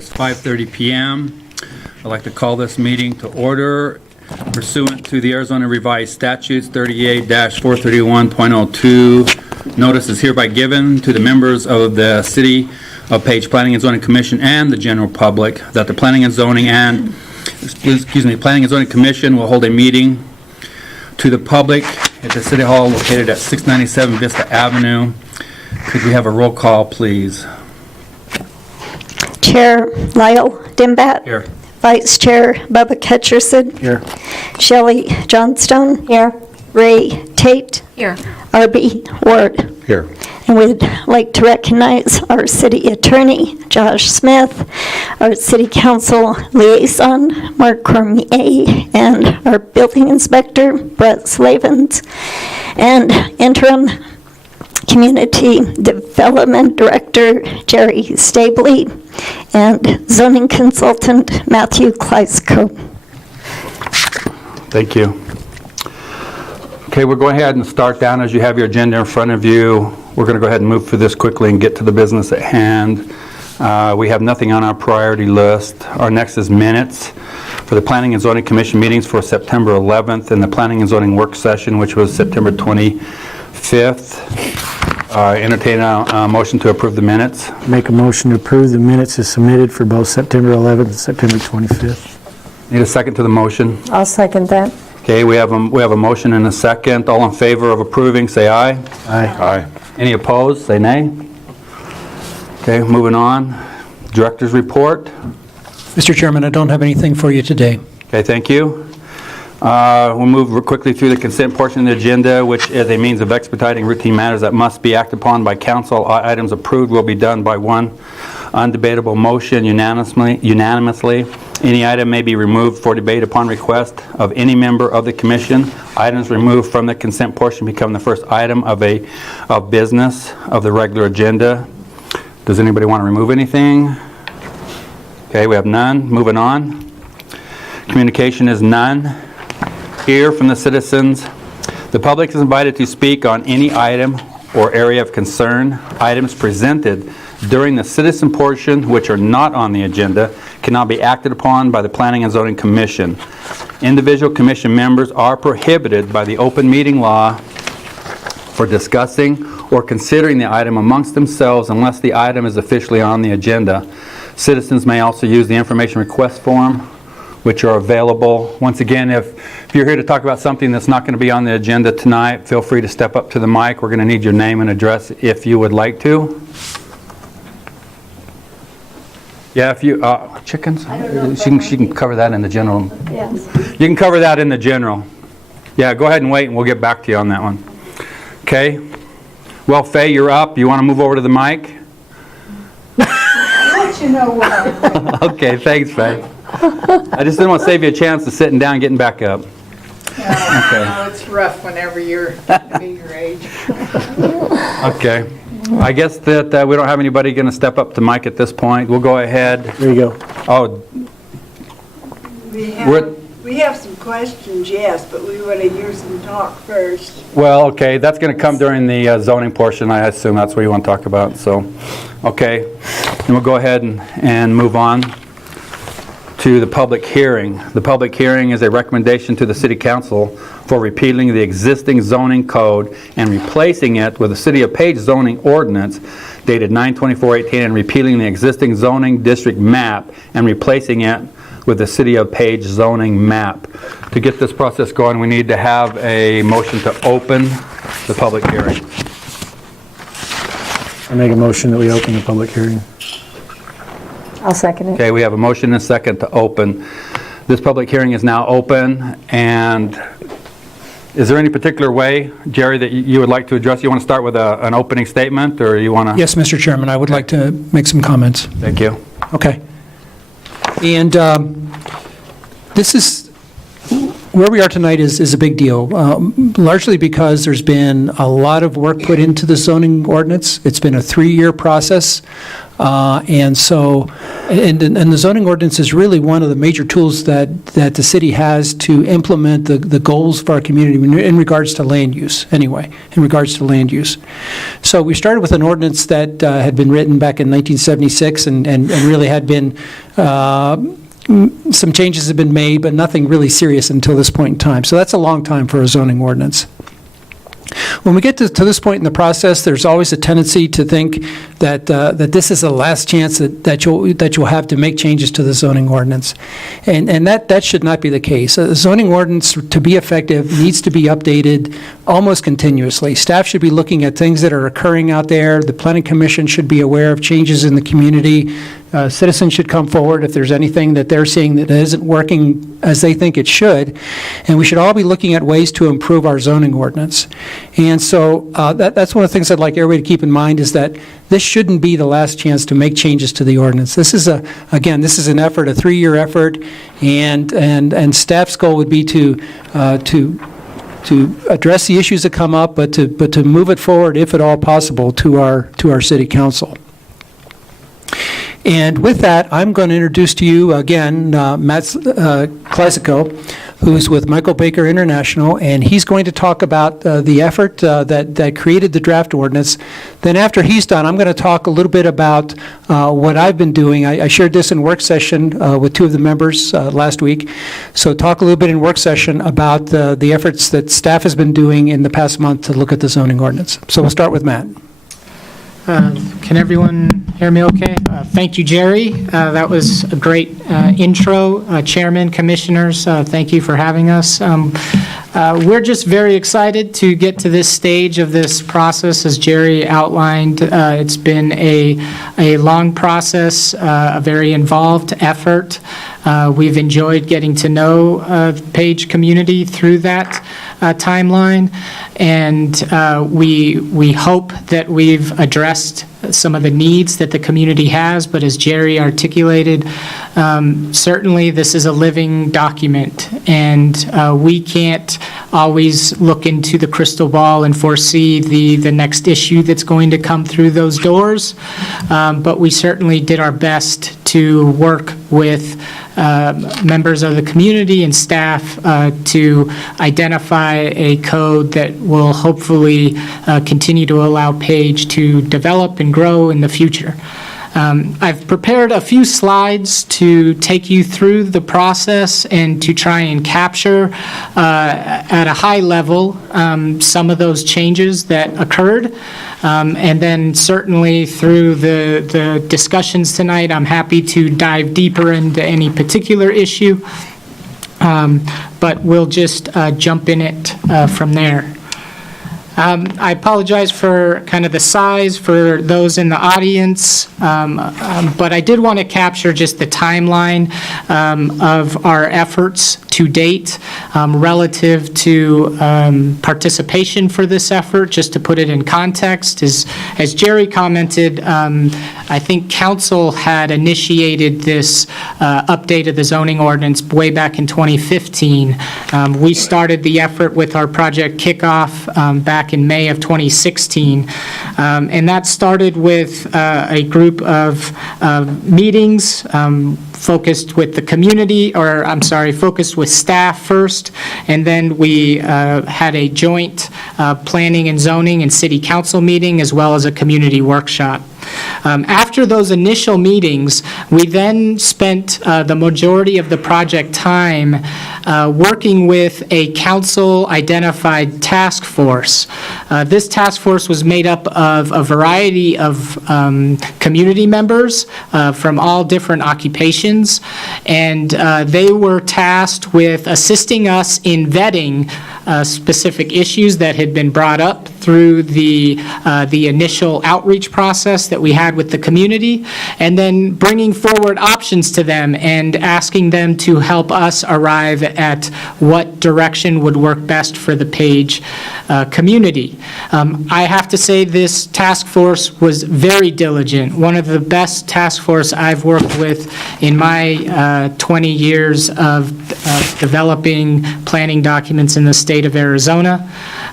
It's 5:30 p.m. I'd like to call this meeting to order pursuant to the Arizona Revised Statutes 38-431.02. Notice is hereby given to the members of the City of Page Planning and Zoning Commission and the general public that the Planning and Zoning Commission will hold a meeting to the public at the City Hall located at 697 Vista Avenue. Could we have a roll call, please? Chair Lyle Dimbat. Here. Vice Chair Bubba Ketcherson. Here. Shelley Johnstone. Here. Ray Tate. Here. R.B. Ward. Here. And we'd like to recognize our City Attorney, Josh Smith, our City Council Liaison, Mark Cormier, and our Building Inspector, Brett Slavens, and Interim Community Development Director, Jerry Stabley, and Zoning Consultant, Matthew Kleisko. Thank you. Okay, we'll go ahead and start down as you have your agenda in front of you. We're going to go ahead and move through this quickly and get to the business at hand. We have nothing on our priority list. Our next is minutes for the Planning and Zoning Commission meetings for September 11th and the Planning and Zoning Work Session, which was September 25th. Entertain a motion to approve the minutes. Make a motion to approve the minutes as submitted for both September 11th and September 25th. Need a second to the motion? I'll second that. Okay, we have a motion and a second. All in favor of approving, say aye. Aye. Aye. Any opposed, say nay. Okay, moving on. Director's report. Mr. Chairman, I don't have anything for you today. Okay, thank you. We'll move quickly through the consent portion of the agenda, which is a means of expediting routine matters that must be acted upon by council. All items approved will be done by one undebatable motion unanimously. Any item may be removed for debate upon request of any member of the commission. Items removed from the consent portion become the first item of business of the regular agenda. Does anybody want to remove anything? Okay, we have none. Moving on. Communication is none. Hear from the citizens. The public is invited to speak on any item or area of concern. Items presented during the citizen portion, which are not on the agenda, cannot be acted upon by the Planning and Zoning Commission. Individual commission members are prohibited by the open meeting law for discussing or considering the item amongst themselves unless the item is officially on the agenda. Citizens may also use the information request form, which are available. Once again, if you're here to talk about something that's not going to be on the agenda tonight, feel free to step up to the mic. We're going to need your name and address if you would like to. Yeah, if you, chickens? She can cover that in the general. Yes. You can cover that in the general. Yeah, go ahead and wait and we'll get back to you on that one. Okay. Well, Faye, you're up. You want to move over to the mic? I'll let you know when I'm ready. Okay, thanks, Faye. I just didn't want to save you a chance of sitting down and getting back up. Okay. No, it's rough whenever you're to be your age. Okay. I guess that we don't have anybody going to step up to mic at this point. We'll go ahead. There you go. Oh, We have some questions, yes, but we want to hear some talk first. well, okay. That's going to come during the zoning portion. I assume that's what you want to talk about. So, okay. And we'll go ahead and move on to the public hearing. The public hearing is a recommendation to the City Council for repealing the existing zoning code and replacing it with the City of Page zoning ordinance dated 9/24/18 and repealing the existing zoning district map and replacing it with the City of Page zoning map. To get this process going, we need to have a motion to open the public hearing. I make a motion that we open the public hearing. I'll second it. Okay, we have a motion and a second to open. This public hearing is now open, and is there any particular way, Jerry, that you would like to address? You want to start with an opening statement, or you want to? Yes, Mr. Chairman, I would like to make some comments. Thank you. Okay. And this is, where we are tonight is a big deal, largely because there's been a lot of work put into the zoning ordinance. It's been a 3-year process. And so, and the zoning ordinance is really one of the major tools that the city has to implement the goals of our community in regards to land use, anyway, in regards to land use. So we started with an ordinance that had been written back in 1976 and really had been, some changes have been made, but nothing really serious until this point in time. So that's a long time for a zoning ordinance. When we get to this point in the process, there's always a tendency to think that this is the last chance that you'll have to make changes to the zoning ordinance, and that should not be the case. A zoning ordinance, to be effective, needs to be updated almost continuously. Staff should be looking at things that are occurring out there. The Planning Commission should be aware of changes in the community. Citizens should come forward if there's anything that they're seeing that isn't working as they think it should, and we should all be looking at ways to improve our zoning ordinance. And so that's one of the things I'd like everybody to keep in mind, is that this shouldn't be the last chance to make changes to the ordinance. This is again, this is an effort, a 3-year effort, and staff's goal would be to address the issues that come up, but to move it forward, if at all possible, to our city council. And with that, I'm going to introduce to you again Matt Kleisico, who's with Michael Baker International, and he's going to talk about the effort that created the draft ordinance. Then after he's done, I'm going to talk a little bit about what I've been doing. I shared this in work session with 2 of the members last week. So talk a little bit in work session about the efforts that staff has been doing in the past month to look at the zoning ordinance. So we'll start with Matt. Can everyone hear me okay? Thank you, Jerry. That was a great intro. Chairman, commissioners, thank you for having us. We're just very excited to get to this stage of this process. As Jerry outlined, it's been a long process, a very involved effort. We've enjoyed getting to know Page community through that timeline, and we hope that we've addressed some of the needs that the community has, but as Jerry articulated, certainly this is a living document, and we can't always look into the crystal ball and foresee the next issue that's going to come through those doors, but we certainly did our best to work with members of the community and staff to identify a code that will hopefully continue to allow Page to develop and grow in the future. I've prepared a few slides to take you through the process and to try and capture at a high level some of those changes that occurred. And then certainly through the discussions tonight, I'm happy to dive deeper into any particular issue, but we'll just jump in it from there. I apologize for kind of the size for those in the audience, but I did want to capture just the timeline of our efforts to date relative to participation for this effort. Just to put it in context, as Jerry commented, I think council had initiated this update of the zoning ordinance way back in 2015. We started the effort with our project kickoff back in May of 2016, and that started with a group of meetings focused with the community, or I'm sorry, focused with staff first, and then we had a joint planning and zoning and city council meeting, as well as a community workshop. After those initial meetings, we then spent the majority of the project time working with a council-identified task force. This task force was made up of a variety of community members from all different occupations, and they were tasked with assisting us in vetting specific issues that had been brought up through the initial outreach process that we had with the community, and then bringing forward options to them and asking them to help us arrive at what direction would work best for the Page community. I have to say this task force was very diligent, one of the best task force I've worked with in my 20 years of developing planning documents in the state of Arizona.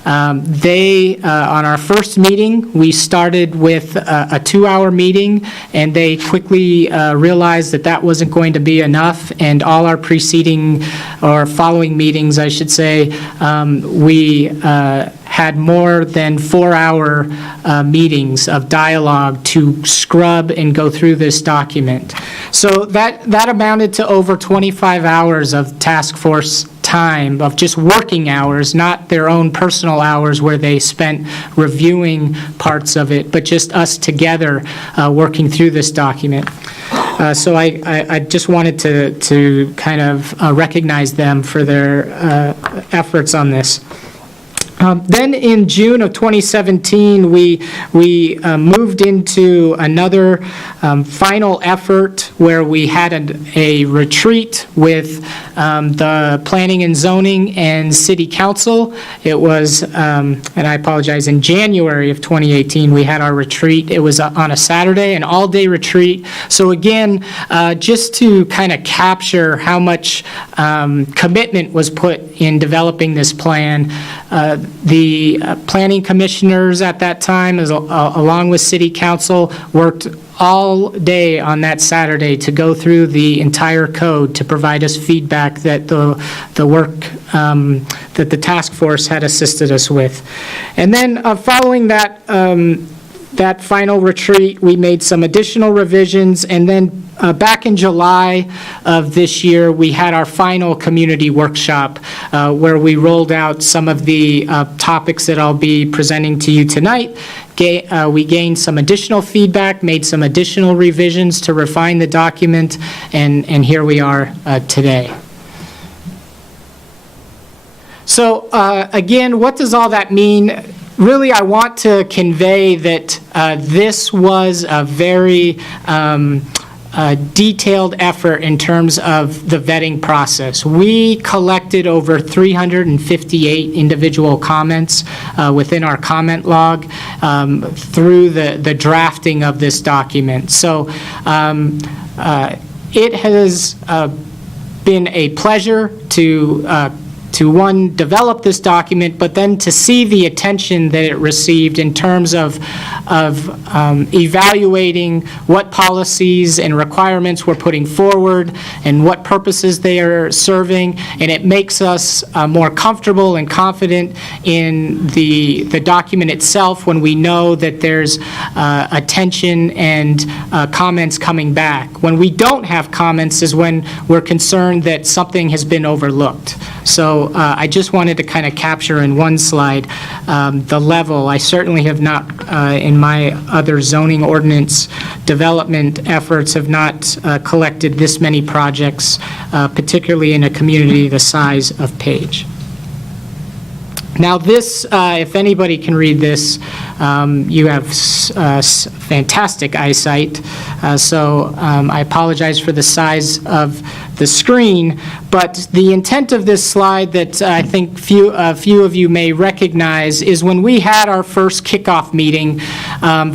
On our first meeting, we started with a 2-hour meeting, and they quickly realized that that wasn't going to be enough, and all our preceding or following meetings, I should say, we had more than 4-hour meetings of dialogue to scrub and go through this document. So that amounted to over 25 hours of task force time, of just working hours, not their own personal hours where they spent reviewing parts of it, but just us together working through this document. So I just wanted to kind of recognize them for their efforts on this. Then in June of 2017, we moved into another final effort where we had a retreat with the Planning and Zoning and City Council. It was, and I apologize, in January of 2018, we had our retreat. It was on a Saturday, an all-day retreat. So again, just to kind of capture how much commitment was put in developing this plan, the planning commissioners at that time, along with City Council, worked all day on that Saturday to go through the entire code to provide us feedback that the work that the task force had assisted us with. And then following that final retreat, we made some additional revisions, and then back in July of this year, we had our final community workshop where we rolled out some of the topics that I'll be presenting to you tonight. We gained some additional feedback, made some additional revisions to refine the document, and here we are today. So again, what does all that mean? Really, I want to convey that this was a very detailed effort in terms of the vetting process. We collected over 358 individual comments within our comment log through the drafting of this document. So it has been a pleasure to one, develop this document, but then to see the attention that it received in terms of evaluating what policies and requirements we're putting forward and what purposes they are serving, and it makes us more comfortable and confident in the document itself when we know that there's attention and comments coming back. When we don't have comments is when we're concerned that something has been overlooked. So I just wanted to kind of capture in one slide the level. I certainly have not, in my other zoning ordinance development efforts, have not collected this many projects, particularly in a community the size of Page. Now this, if anybody can read this, you have fantastic eyesight, so I apologize for the size of the screen, but the intent of this slide that I think few of you may recognize is when we had our first kickoff meeting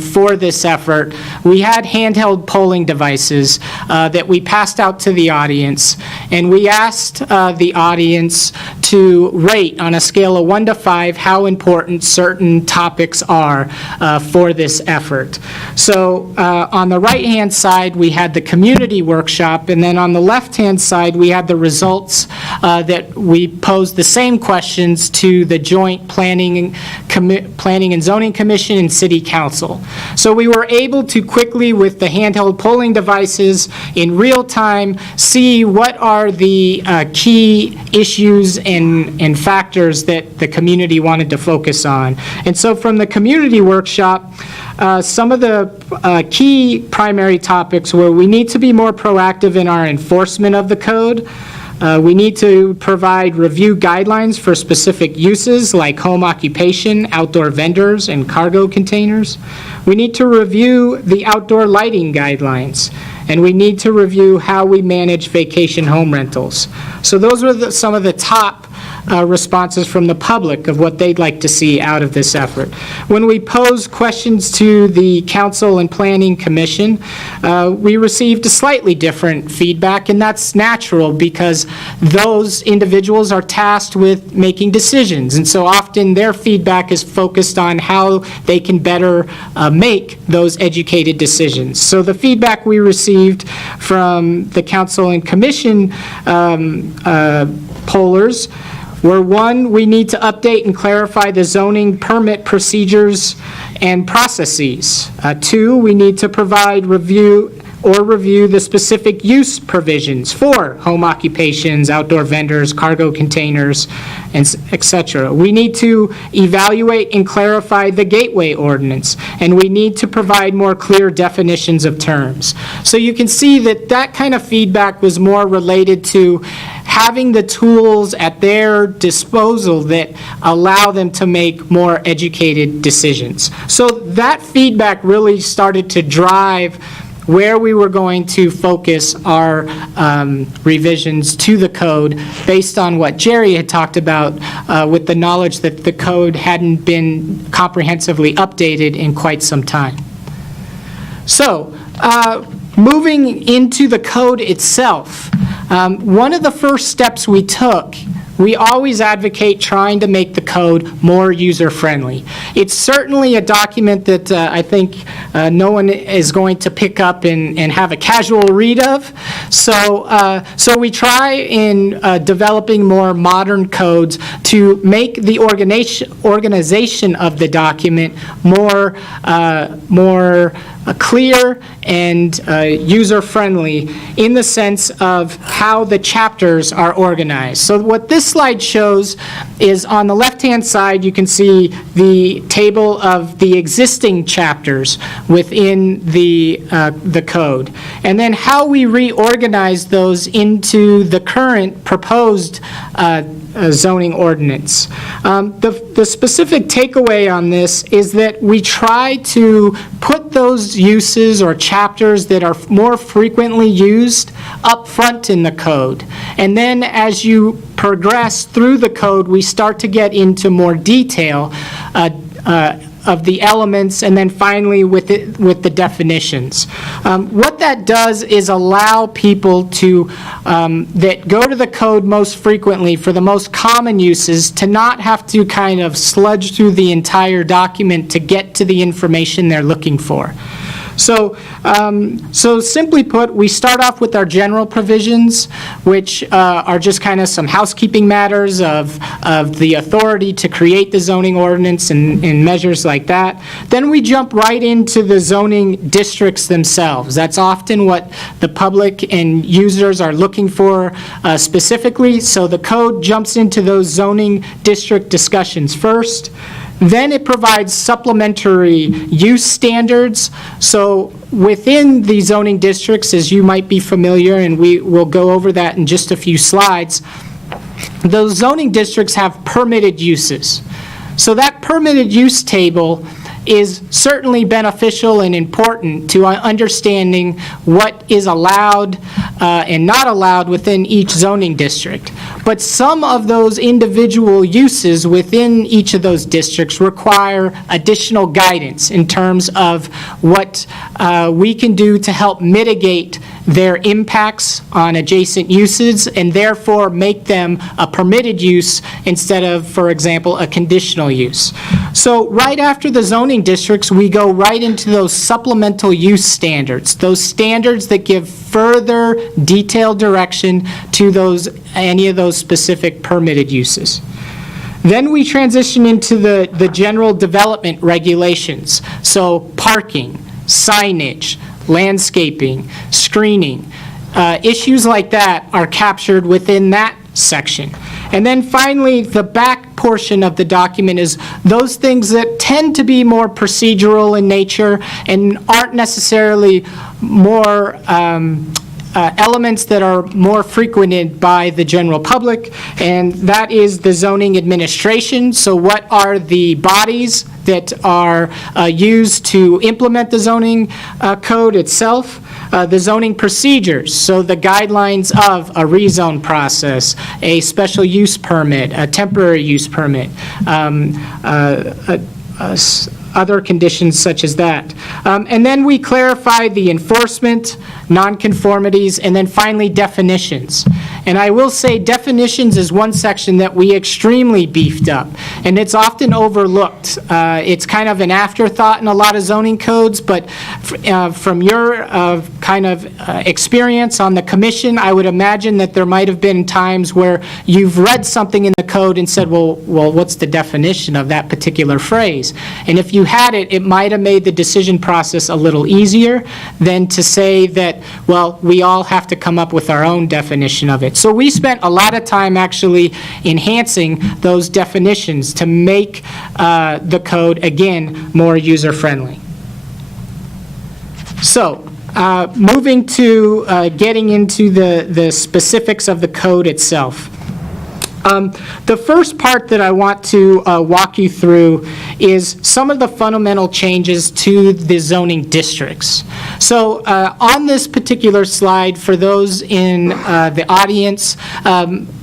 for this effort, we had handheld polling devices that we passed out to the audience, and we asked the audience to rate on a scale of 1 to 5 how important certain topics are for this effort. So on the right-hand side, we had the community workshop, and then on the left-hand side, we had the results that we posed the same questions to the joint Planning and Zoning Commission and City Council. So we were able to quickly, with the handheld polling devices, in real time, see what are the key issues and factors that the community wanted to focus on. And so from the community workshop, some of the key primary topics were we need to be more proactive in our enforcement of the code. We need to provide review guidelines for specific uses like home occupation, outdoor vendors, and cargo containers. We need to review the outdoor lighting guidelines, and we need to review how we manage vacation home rentals. So those were some of the top responses from the public of what they'd like to see out of this effort. When we posed questions to the Council and Planning Commission, we received a slightly different feedback, and that's natural because those individuals are tasked with making decisions, and so often their feedback is focused on how they can better make those educated decisions. So the feedback we received from the Council and Commission pollers were: 1, we need to update and clarify the zoning permit procedures and processes. 2, we need to provide review the specific use provisions for home occupations, outdoor vendors, cargo containers, and et cetera. We need to evaluate and clarify the gateway ordinance, and we need to provide more clear definitions of terms. So you can see that that kind of feedback was more related to having the tools at their disposal that allow them to make more educated decisions. So that feedback really started to drive where we were going to focus our revisions to the code based on what Jerry had talked about with the knowledge that the code hadn't been comprehensively updated in quite some time. So, moving into the code itself, one of the first steps we took, we always advocate trying to make the code more user-friendly. It's certainly a document that I think no one is going to pick up and have a casual read of. So we try in developing more modern codes to make the organization of the document more clear and user-friendly in the sense of how the chapters are organized. So what this slide shows is on the left-hand side, you can see the table of the existing chapters within the code, and then how we reorganize those into the current proposed zoning ordinance. The specific takeaway on this is that we try to put those uses or chapters that are more frequently used up front in the code. And then as you progress through the code, we start to get into more detail of the elements, and then finally with the definitions. What that does is allow people to, that go to the code most frequently for the most common uses, to not have to kind of sludge through the entire document to get to the information they're looking for. So simply put, we start off with our general provisions, which are just kind of some housekeeping matters of the authority to create the zoning ordinance and measures like that. Then we jump right into the zoning districts themselves. That's often what the public and users are looking for specifically. So the code jumps into those zoning district discussions first. Then it provides supplementary use standards. So within the zoning districts, as you might be familiar, and we will go over that in just a few slides, those zoning districts have permitted uses. So that permitted use table is certainly beneficial and important to understanding what is allowed and not allowed within each zoning district. But some of those individual uses within each of those districts require additional guidance in terms of what we can do to help mitigate their impacts on adjacent uses and therefore make them a permitted use instead of, for example, a conditional use. So right after the zoning districts, we go right into those supplemental use standards, those standards that give further detailed direction to any of those specific permitted uses. Then we transition into the general development regulations. So parking, signage, landscaping, screening, issues like that are captured within that section. And then finally, the back portion of the document is those things that tend to be more procedural in nature and aren't necessarily more elements that are more frequented by the general public, and that is the zoning administration. So what are the bodies that are used to implement the zoning code itself? The zoning procedures, so the guidelines of a rezone process, a special use permit, a temporary use permit, other conditions such as that. And then we clarified the enforcement, nonconformities, and then finally definitions. And I will say definitions is one section that we extremely beefed up, and it's often overlooked. It's kind of an afterthought in a lot of zoning codes, but from your experience on the commission, I would imagine that there might have been times where you've read something in the code and said, well, what's the definition of that particular phrase? And if you had it, it might have made the decision process a little easier than to say that, well, we all have to come up with our own definition of it. So we spent a lot of time actually enhancing those definitions to make the code, again, more user-friendly. So, moving to getting into the specifics of the code itself. The first part that I want to walk you through is some of the fundamental changes to the zoning districts. So on this particular slide, for those in the audience,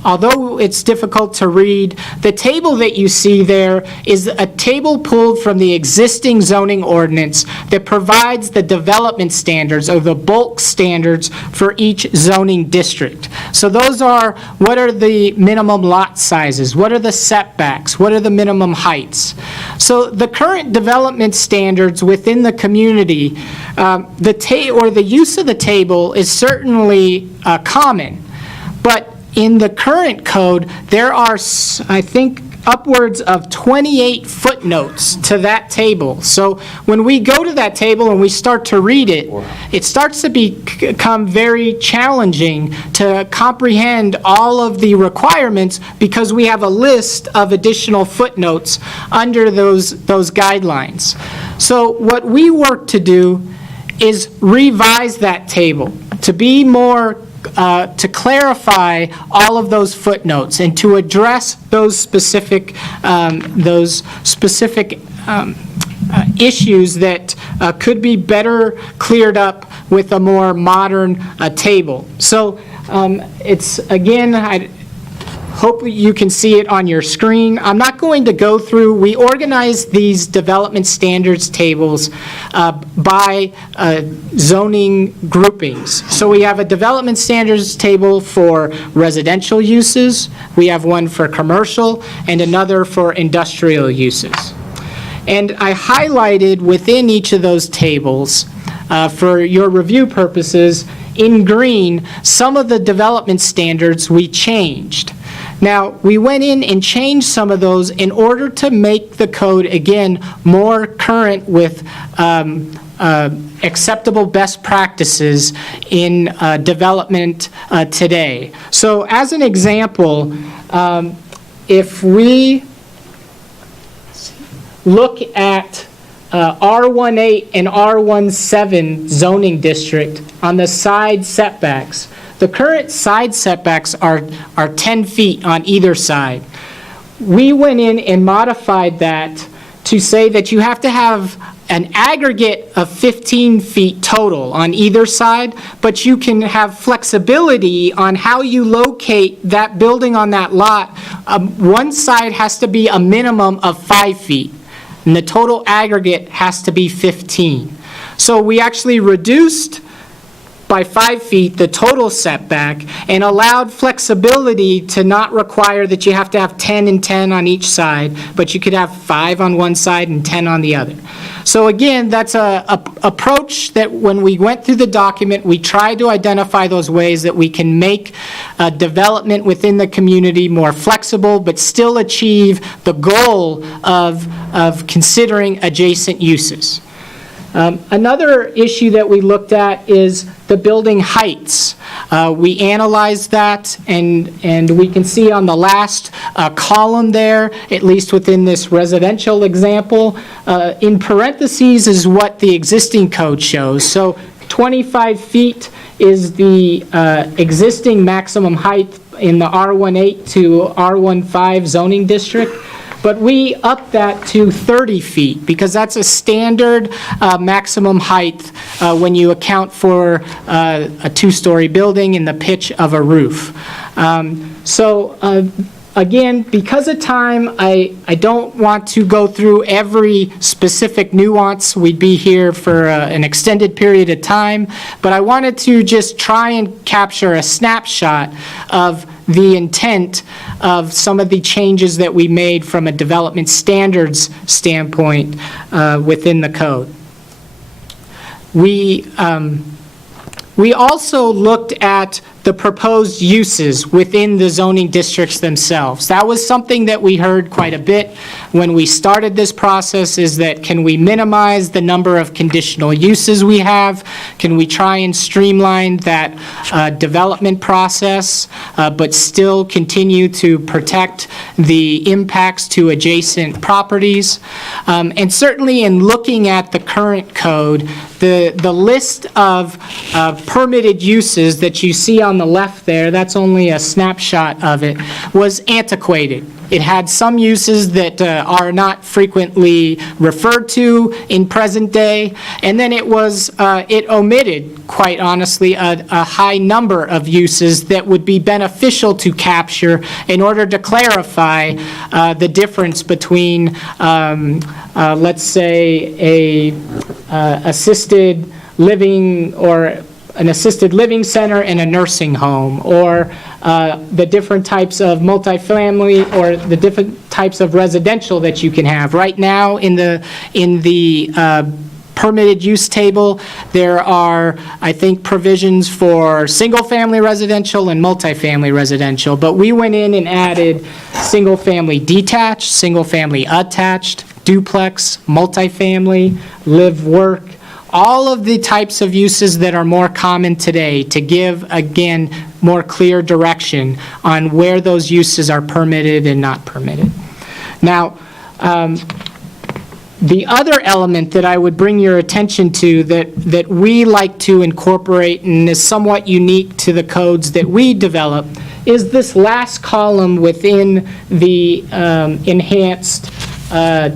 although it's difficult to read, the table that you see there is a table pulled from the existing zoning ordinance that provides the development standards or the bulk standards for each zoning district. So those are, what are the minimum lot sizes? What are the setbacks? What are the minimum heights? So the current development standards within the community, the use of the table is certainly common, but in the current code, there are, I think, upwards of 28 footnotes to that table. So when we go to that table and we start to read it, it starts to become very challenging to comprehend all of the requirements because we have a list of additional footnotes under those guidelines. So what we work to do is revise that table to be more to clarify all of those footnotes and to address those specific issues that could be better cleared up with a more modern table. So it's, again, I hope you can see it on your screen. I'm not going to go through, we organized these development standards tables by zoning groupings. So we have a development standards table for residential uses, we have one for commercial, and another for industrial uses. And I highlighted within each of those tables, for your review purposes, in green, some of the development standards we changed. Now, we went in and changed some of those in order to make the code, again, more current with acceptable best practices in development today. So as an example, if we look at R18 and R17 zoning district on the side setbacks, the current side setbacks are 10 feet on either side. We went in and modified that to say that you have to have an aggregate of 15 feet total on either side, but you can have flexibility on how you locate that building on that lot. One side has to be a minimum of 5 feet, and the total aggregate has to be 15. So we actually reduced by 5 feet the total setback and allowed flexibility to not require that you have to have 10 and 10 on each side, but you could have 5 on one side and 10 on the other. So again, that's a approach that when we went through the document, we tried to identify those ways that we can make development within the community more flexible, but still achieve the goal of considering adjacent uses. Another issue that we looked at is the building heights. We analyzed that, and we can see on the last column there, at least within this residential example, in parentheses is what the existing code shows. So 25 feet is the existing maximum height in the R18 to R15 zoning district. but we upped that to 30 feet because that's a standard maximum height when you account for a two-story building and the pitch of a roof. Again, because of time, I don't want to go through every specific nuance. We'd be here for an extended period of time, but I wanted to just try and capture a snapshot of the intent of some of the changes that we made from a development standards standpoint within the code. We also looked at the proposed uses within the zoning districts themselves. That was something that we heard quite a bit when we started this process, is that can we minimize the number of conditional uses we have? Can we try and streamline that development process, but still continue to protect the impacts to adjacent properties? And certainly in looking at the current code, the list of permitted uses that you see on the left there, that's only a snapshot of it, was antiquated. It had some uses that are not frequently referred to in present day, and then it omitted, quite honestly, a high number of uses that would be beneficial to capture in order to clarify the difference between, let's say, assisted living or an assisted living center and a nursing home, or the different types of multifamily or the different types of residential that you can have. Right now in the permitted use table, there are, I think, provisions for single-family residential and multifamily residential, but we went in and added single-family detached, single-family attached, duplex, multifamily, live-work, all of the types of uses that are more common today, to give, again, more clear direction on where those uses are permitted and not permitted. Now, the other element that I would bring your attention to that we like to incorporate and is somewhat unique to the codes that we develop is this last column within the enhanced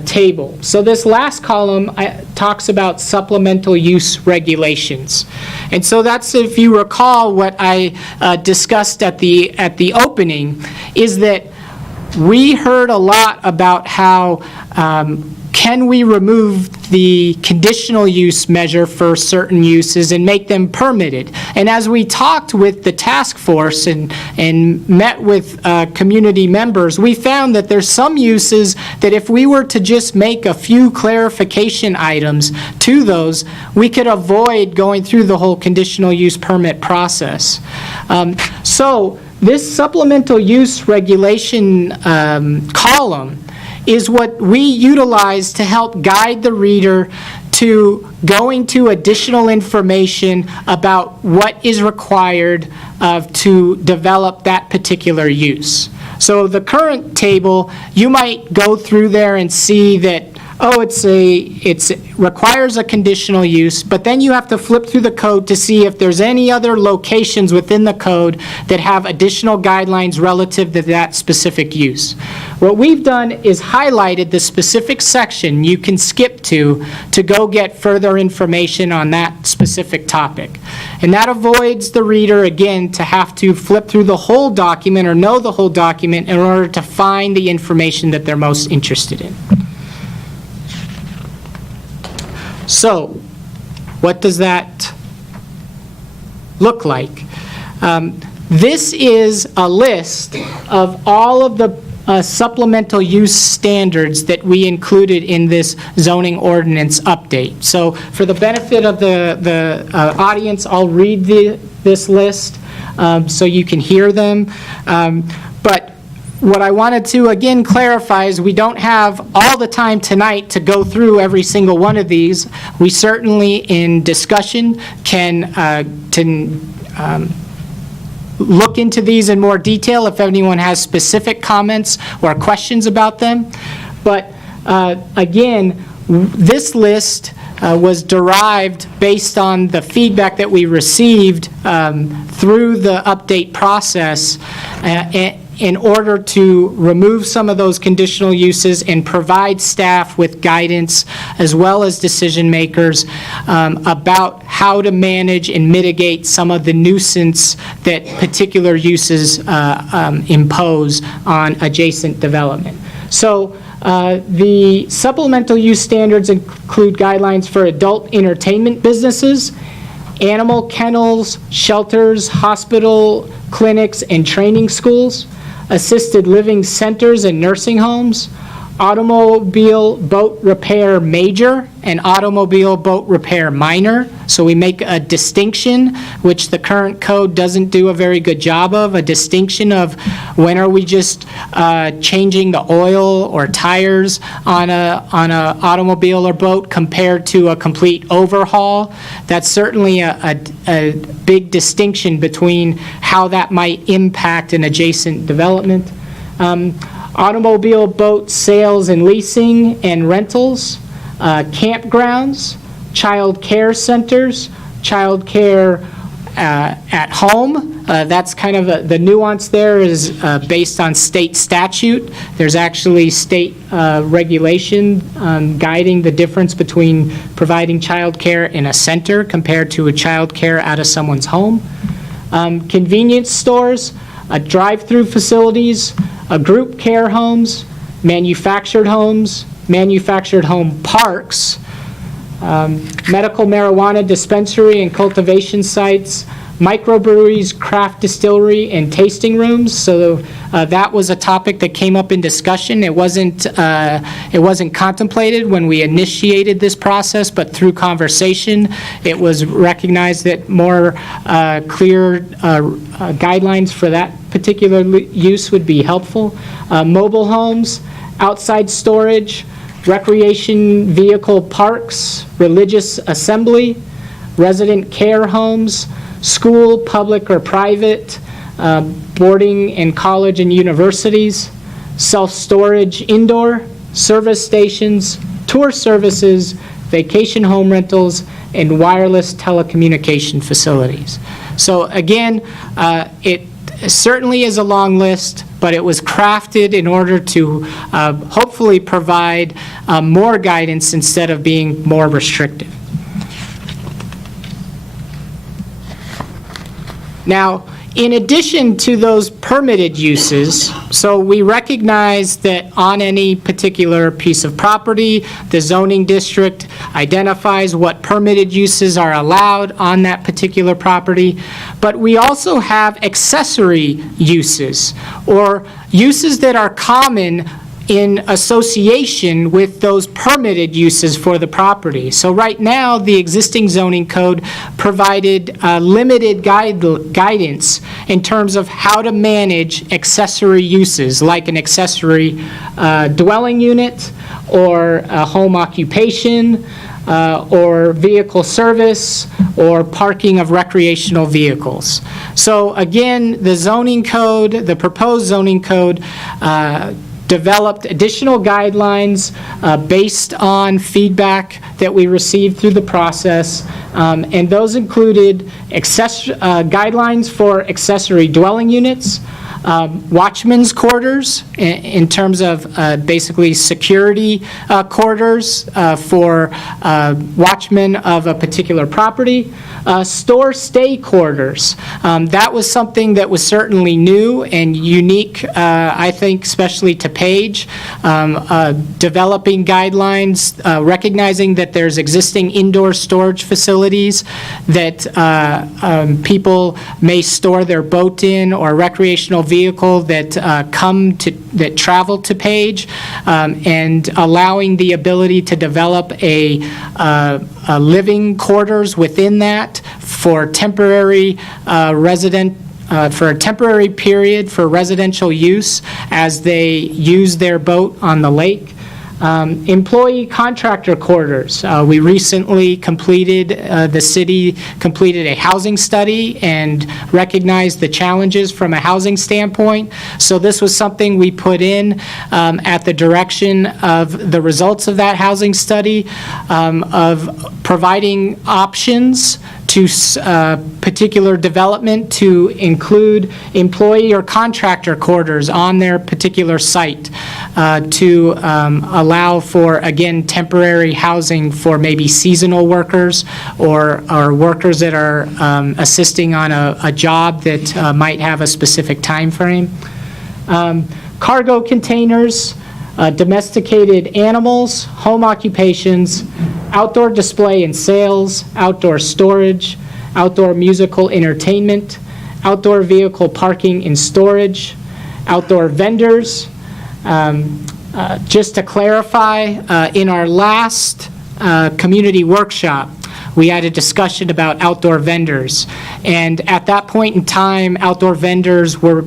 table. So this last column talks about supplemental use regulations. And so that's, if you recall what I discussed at the opening, is that we heard a lot about how can we remove the conditional use measure for certain uses and make them permitted? And as we talked with the task force and met with community members, we found that there's some uses that if we were to just make a few clarification items to those, we could avoid going through the whole conditional use permit process. So this supplemental use regulation column is what we utilize to help guide the reader to going to additional information about what is required to develop that particular use. So the current table, you might go through there and see that, oh, it requires a conditional use, but then you have to flip through the code to see if there's any other locations within the code that have additional guidelines relative to that specific use. What we've done is highlighted the specific section you can skip to go get further information on that specific topic. And that avoids the reader, again, to have to flip through the whole document or know the whole document in order to find the information that they're most interested in. So, what does that look like? This is a list of all of the supplemental use standards that we included in this zoning ordinance update. So, for the benefit of the audience, I'll read this list so you can hear them. But what I wanted to, again, clarify is we don't have all the time tonight to go through every single one of these. We certainly, in discussion, can look into these in more detail if anyone has specific comments or questions about them. But again, this list was derived based on the feedback that we received through the update process, in order to remove some of those conditional uses and provide staff with guidance as well as decision makers about how to manage and mitigate some of the nuisance that particular uses impose on adjacent development. So the supplemental use standards include guidelines for adult entertainment businesses, animal kennels, shelters, hospital, clinics, and training schools, assisted living centers and nursing homes, automobile boat repair major and automobile boat repair minor. So we make a distinction, which the current code doesn't do a very good job of, a distinction of when are we just changing the oil or tires on a automobile or boat compared to a complete overhaul. That's certainly a big distinction between how that might impact an adjacent development. Automobile boat sales and leasing and rentals, campgrounds, child care centers, child care at home. That's kind of the nuance there is based on state statute. There's actually state regulation guiding the difference between providing child care in a center compared to a child care out of someone's home. Convenience stores, drive-through facilities, group care homes, manufactured home parks, medical marijuana dispensary and cultivation sites, microbreweries, craft distillery, and tasting rooms. So that was a topic that came up in discussion. It wasn't contemplated when we initiated this process, but through conversation, it was recognized that more clear guidelines for that particular use would be helpful. Mobile homes, outside storage, recreation vehicle parks, religious assembly, resident care homes, school, public or private, boarding and college and universities, self-storage indoor, service stations, tour services, vacation home rentals, and wireless telecommunication facilities. So again, it certainly is a long list, but it was crafted in order to hopefully provide more guidance instead of being more restrictive. Now, in addition to those permitted uses, so we recognize that on any particular piece of property, the zoning district identifies what permitted uses are allowed on that particular property, but we also have accessory uses, or uses that are common in association with those permitted uses for the property. So right now, the existing zoning code provided limited guidance in terms of how to manage accessory uses, like an accessory dwelling unit, or a home occupation, or vehicle service, or parking of recreational vehicles. So again, the zoning code, the proposed zoning code, developed additional guidelines based on feedback that we received through the process, and those included guidelines for accessory dwelling units, watchmen's quarters in terms of basically security quarters for watchmen of a particular property, store stay quarters. That was something that was certainly new and unique, I think, especially to Page, developing guidelines, recognizing that there's existing indoor storage facilities that people may store their boat in, or recreational vehicle that that travel to Page, and allowing the ability to develop a living quarters within that for temporary for a temporary period for residential use as they use their boat on the lake. Employee contractor quarters. We recently completed, the city completed a housing study and recognized the challenges from a housing standpoint. So this was something we put in at the direction of the results of that housing study, of providing options to particular development to include employee or contractor quarters on their particular site to allow for, again, temporary housing for maybe seasonal workers or workers that are assisting on a job that might have a specific time frame. Cargo containers, domesticated animals, home occupations, outdoor display and sales, outdoor storage, outdoor musical entertainment, outdoor vehicle parking and storage, outdoor vendors. Just to clarify, in our last community workshop, we had a discussion about outdoor vendors. And at that point in time, outdoor vendors were,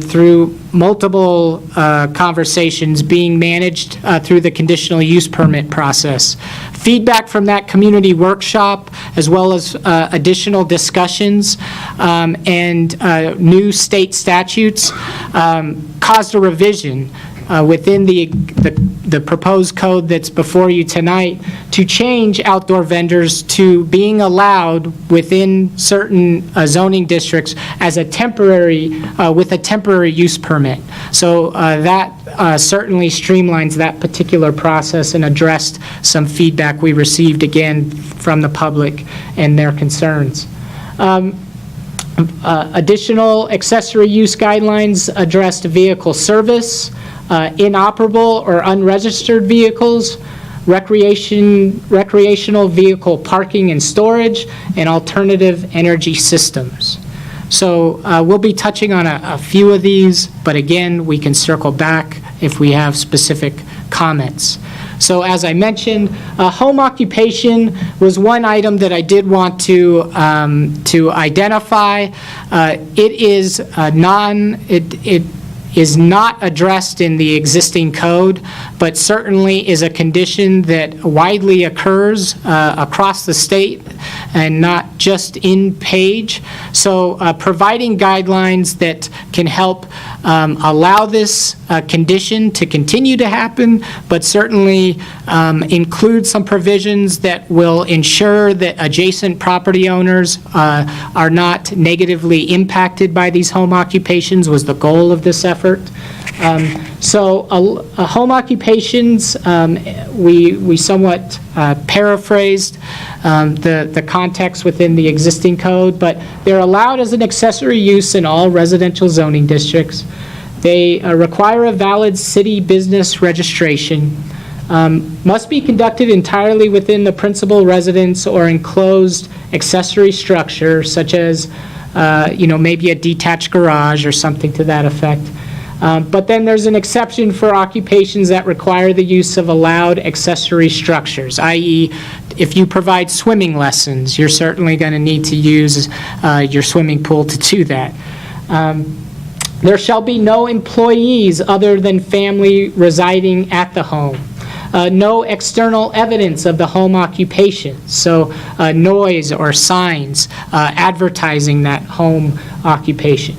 through multiple conversations, being managed through the conditional use permit process. Feedback from that community workshop, as well as additional discussions and new state statutes, caused a revision within the proposed code that's before you tonight to change outdoor vendors to being allowed within certain zoning districts as a temporary, with a temporary use permit. So that certainly streamlines that particular process and addressed some feedback we received, again, from the public and their concerns. Additional accessory use guidelines addressed vehicle service, inoperable or unregistered vehicles, recreational vehicle parking and storage, and alternative energy systems. So we'll be touching on a few of these, but again, we can circle back if we have specific comments. So as I mentioned, home occupation was one item that I did want to identify. It is not addressed in the existing code, but certainly is a condition that widely occurs across the state and not just in Page. So providing guidelines that can help allow this condition to continue to happen, but certainly include some provisions that will ensure that adjacent property owners are not negatively impacted by these home occupations was the goal of this effort. So home occupations, we somewhat paraphrased the context within the existing code, but they're allowed as an accessory use in all residential zoning districts. They require a valid city business registration, must be conducted entirely within the principal residence or enclosed accessory structure, such as maybe a detached garage or something to that effect. But then there's an exception for occupations that require the use of allowed accessory structures, i.e., if you provide swimming lessons, you're certainly going to need to use your swimming pool to do that. There shall be no employees other than family residing at the home. No external evidence of the home occupation, so noise or signs advertising that home occupation.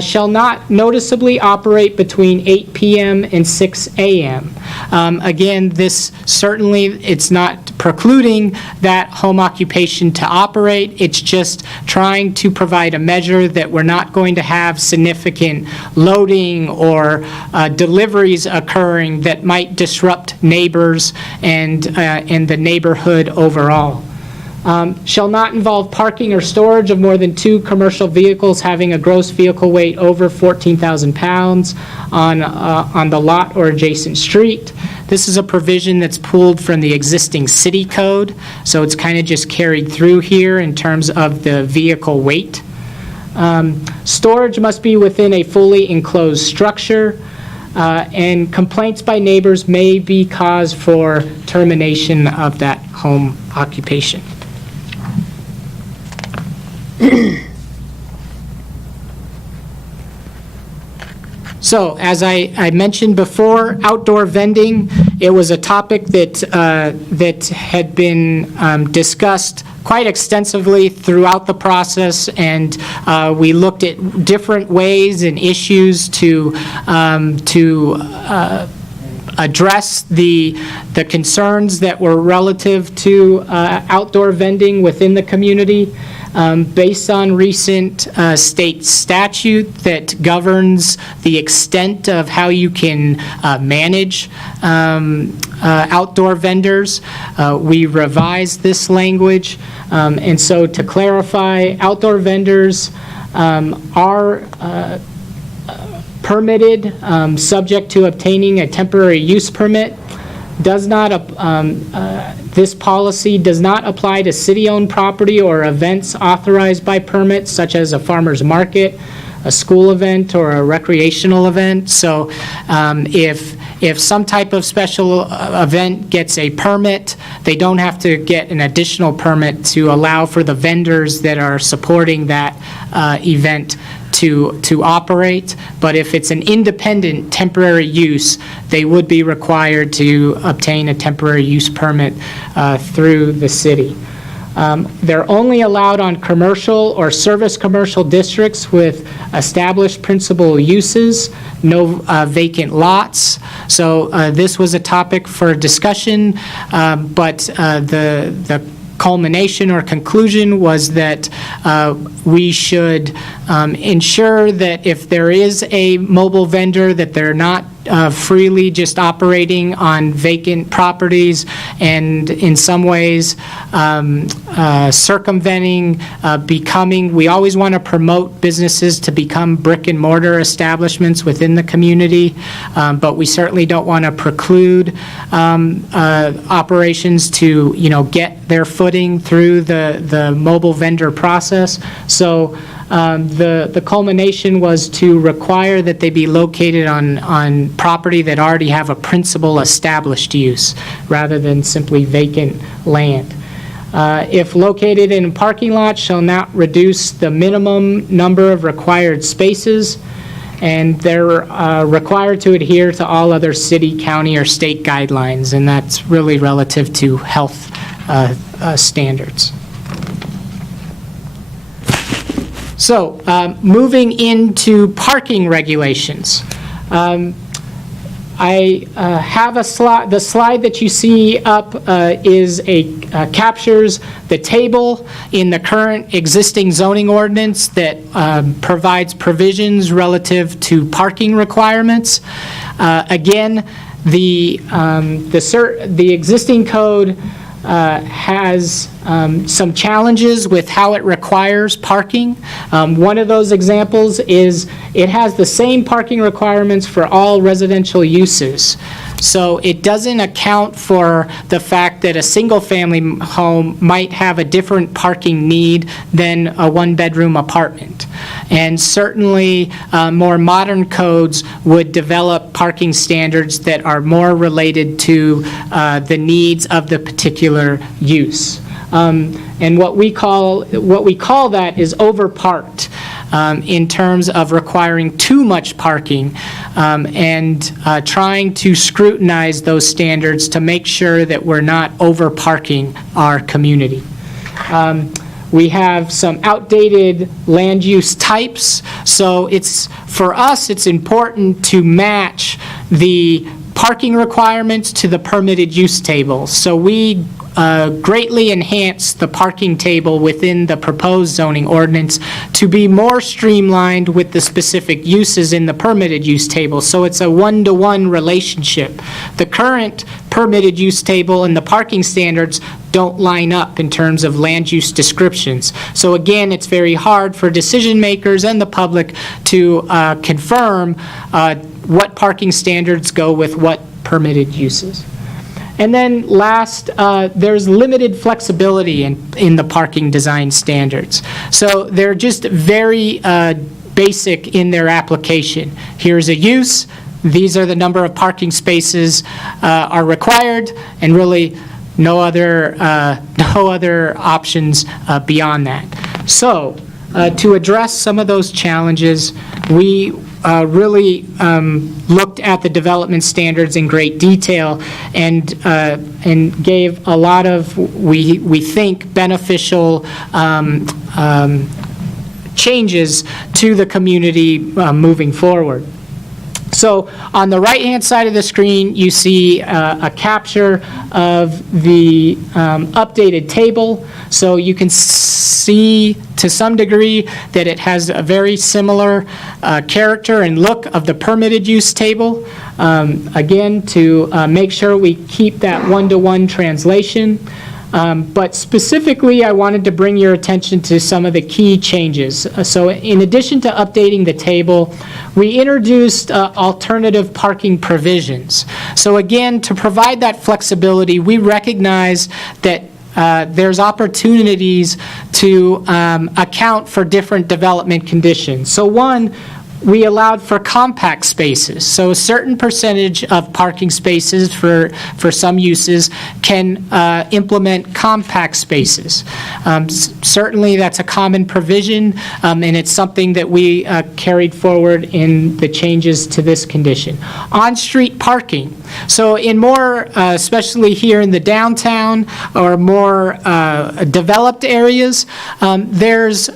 Shall not noticeably operate between 8 p.m. and 6 a.m. Again, this certainly, it's not precluding that home occupation to operate. It's just trying to provide a measure that we're not going to have significant loading or deliveries occurring that might disrupt neighbors and the neighborhood overall. Shall not involve parking or storage of more than 2 commercial vehicles having a gross vehicle weight over 14,000 pounds on the lot or adjacent street. This is a provision that's pulled from the existing city code, so it's kind of just carried through here in terms of the vehicle weight. Storage must be within a fully enclosed structure, and complaints by neighbors may be cause for termination of that home occupation. So, as I mentioned before, outdoor vending It was a topic that had been discussed quite extensively throughout the process, and we looked at different ways and issues to address the concerns that were relative to outdoor vending within the community. Based on recent state statute that governs the extent of how you can manage outdoor vendors, we revised this language. And so to clarify, outdoor vendors are permitted, subject to obtaining a temporary use permit. This policy does not apply to city-owned property or events authorized by permits, such as a farmer's market, a school event, or a recreational event. So if some type of special event gets a permit, they don't have to get an additional permit to allow for the vendors that are supporting that event to operate. But if it's an independent temporary use, they would be required to obtain a temporary use permit through the city. They're only allowed on commercial or service commercial districts with established principal uses, no vacant lots. So this was a topic for discussion, but the culmination or conclusion was that we should ensure that if there is a mobile vendor, that they're not freely just operating on vacant properties and in some ways circumventing becoming, we always want to promote businesses to become brick and mortar establishments within the community, but we certainly don't want to preclude operations to, get their footing through the mobile vendor process. So the culmination was to require that they be located on property that already have a principal established use, rather than simply vacant land. If located in a parking lot, shall not reduce the minimum number of required spaces, and they're required to adhere to all other city, county, or state guidelines, and that's really relative to health standards. So, moving into parking regulations. I have a slide. The slide that you see up captures the table in the current existing zoning ordinance that provides provisions relative to parking requirements. Again, the existing code has some challenges with how it requires parking. One of those examples is it has the same parking requirements for all residential uses. So it doesn't account for the fact that a single-family home might have a different parking need than a one-bedroom apartment. And certainly, more modern codes would develop parking standards that are more related to the needs of the particular use. And what we call that is overparked. In terms of requiring too much parking and trying to scrutinize those standards to make sure that we're not overparking our community. We have some outdated land use types, so for us it's important to match the parking requirements to the permitted use table. So we greatly enhance the parking table within the proposed zoning ordinance to be more streamlined with the specific uses in the permitted use table. So it's a one-to-one relationship. The current permitted use table and the parking standards don't line up in terms of land use descriptions. So again, it's very hard for decision makers and the public to confirm what parking standards go with what permitted uses. And then last, there's limited flexibility in the parking design standards. So they're just very basic in their application. Here's a use, these are the number of parking spaces are required, and really no other options beyond that. So to address some of those challenges, we really looked at the development standards in great detail and gave a lot of, we think, beneficial changes to the community moving forward. So on the right-hand side of the screen, you see a capture of the updated table. So you can see to some degree that it has a very similar character and look of the permitted use table. Again, to make sure we keep that one-to-one translation. But specifically, I wanted to bring your attention to some of the key changes. So in addition to updating the table, we introduced alternative parking provisions. So again, to provide that flexibility, we recognize that there's opportunities to account for different development conditions. So one, we allowed for compact spaces. So a certain percentage of parking spaces for some uses can implement compact spaces. Certainly that's a common provision, and it's something that we carried forward in the changes to this condition. On-street parking. So in more, especially here in the downtown or more developed areas, there's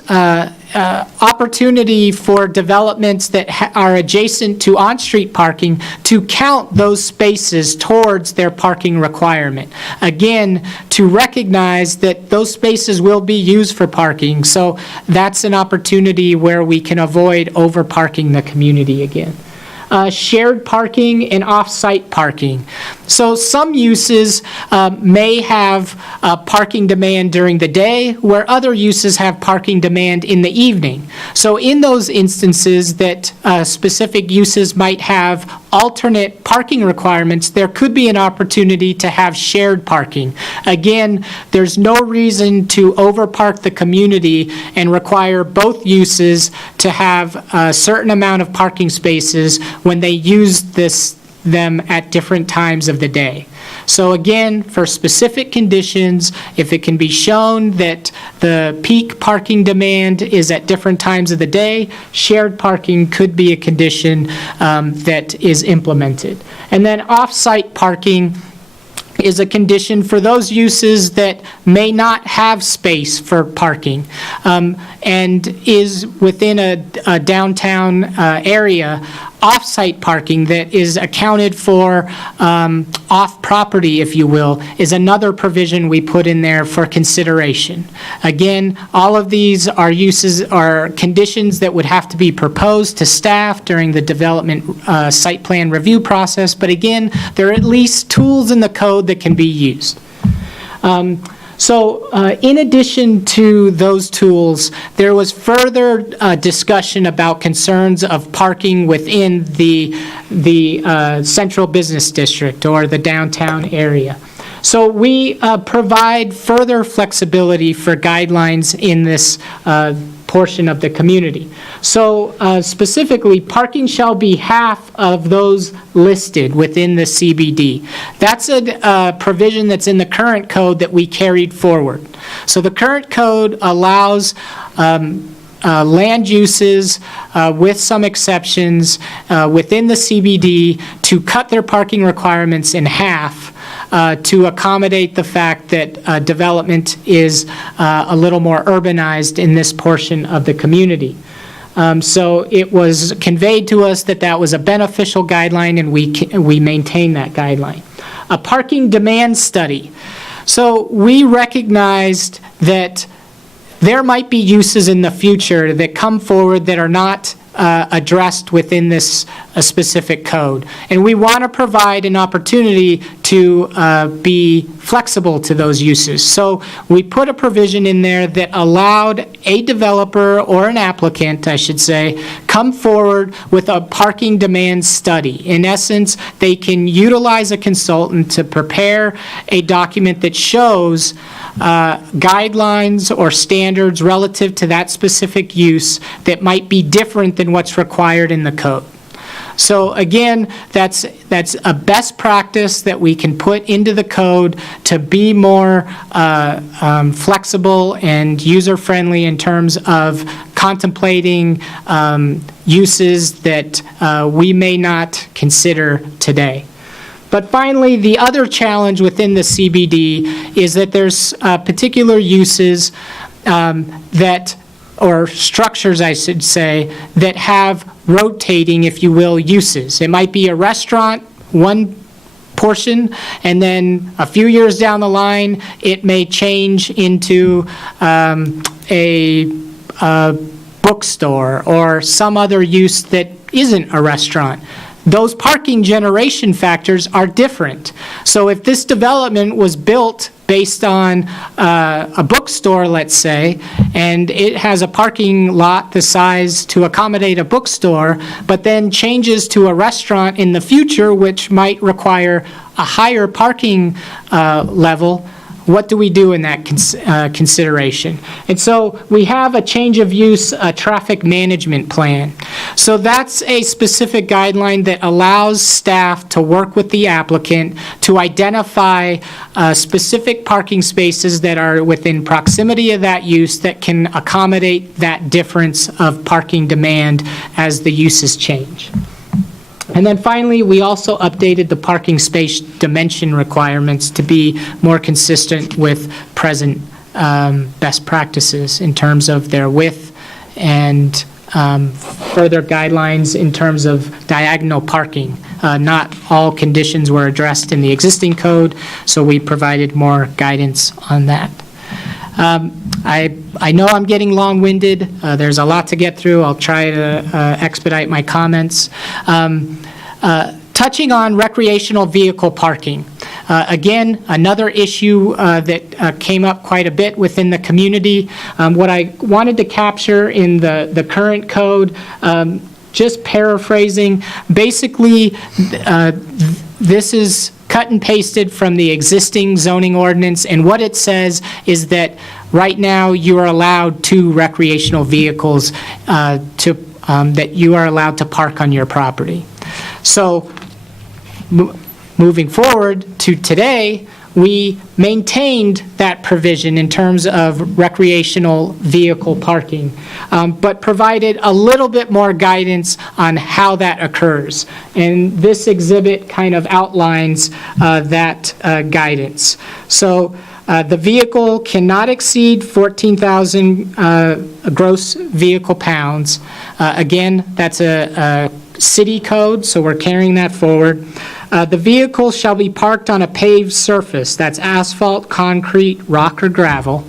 opportunity for developments that are adjacent to on-street parking to count those spaces towards their parking requirement. Again, to recognize that those spaces will be used for parking, so that's an opportunity where we can avoid over-parking the community again. Shared parking and off-site parking. So some uses may have parking demand during the day, where other uses have parking demand in the evening. So in those instances that specific uses might have alternate parking requirements, there could be an opportunity to have shared parking. Again, there's no reason to overpark the community and require both uses to have a certain amount of parking spaces when they use them at different times of the day. So again, for specific conditions, if it can be shown that the peak parking demand is at different times of the day, shared parking could be a condition that is implemented. And then off-site parking is a condition for those uses that may not have space for parking and is within a downtown area. Off-site parking that is accounted for off-property, if you will, is another provision we put in there for consideration. Again, all of these are uses or conditions that would have to be proposed to staff during the development site plan review process, but again, there are at least tools in the code that can be used. So in addition to those tools, there was further discussion about concerns of parking within the central business district or the downtown area. So we provide further flexibility for guidelines in this portion of the community. So specifically, parking shall be half of those listed within the CBD. That's a provision that's in the current code that we carried forward. So the current code allows land uses, with some exceptions, within the CBD to cut their parking requirements in half to accommodate the fact that development is a little more urbanized in this portion of the community. So it was conveyed to us that that was a beneficial guideline, and we maintain that guideline. A parking demand study. So we recognized that there might be uses in the future that come forward that are not addressed within this specific code. And we want to provide an opportunity to be flexible to those uses. So we put a provision in there that allowed a developer or an applicant, I should say, come forward with a parking demand study. In essence, they can utilize a consultant to prepare a document that shows guidelines or standards relative to that specific use that might be different than what's required in the code. So again, that's a best practice that we can put into the code to be more flexible and user-friendly in terms of contemplating uses that we may not consider today. But finally, the other challenge within the CBD is that there's particular uses or structures, I should say, that have rotating, if you will, uses. It might be a restaurant, one portion, and then a few years down the line, it may change into a bookstore or some other use that isn't a restaurant. Those parking generation factors are different. So if this development was built based on a bookstore, let's say, and it has a parking lot the size to accommodate a bookstore, but then changes to a restaurant in the future, which might require a higher parking level, what do we do in that consideration? And so we have a change of use traffic management plan. So that's a specific guideline that allows staff to work with the applicant to identify specific parking spaces that are within proximity of that use that can accommodate that difference of parking demand as the uses change. And then finally, we also updated the parking space dimension requirements to be more consistent with present best practices in terms of their width and further guidelines in terms of diagonal parking. Not all conditions were addressed in the existing code, so we provided more guidance on that. I know I'm getting long-winded. There's a lot to get through. I'll try to expedite my comments. Touching on recreational vehicle parking. Again, another issue that came up quite a bit within the community. What I wanted to capture in the current code, just paraphrasing, basically this is cut and pasted from the existing zoning ordinance, and what it says is that right now you are allowed 2 recreational vehicles that you are allowed to park on your property. So moving forward to today, we maintained that provision in terms of recreational vehicle parking, but provided a little bit more guidance on how that occurs. And this exhibit kind of outlines that guidance. So the vehicle cannot exceed 14,000 gross vehicle pounds. Again, that's a city code, so we're carrying that forward. The vehicle shall be parked on a paved surface, that's asphalt, concrete, rock, or gravel.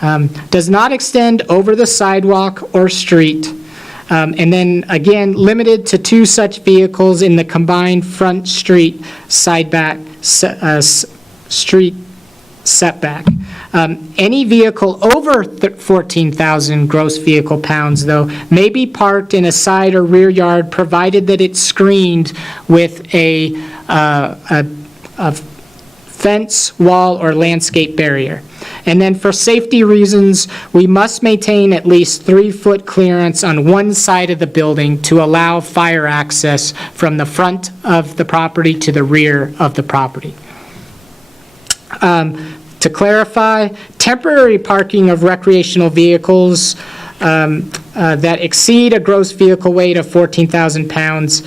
Does not extend over the sidewalk or street. And then again, limited to 2 such vehicles in the combined front street street setback. Any vehicle over 14,000 gross vehicle pounds, though, may be parked in a side or rear yard, provided that it's screened with a fence, wall, or landscape barrier. And then for safety reasons, we must maintain at least 3-foot clearance on one side of the building to allow fire access from the front of the property to the rear of the property. To clarify, temporary parking of recreational vehicles that exceed a gross vehicle weight of 14,000 pounds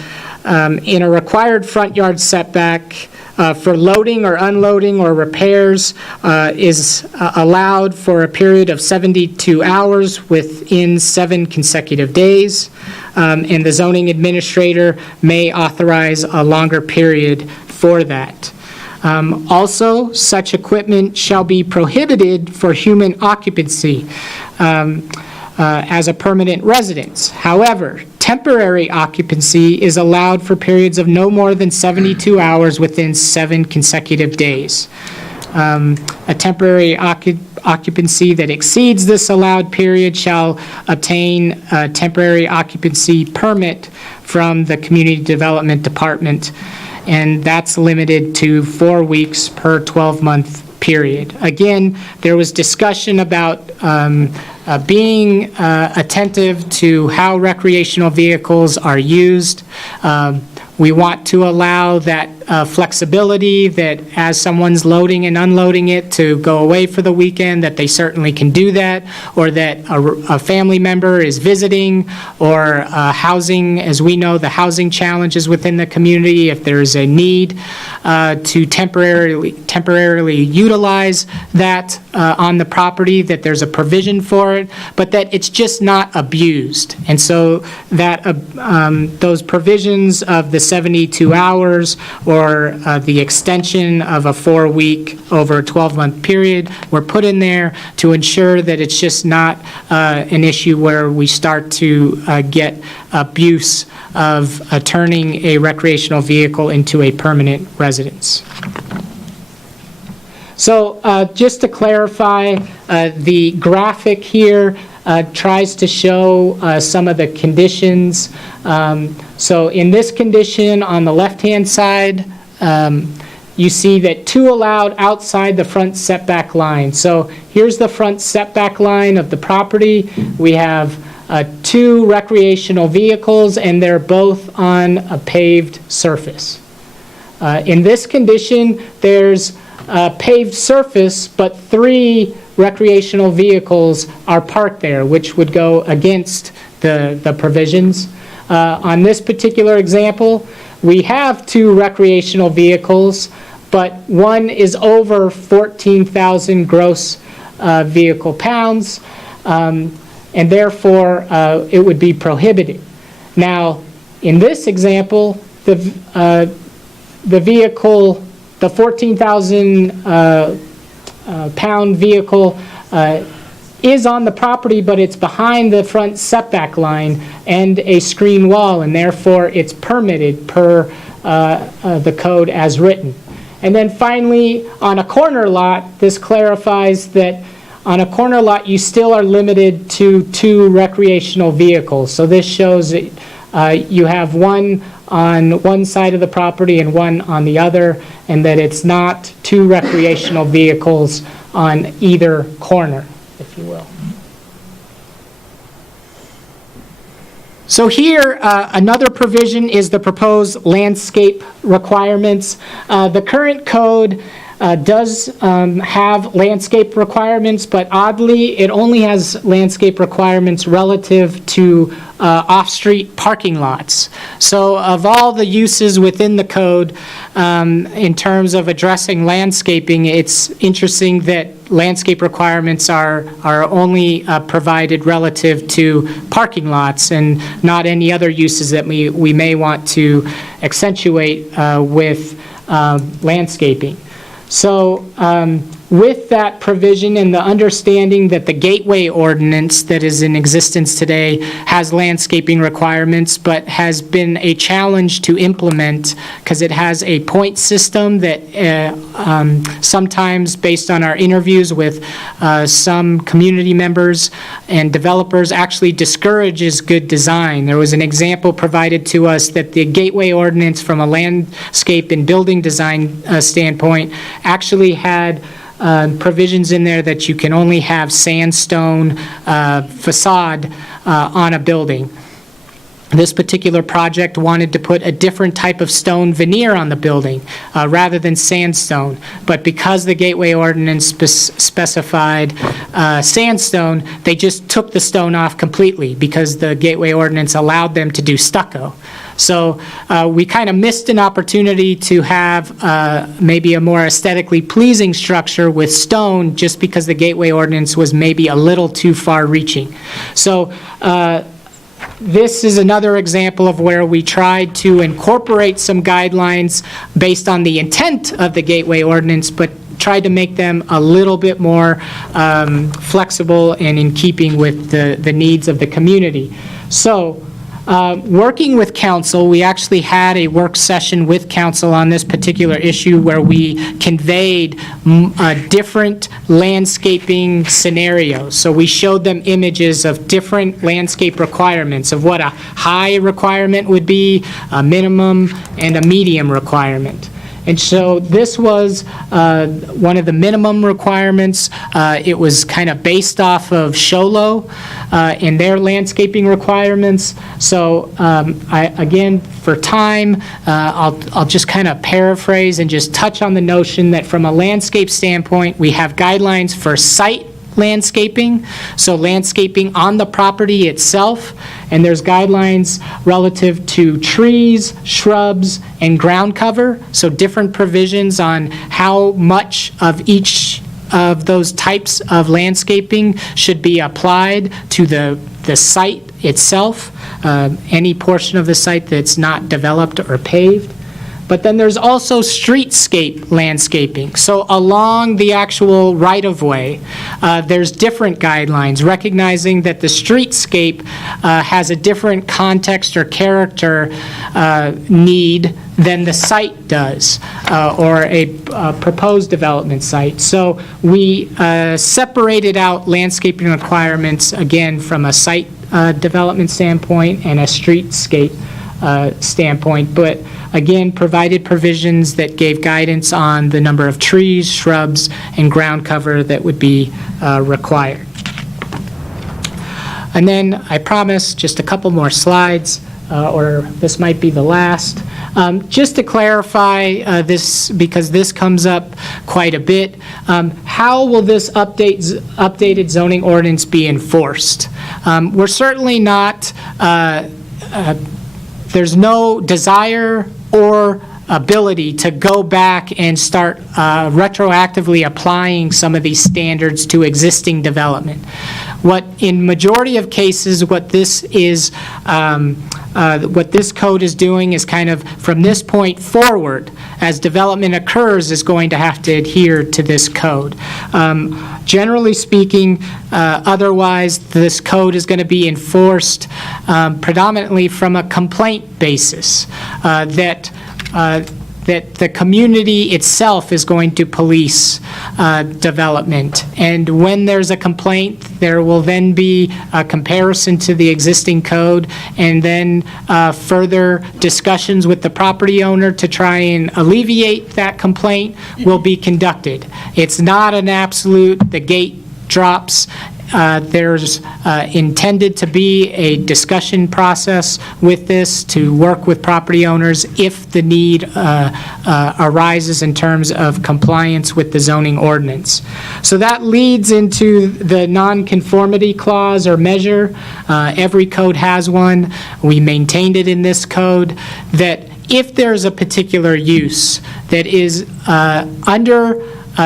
in a required front yard setback for loading or unloading or repairs is allowed for a period of 72 hours within 7 consecutive days. And the zoning administrator may authorize a longer period for that. Also, such equipment shall be prohibited for human occupancy as a permanent residence. However, temporary occupancy is allowed for periods of no more than 72 hours within 7 consecutive days. A temporary occupancy that exceeds this allowed period shall obtain a temporary occupancy permit from the Community Development Department, and that's limited to 4 weeks per 12-month period. Again, there was discussion about being attentive to how recreational vehicles are used. We want to allow that flexibility that as someone's loading and unloading it to go away for the weekend, that they certainly can do that, or that a family member is visiting, or housing, as we know, the housing challenges within the community, if there's a need to temporarily utilize that on the property, that there's a provision for it, but that it's just not abused. And so that those provisions of the 72 hours or the extension of a 4-week over a 12-month period were put in there to ensure that it's just not an issue where we start to get abuse of turning a recreational vehicle into a permanent residence. So just to clarify, the graphic here tries to show some of the conditions. So in this condition, on the left-hand side, you see that 2 allowed outside the front setback line. So here's the front setback line of the property. We have 2 recreational vehicles, and they're both on a paved surface. In this condition, there's a paved surface, but 3 recreational vehicles are parked there, which would go against the provisions. On this particular example, we have 2 recreational vehicles, but one is over 14,000 gross vehicle pounds, and therefore it would be prohibited. Now, in this example, the vehicle, the 14,000 pound vehicle is on the property, but it's behind the front setback line and a screen wall, and therefore it's permitted per the code as written. And then finally, on a corner lot, this clarifies that on a corner lot, you still are limited to 2 recreational vehicles. So this shows that you have one on one side of the property and one on the other, and that it's not 2 recreational vehicles on either corner, if you will. So here, another provision is the proposed landscape requirements. The current code does have landscape requirements, but oddly, it only has landscape requirements relative to off-street parking lots. So of all the uses within the code, in terms of addressing landscaping, it's interesting that landscape requirements are only provided relative to parking lots and not any other uses that we may want to accentuate with landscaping. So with that provision and the understanding that the gateway ordinance that is in existence today has landscaping requirements, but has been a challenge to implement because it has a point system that sometimes, based on our interviews with some community members and developers, actually discourages good design. There was an example provided to us that the gateway ordinance from a landscape and building design standpoint actually had provisions in there that you can only have sandstone facade on a building. This particular project wanted to put a different type of stone veneer on the building rather than sandstone. But because the gateway ordinance specified sandstone, they just took the stone off completely because the gateway ordinance allowed them to do stucco. So we kind of missed an opportunity to have maybe a more aesthetically pleasing structure with stone just because the gateway ordinance was maybe a little too far-reaching. So this is another example of where we tried to incorporate some guidelines based on the intent of the gateway ordinance, but tried to make them a little bit more flexible and in keeping with the needs of the community. So working with council, we actually had a work session with council on this particular issue where we conveyed different landscaping scenarios. So we showed them images of different landscape requirements of what a high requirement would be, a minimum, and a medium requirement. And so this was one of the minimum requirements. It was kind of based off of Sholo and their landscaping requirements. So again, for time, I'll just kind of paraphrase and just touch on the notion that from a landscape standpoint, we have guidelines for site landscaping, so landscaping on the property itself, and there's guidelines relative to trees, shrubs, and ground cover, so different provisions on how much of each of those types of landscaping should be applied to the site itself, any portion of the site that's not developed or paved. But then there's also streetscape landscaping. So along the actual right-of-way, there's different guidelines, recognizing that the streetscape has a different context or character need than the site does, or a proposed development site. So we separated out landscaping requirements, again, from a site development standpoint and a streetscape standpoint, but again, provided provisions that gave guidance on the number of trees, shrubs, and ground cover that would be required. And then I promise just a couple more slides, or this might be the last. Just to clarify this, because this comes up quite a bit, how will this updated zoning ordinance be enforced? We're certainly not, there's no desire or ability to go back and start retroactively applying some of these standards to existing development. What, in majority of cases, what this is, what this code is doing is kind of from this point forward, as development occurs, is going to have to adhere to this code. Generally speaking, otherwise, this code is going to be enforced predominantly from a complaint basis, that the community itself is going to police development. And when there's a complaint, there will then be a comparison to the existing code, and then further discussions with the property owner to try and alleviate that complaint will be conducted. It's not an absolute, the gate drops. There's intended to be a discussion process with this to work with property owners if the need arises in terms of compliance with the zoning ordinance. So that leads into the nonconformity clause or measure. Every code has one. We maintained it in this code, that if there's a particular use that is under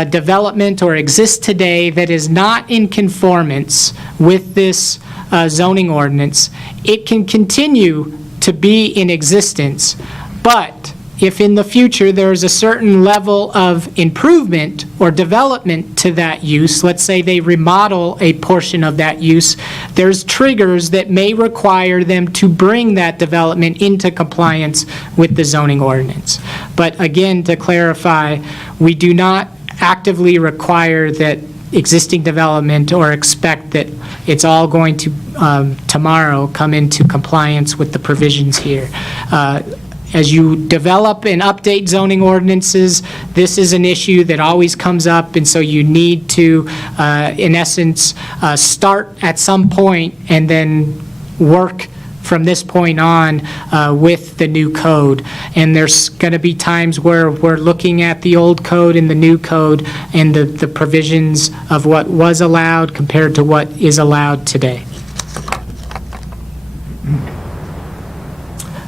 development or exists today that is not in conformance with this zoning ordinance, it can continue to be in existence. But if in the future there's a certain level of improvement or development to that use, let's say they remodel a portion of that use, there's triggers that may require them to bring that development into compliance with the zoning ordinance. But again, to clarify, we do not actively require that existing development or expect that it's all going to tomorrow come into compliance with the provisions here. As you develop and update zoning ordinances, this is an issue that always comes up, and so you need to, in essence, start at some point and then work from this point on with the new code. And there's going to be times where we're looking at the old code and the new code and the provisions of what was allowed compared to what is allowed today.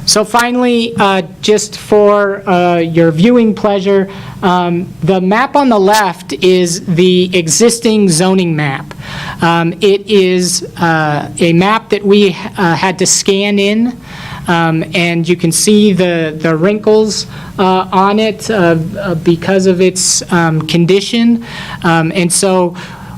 So finally, just for your viewing pleasure, the map on the left is the existing zoning map. It is a map that we had to scan in, and you can see the wrinkles on it because of its condition. And so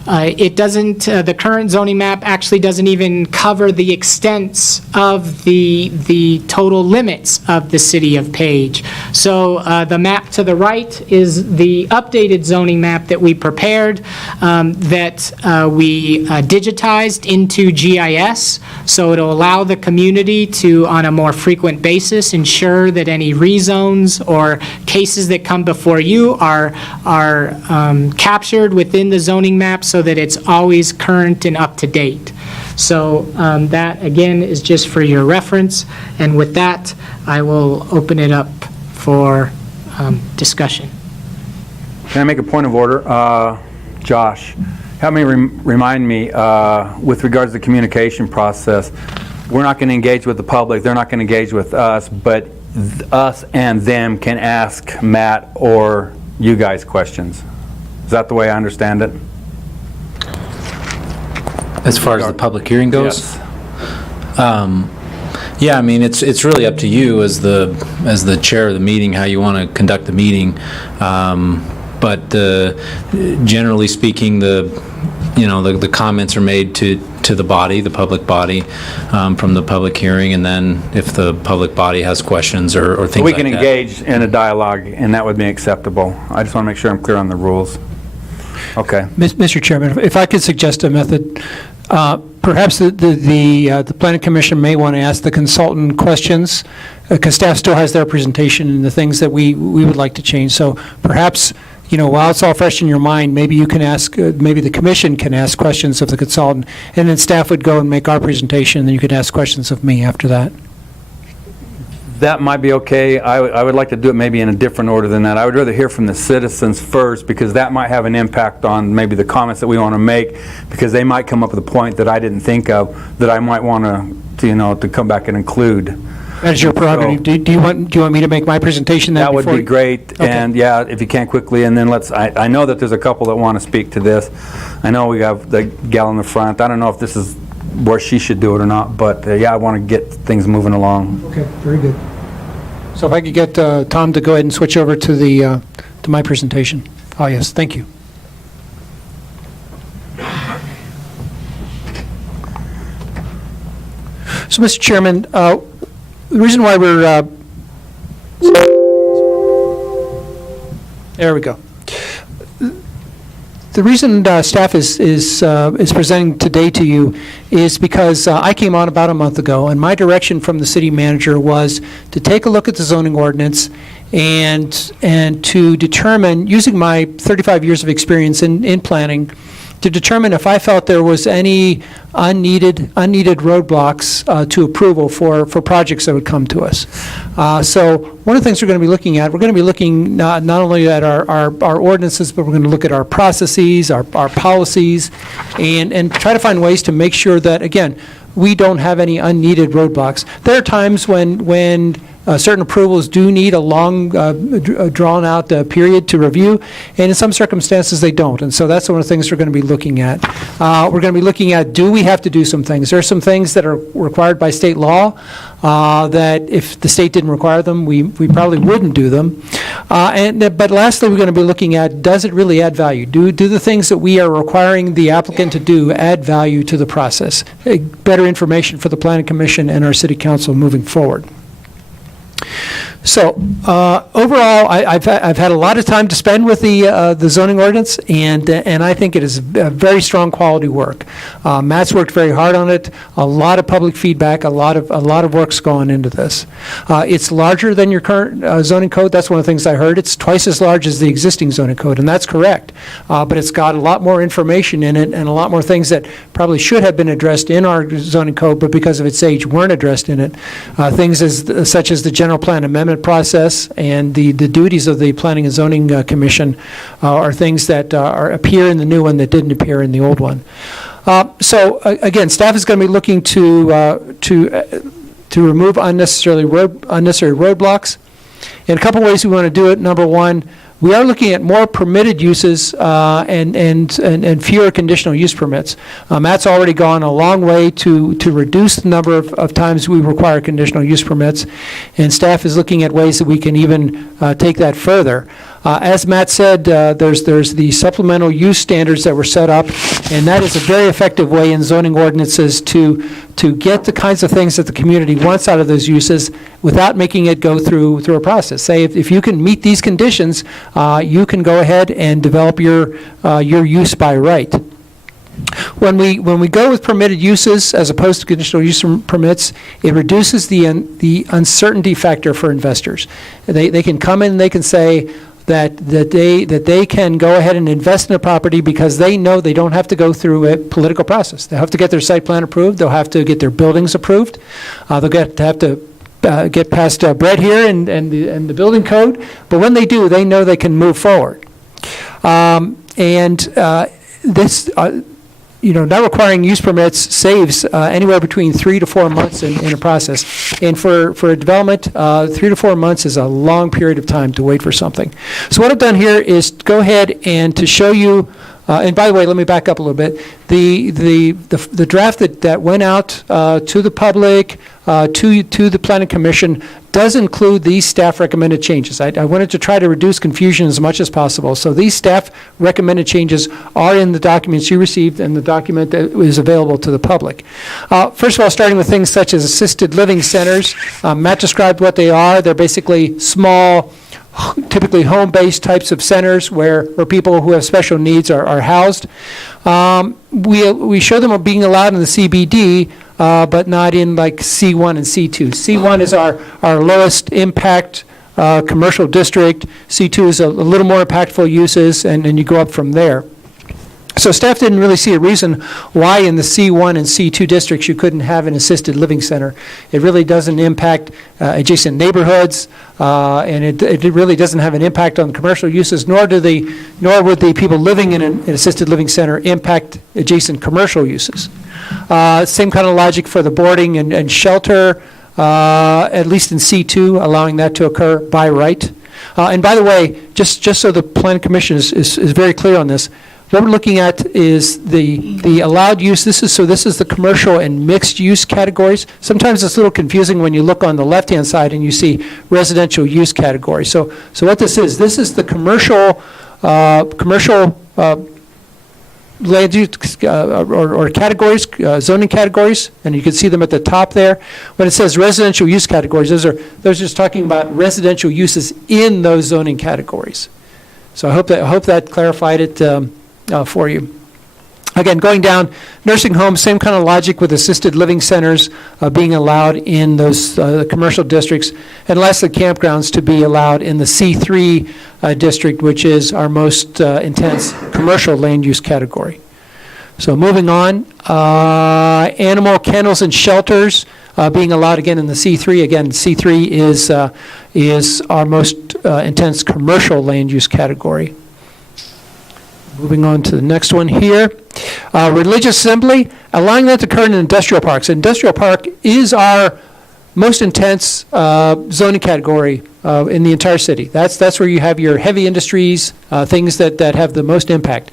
It doesn't, the current zoning map actually doesn't even cover the extents of the total limits of the city of Page. So the map to the right is the updated zoning map that we prepared, that we digitized into GIS. So it'll allow the community to, on a more frequent basis, ensure that any rezones or cases that come before you are captured within the zoning map so that it's always current and up to date. So that, again, is just for your reference. And with that, I will open it up for discussion. Can I make a point of order? Josh, help me remind me, with regards to the communication process, we're not going to engage with the public, they're not going to engage with us, but us and them can ask Matt or you guys questions. Is that the way I understand it? As far as the public hearing goes? Yes. Yeah, I mean, it's really up to you as the chair of the meeting, how you want to conduct the meeting. But generally speaking, the comments are made to the body, the public body, from the public hearing, and then if the public body has questions or things like that. We can engage in a dialogue, and that would be acceptable. I just want to make sure I'm clear on the rules. Okay. Mr. Chairman, if I could suggest a method, perhaps the Planning Commission may want to ask the consultant questions, because staff still has their presentation and the things that we would like to change. So perhaps, while it's all fresh in your mind, maybe you can ask, maybe the commission can ask questions of the consultant, and then staff would go and make our presentation, and then you could ask questions of me after that. That might be okay. I would like to do it maybe in a different order than that. I would rather hear from the citizens first, because that might have an impact on maybe the comments that we want to make, because they might come up with a point that I didn't think of that I might want to come back and include. That is your prerogative. Do you want me to make my presentation then? That would be great. Okay. And yeah, if you can quickly, and then I know that there's a couple that want to speak to this. I know we have the gal in the front. I don't know if this is where she should do it or not, but yeah, I want to get things moving along. Okay, very good. So if I could get Tom to go ahead and switch over to my presentation. Oh, yes, thank you. So, Mr. Chairman, the reason why we're... there we go. The reason staff is presenting today to you is because I came on about a month ago, and my direction from the city manager was to take a look at the zoning ordinance and to determine, using my 35 years of experience in planning, to determine if I felt there was any unneeded roadblocks to approval for projects that would come to us. So one of the things we're going to be looking at, we're going to be looking not only at our ordinances, but we're going to look at our processes, our policies, and try to find ways to make sure that, again, we don't have any unneeded roadblocks. There are times when certain approvals do need a long, drawn-out period to review, and in some circumstances they don't. And so that's one of the things we're going to be looking at. We're going to be looking at, do we have to do some things? There are some things that are required by state law that if the state didn't require them, we probably wouldn't do them. But lastly, we're going to be looking at, does it really add value? Do the things that we are requiring the applicant to do add value to the process? Better information for the Planning Commission and our City Council moving forward. So overall, I've had a lot of time to spend with the zoning ordinance, and I think it is a very strong quality work. Matt's worked very hard on it. A lot of public feedback, a lot of work's gone into this. It's larger than your current zoning code. That's one of the things I heard. It's twice as large as the existing zoning code, and that's correct. But it's got a lot more information in it and a lot more things that probably should have been addressed in our zoning code, but because of its age weren't addressed in it. Things such as the general plan amendment process and the duties of the Planning and Zoning Commission are things that appear in the new one that didn't appear in the old one. So again, staff is going to be looking to remove unnecessary roadblocks. In a couple ways we want to do it. Number one, we are looking at more permitted uses and fewer conditional use permits. That's already gone a long way to reduce the number of times we require conditional use permits, and staff is looking at ways that we can even take that further. As Matt said, there's the supplemental use standards that were set up, and that is a very effective way in zoning ordinances to get the kinds of things that the community wants out of those uses without making it go through a process. Say, if you can meet these conditions, you can go ahead and develop your use by right. When we go with permitted uses as opposed to conditional use permits, it reduces the uncertainty factor for investors. They can come in and they can say that they can go ahead and invest in a property because they know they don't have to go through a political process. They'll have to get their site plan approved. They'll have to get their buildings approved. They'll have to get past Brett here and the building code. But when they do, they know they can move forward. Not requiring use permits saves anywhere between 3 to 4 months in a process. And for a development, 3 to 4 months is a long period of time to wait for something. So what I've done here is go ahead and to show you, and by the way, let me back up a little bit. The draft that went out to the public, to the Planning Commission, does include these staff recommended changes. I wanted to try to reduce confusion as much as possible. So these staff recommended changes are in the documents you received and the document that is available to the public. First of all, starting with things such as assisted living centers. Matt described what they are. They're basically small, typically home-based types of centers where people who have special needs are housed. We show them being allowed in the CBD, but not in like C1 and C2. C1 is our lowest impact commercial district. C2 is a little more impactful uses, and you go up from there. So staff didn't really see a reason why in the C1 and C2 districts you couldn't have an assisted living center. It really doesn't impact adjacent neighborhoods, and it really doesn't have an impact on commercial uses, nor would the people living in an assisted living center impact adjacent commercial uses. Same kind of logic for the boarding and shelter, at least in C2, allowing that to occur by right. And by the way, just so the Planning Commission is very clear on this, what we're looking at is the allowed use. This is the commercial and mixed use categories. Sometimes it's a little confusing when you look on the left-hand side and you see residential use category. So what this is the commercial land use or categories, zoning categories, and you can see them at the top there. When it says residential use categories, those are just talking about residential uses in those zoning categories. So I hope that clarified it for you. Again, going down, nursing homes, same kind of logic with assisted living centers being allowed in those commercial districts, and lastly, campgrounds to be allowed in the C3 district, which is our most intense commercial land use category. So moving on, animal kennels and shelters being allowed again in the C3. Again, C3 is our most intense commercial land use category. Moving on to the next one here. Religious assembly, allowing that to occur in industrial parks. Industrial park is our most intense zoning category in the entire city. That's where you have your heavy industries, things that have the most impact.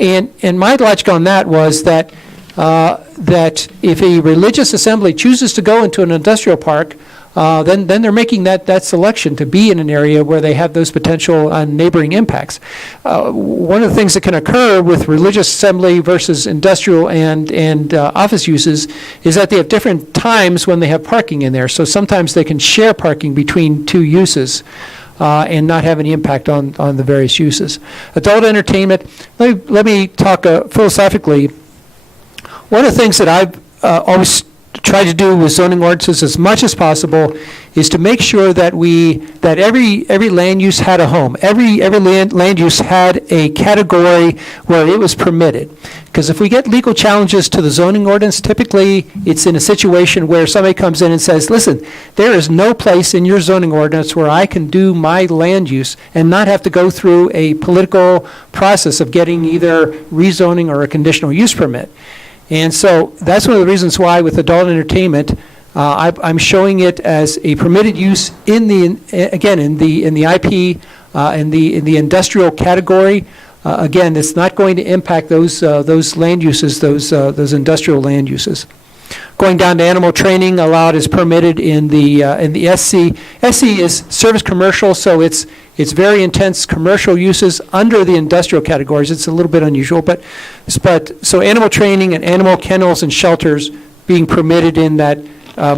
And my logic on that was that if a religious assembly chooses to go into an industrial park, then they're making that selection to be in an area where they have those potential neighboring impacts. One of the things that can occur with religious assembly versus industrial and office uses is that they have different times when they have parking in there. So sometimes they can share parking between two uses and not have any impact on the various uses. Adult entertainment, let me talk philosophically. One of the things that I've always try to do with zoning ordinances as much as possible is to make sure that every land use had a home. Every land use had a category where it was permitted. Because if we get legal challenges to the zoning ordinance, typically it's in a situation where somebody comes in and says, listen, there is no place in your zoning ordinance where I can do my land use and not have to go through a political process of getting either rezoning or a conditional use permit. And so that's one of the reasons why with adult entertainment, I'm showing it as a permitted use in the IP in the industrial category. Again, it's not going to impact those land uses, those industrial land uses. Going down to animal training, allowed is permitted in the SC. SC is service commercial, so it's very intense commercial uses under the industrial categories. It's a little bit unusual, but so animal training and animal kennels and shelters being permitted in that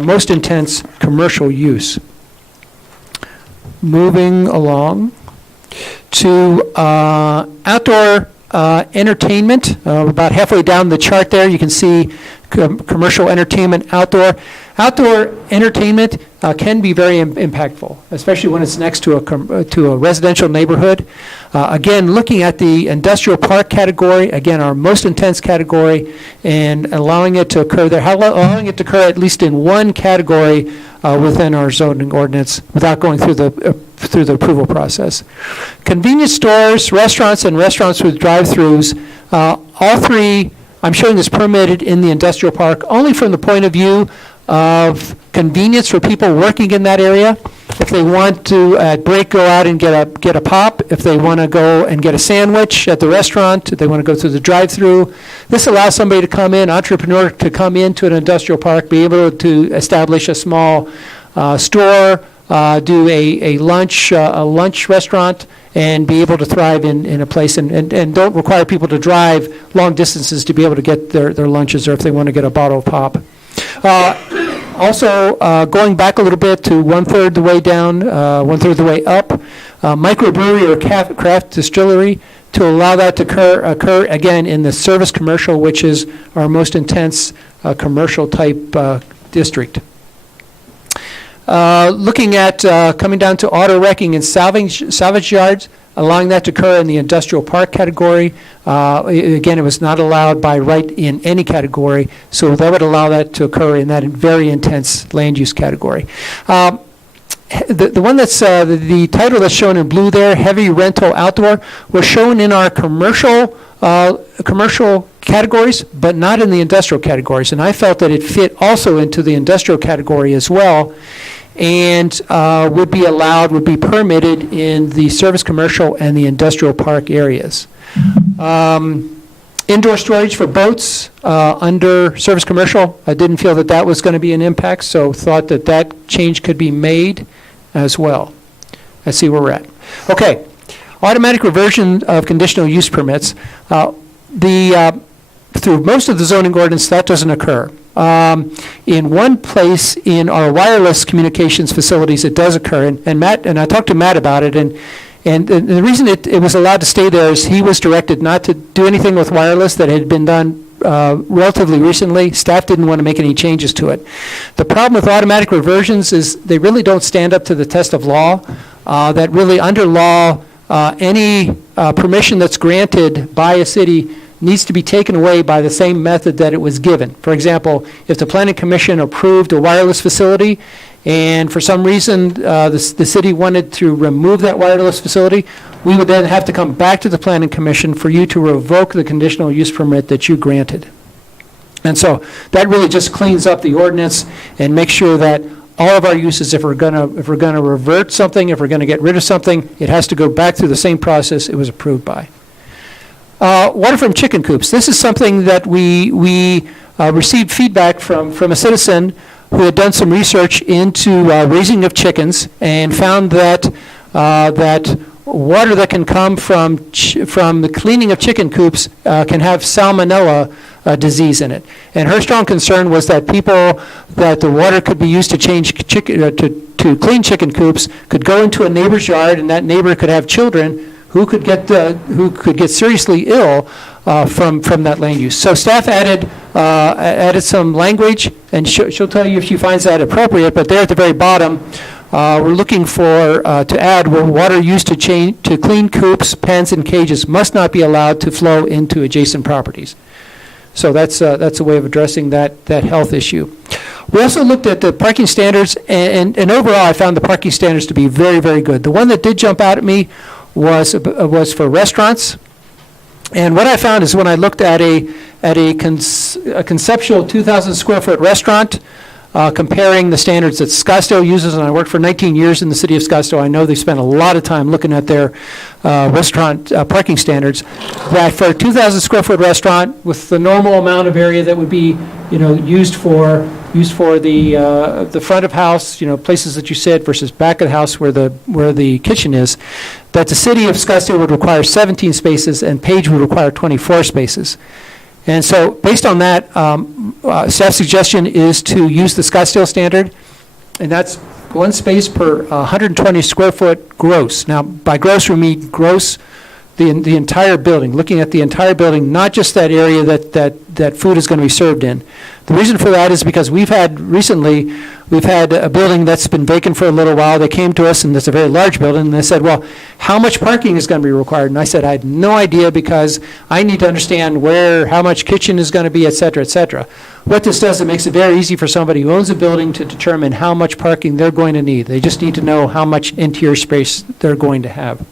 most intense commercial use. Moving along to outdoor entertainment, about halfway down the chart there, you can see commercial entertainment, outdoor. Outdoor entertainment can be very impactful, especially when it's next to a residential neighborhood. Again, looking at the industrial park category, again, our most intense category, and allowing it to occur there, allowing it to occur at least in one category within our zoning ordinance without going through the approval process. Convenience stores, restaurants, and restaurants with drive-throughs, all three, I'm showing this permitted in the industrial park only from the point of view of convenience for people working in that area. If they want to at break go out and get a pop, if they want to go and get a sandwich at the restaurant, if they want to go through the drive-through, this allows somebody to come in, entrepreneur to come into an industrial park, be able to establish a small store, do a lunch restaurant, and be able to thrive in a place and don't require people to drive long distances to be able to get their lunches, or if they want to get a bottle of pop. Also, going back a little bit to one-third the way down, one-third the way up, microbrewery or craft distillery, to allow that to occur again in the service commercial, which is our most intense commercial type district. Looking at coming down to auto wrecking and salvage yards, allowing that to occur in the industrial park category. Again, it was not allowed by right in any category, so that would allow that to occur in that very intense land use category. The one that's, the title that's shown in blue there, heavy rental outdoor, was shown in our commercial categories, but not in the industrial categories. And I felt that it fit also into the industrial category as well, and would be permitted in the service commercial and the industrial park areas. Indoor storage for boats under service commercial, I didn't feel that was going to be an impact, so thought that change could be made as well. Let's see where we're at. Okay, automatic reversion of conditional use permits. Through most of the zoning ordinance, that doesn't occur. In one place in our wireless communications facilities, it does occur, and I talked to Matt about it, and the reason it was allowed to stay there is he was directed not to do anything with wireless that had been done relatively recently. Staff didn't want to make any changes to it. The problem with automatic reversions is they really don't stand up to the test of law. That really, under law, any permission that's granted by a city needs to be taken away by the same method that it was given. For example, if the Planning Commission approved a wireless facility and for some reason the city wanted to remove that wireless facility, we would then have to come back to the Planning Commission for you to revoke the conditional use permit that you granted. And so that really just cleans up the ordinance and makes sure that all of our uses, if we're going to revert something, if we're going to get rid of something, it has to go back through the same process it was approved by. Water from chicken coops. This is something that we received feedback from a citizen who had done some research into raising of chickens and found that water that can come from the cleaning of chicken coops can have salmonella disease in it. And her strong concern was that the water could be used to change to clean chicken coops could go into a neighbor's yard, and that neighbor could have children who could get seriously ill from that land use. So staff added some language, and she'll tell you if she finds that appropriate. But there at the very bottom, we're looking for to add where water used to clean coops, pens, and cages must not be allowed to flow into adjacent properties. So that's a way of addressing that health issue. We also looked at the parking standards, and overall I found the parking standards to be very, very good. The one that did jump out at me was for restaurants, and what I found is when I looked at a conceptual 2,000 square foot restaurant, comparing the standards that Scottsdale uses, and I worked for 19 years in the city of Scottsdale. I know they spent a lot of time looking at their restaurant parking standards, that for a 2,000 square foot restaurant with the normal amount of area that would be, used for the front of house, places that you sit versus back of the house where the kitchen is, that the city of Scottsdale would require 17 spaces and Page would require 24 spaces. And so, based on that, staff suggestion is to use the Scottsdale standard, and that's one space per 120 square foot gross. Now, by gross, we mean gross the entire building, looking at the entire building, not just that area that food is going to be served in. The reason for that is because we've had a building that's been vacant for a little while. They came to us, and it's a very large building, and they said, well, how much parking is going to be required? And I said, I had no idea, because I need to understand how much kitchen is going to be, et cetera, et cetera. What this does, it makes it very easy for somebody who owns a building to determine how much parking they're going to need. They just need to know how much interior space they're going to have.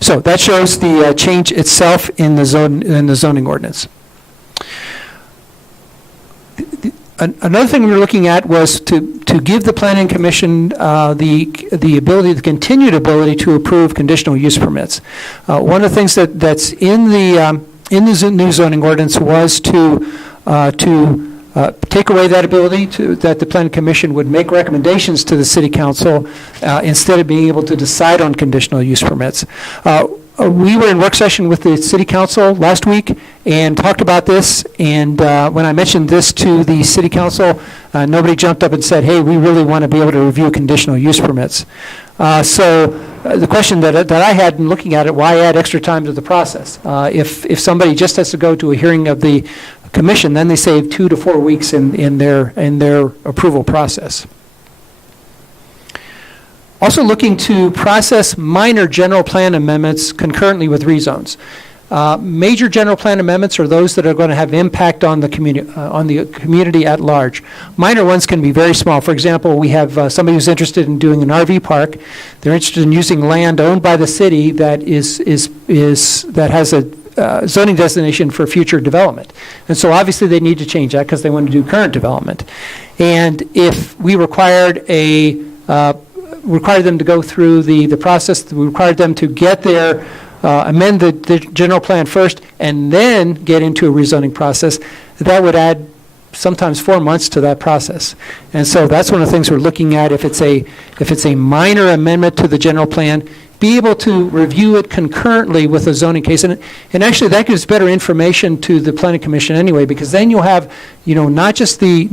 So that shows the change itself in the zoning ordinance. Another thing we were looking at was to give the Planning Commission the ability, the continued ability to approve conditional use permits. One of the things that's in the new zoning ordinance was to take away that ability that the Planning Commission would make recommendations to the City Council instead of being able to decide on conditional use permits. We were in work session with the City Council last week and talked about this, and when I mentioned this to the City Council, nobody jumped up and said, hey, we really want to be able to review conditional use permits. So the question that I had in looking at it, why add extra time to the process? If somebody just has to go to a hearing of the commission, then they save 2 to 4 weeks in their approval process. Also looking to process minor general plan amendments concurrently with rezones. Major general plan amendments are those that are going to have impact on the community at large. Minor ones can be very small. For example, we have somebody who's interested in doing an RV park. They're interested in using land owned by the city that that has a zoning designation for future development. And so obviously they need to change that because they want to do current development. And if we required them to go through the process, we required them to get their, amend the general plan first and then get into a rezoning process, that would add sometimes 4 months to that process. And so that's one of the things we're looking at. If it's a minor amendment to the general plan, be able to review it concurrently with a zoning case. And actually that gives better information to the Planning Commission anyway, because then you'll have, not just the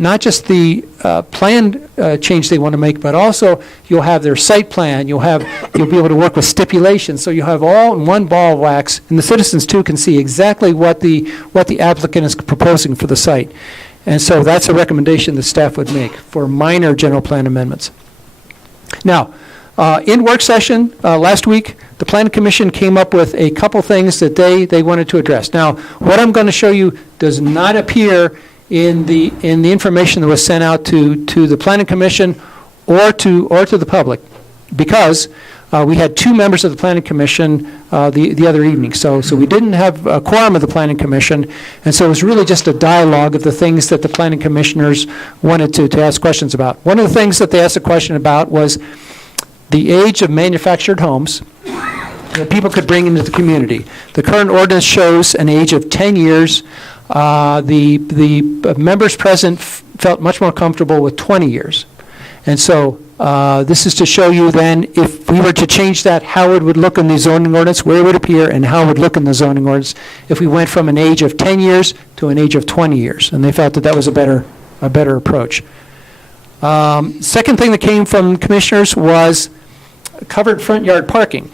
plan change they want to make, but also you'll have their site plan, you'll be able to work with stipulations, so you have all in one ball of wax, and the citizens too can see exactly what the applicant is proposing for the site. And so that's a recommendation the staff would make for minor general plan amendments. Now, in work session last week, the Planning Commission came up with a couple things that they wanted to address. Now, what I'm going to show you does not appear in the information that was sent out to the Planning Commission or to the public, because we had 2 members of the Planning Commission the other evening. So we didn't have a quorum of the Planning Commission, and so it was really just a dialogue of the things that the Planning Commissioners wanted to ask questions about. One of the things that they asked a question about was the age of manufactured homes that people could bring into the community. The current ordinance shows an age of 10 years. The members present felt much more comfortable with 20 years. And so this is to show you then, if we were to change that, how it would look in the zoning ordinance, where it would appear, and how it would look in the zoning ordinance if we went from an age of 10 years to an age of 20 years. And they felt that was a better approach. Second thing that came from commissioners was covered front yard parking.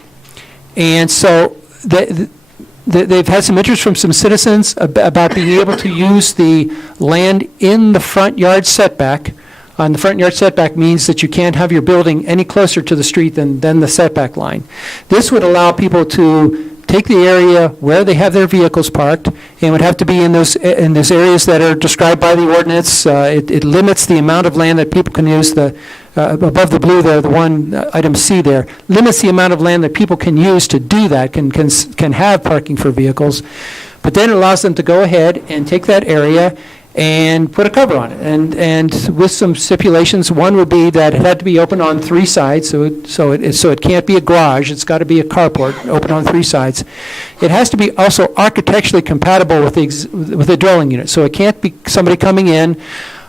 And so they've had some interest from some citizens about being able to use the land in the front yard setback. And the front yard setback means that you can't have your building any closer to the street than the setback line. This would allow people to take the area where they have their vehicles parked, and would have to be in those areas that are described by the ordinance. It limits the amount of land that people can use. Above the blue there, the one item C there, limits the amount of land that people can use to do that, can have parking for vehicles. But then it allows them to go ahead and take that area and put a cover on it. And with some stipulations, one would be that it had to be open on 3 sides, so it can't be a garage, it's got to be a carport, open on 3 sides. It has to be also architecturally compatible with the dwelling unit, so it can't be somebody coming in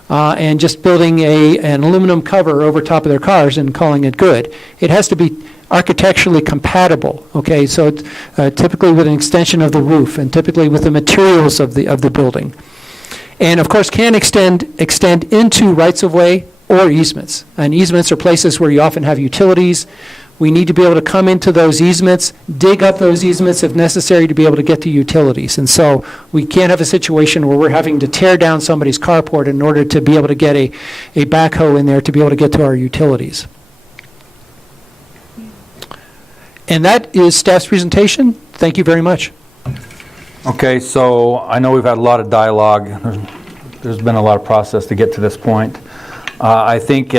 and just building an aluminum cover over top of their cars and calling it good. It has to be architecturally compatible, okay, so typically with an extension of the roof and typically with the materials of the building. And of course can extend into rights-of-way or easements. And easements are places where you often have utilities. We need to be able to come into those easements, dig up those easements if necessary to be able to get to utilities. And so we can't have a situation where we're having to tear down somebody's carport in order to be able to get a backhoe in there to be able to get to our utilities. And that is staff's presentation. Thank you very much. Okay, so I know we've had a lot of dialogue. There's been a lot of process to get to this point. I think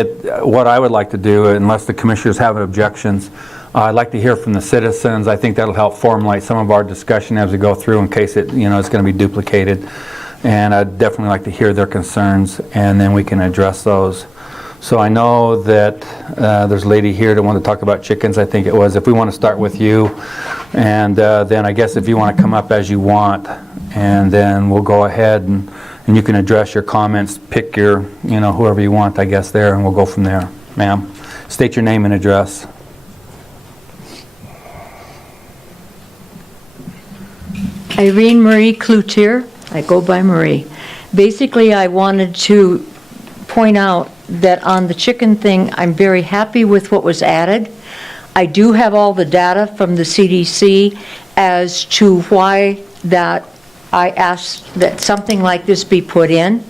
what I would like to do, unless the commissioners have objections, I'd like to hear from the citizens. I think that'll help formulate some of our discussion as we go through in case it's going to be duplicated. And I'd definitely like to hear their concerns, and then we can address those. So I know that there's a lady here that wanted to talk about chickens, I think it was. If we want to start with you, and then I guess if you want to come up as you want, and then we'll go ahead and you can address your comments, pick your, whoever you want, I guess, there, and we'll go from there. Ma'am, state your name and address. Irene Marie Cloutier. I go by Marie. Basically, I wanted to point out that on the chicken thing, I'm very happy with what was added. I do have all the data from the CDC as to why that I asked that something like this be put in.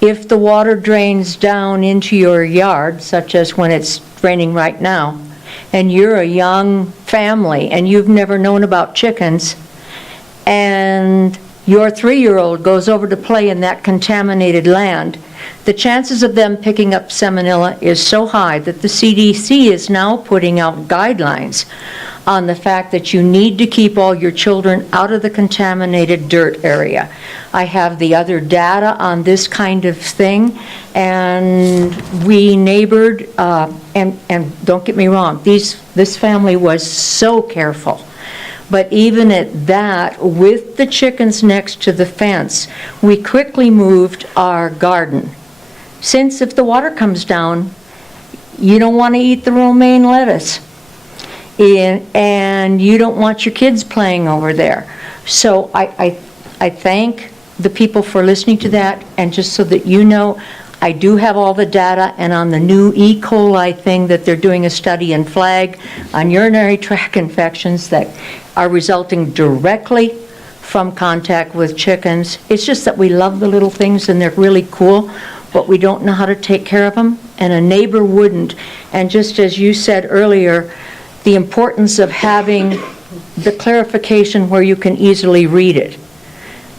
If the water drains down into your yard, such as when it's raining right now, and you're a young family and you've never known about chickens, and your 3-year-old goes over to play in that contaminated land, the chances of them picking up salmonella is so high that the CDC is now putting out guidelines on the fact that you need to keep all your children out of the contaminated dirt area. I have the other data on this kind of thing, and we neighbored, and don't get me wrong, this family was so careful. But even at that, with the chickens next to the fence, we quickly moved our garden. Since if the water comes down, you don't want to eat the romaine lettuce. And you don't want your kids playing over there. So I thank the people for listening to that, and just so that you know, I do have all the data, and on the new E. coli thing that they're doing a study in Flag on urinary tract infections that are resulting directly from contact with chickens. It's just that we love the little things and they're really cool, but we don't know how to take care of them, and a neighbor wouldn't. And just as you said earlier, the importance of having the clarification where you can easily read it.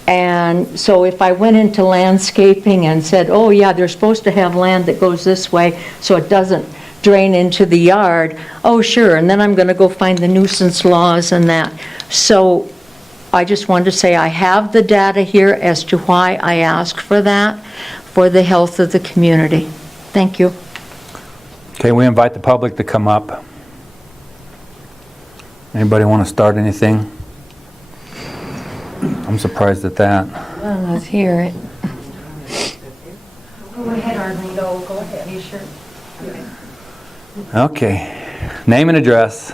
And so if I went into landscaping and said, oh yeah, they're supposed to have land that goes this way so it doesn't drain into the yard, oh sure, and then I'm going to go find the nuisance laws and that. So I just wanted to say I have the data here as to why I asked for that, for the health of the community. Thank you. Okay, we invite the public to come up. Anybody want to start anything? I'm surprised at that. Well, let's hear it. Go ahead, Arlene. No, go ahead. You sure? Okay, name and address.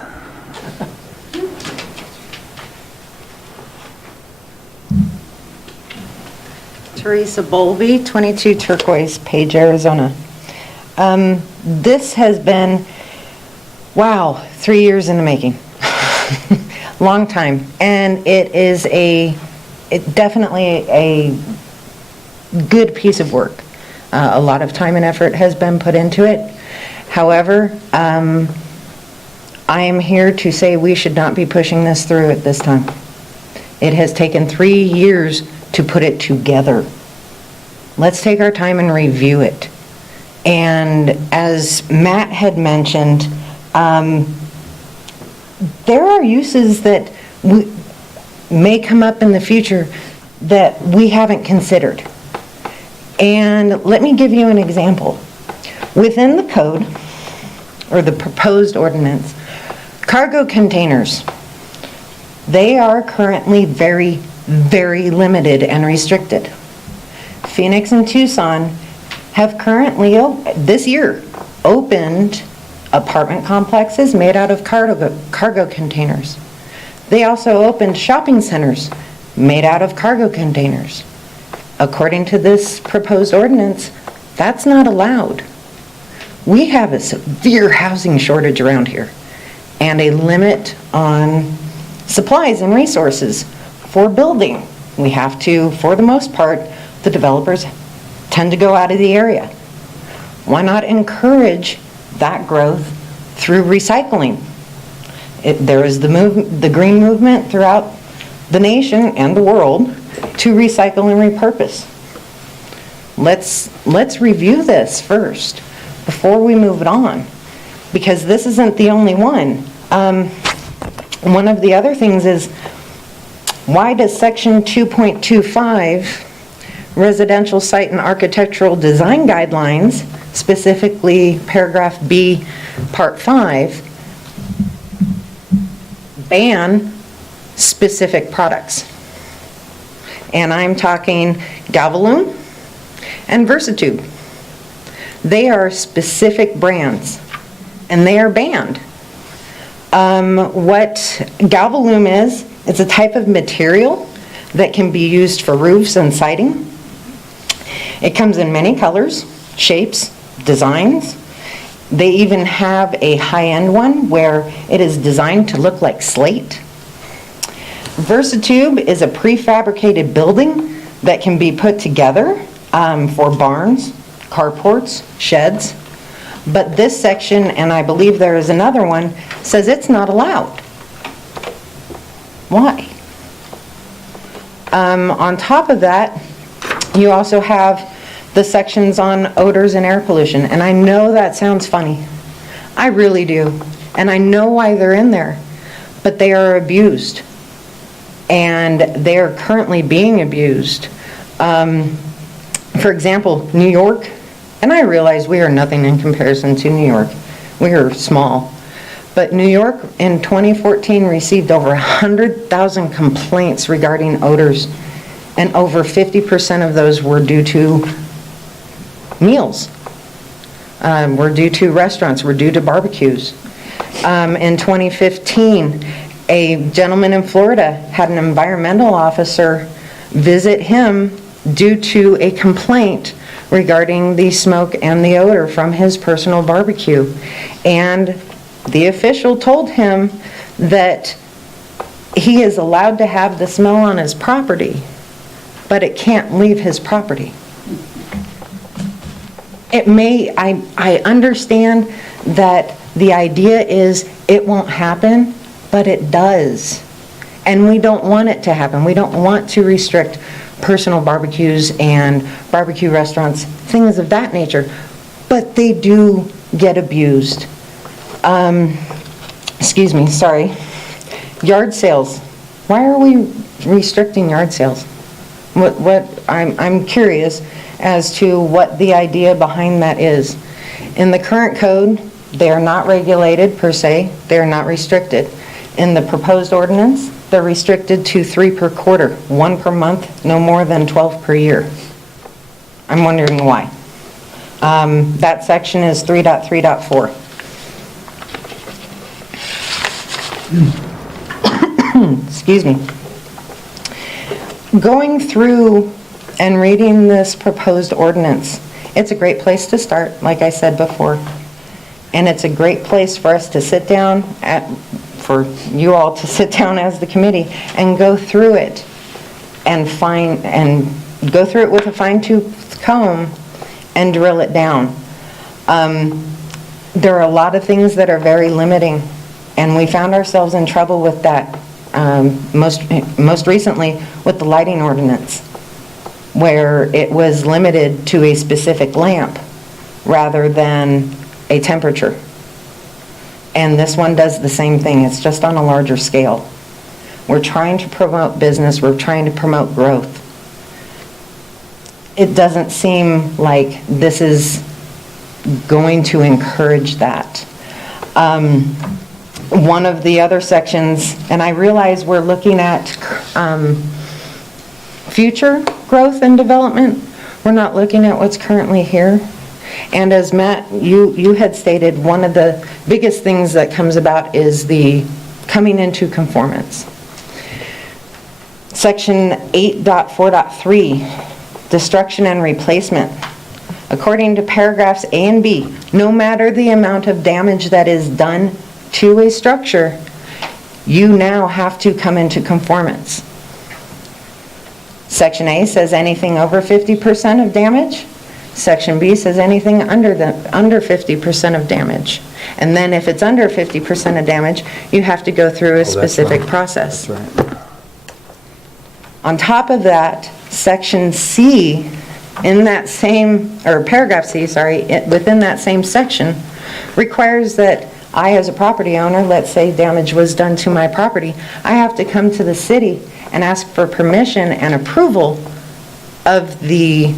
Teresa Bolby, 22 Turquoise Page, Arizona. This has been, wow, 3 years in the making. Long time. And it is definitely a good piece of work. A lot of time and effort has been put into it. However, I am here to say we should not be pushing this through at this time. It has taken 3 years to put it together. Let's take our time and review it. And as Matt had mentioned, there are uses that may come up in the future that we haven't considered. And let me give you an example. Within the code, or the proposed ordinance, cargo containers, they are currently very, very limited and restricted. Phoenix and Tucson have currently, this year, opened apartment complexes made out of cargo containers. They also opened shopping centers made out of cargo containers. According to this proposed ordinance, that's not allowed. We have a severe housing shortage around here and a limit on supplies and resources for building. We have to, for the most part, the developers tend to go out of the area. Why not encourage that growth through recycling? There is the green movement throughout the nation and the world to recycle and repurpose. Let's review this first before we move it on, because this isn't the only one. One of the other things is, why does section 2.25 residential site and architectural design guidelines, specifically paragraph B, part 5, ban specific products? And I'm talking Galvalume and Versatube. They are specific brands, and they are banned. What Galvalume is, it's a type of material that can be used for roofs and siding. It comes in many colors, shapes, designs. They even have a high-end one where it is designed to look like slate. Versatube is a prefabricated building that can be put together for barns, carports, sheds. But this section, and I believe there is another one, says it's not allowed. Why? On top of that, you also have the sections on odors and air pollution. And I know that sounds funny. I really do. And I know why they're in there. But they are abused. And they are currently being abused. For example, New York, and I realize we are nothing in comparison to New York. We are small. But New York in 2014 received over 100,000 complaints regarding odors, and over 50% of those were due to meals, were due to restaurants, were due to barbecues. In 2015, a gentleman in Florida had an environmental officer visit him due to a complaint regarding the smoke and the odor from his personal barbecue. And the official told him that he is allowed to have the smell on his property, but it can't leave his property. It may, I understand that the idea is it won't happen, but it does. And we don't want it to happen. We don't want to restrict personal barbecues and barbecue restaurants, things of that nature. But they do get abused. Excuse me, sorry. Yard sales. Why are we restricting yard sales? I'm curious as to what the idea behind that is. In the current code, they are not regulated per se. They are not restricted. In the proposed ordinance, they're restricted to 3 per quarter, 1 per month, no more than 12 per year. I'm wondering why. That section is 3.3.4. Excuse me. Going through and reading this proposed ordinance, it's a great place to start, like I said before. And it's a great place for us to sit down, for you all to sit down as the committee and go through it and go through it with a fine-tooth comb and drill it down. There are a lot of things that are very limiting, and we found ourselves in trouble with that most recently with the lighting ordinance, where it was limited to a specific lamp rather than a temperature. And this one does the same thing. It's just on a larger scale. We're trying to promote business, we're trying to promote growth. It doesn't seem like this is going to encourage that. One of the other sections, and I realize we're looking at future growth and development, we're not looking at what's currently here. And as Matt, you had stated, one of the biggest things that comes about is the coming into conformance. Section 8.4.3, destruction and replacement. According to paragraphs A and B, no matter the amount of damage that is done to a structure, you now have to come into conformance. Section A says anything over 50% of damage. Section B says anything under 50% of damage. And then if it's under 50% of damage, you have to go through a specific process. That's right. On top of that, Section C, in that same, or paragraph C, sorry, within that same section, requires that I, as a property owner, let's say damage was done to my property, I have to come to the city and ask for permission and approval of the,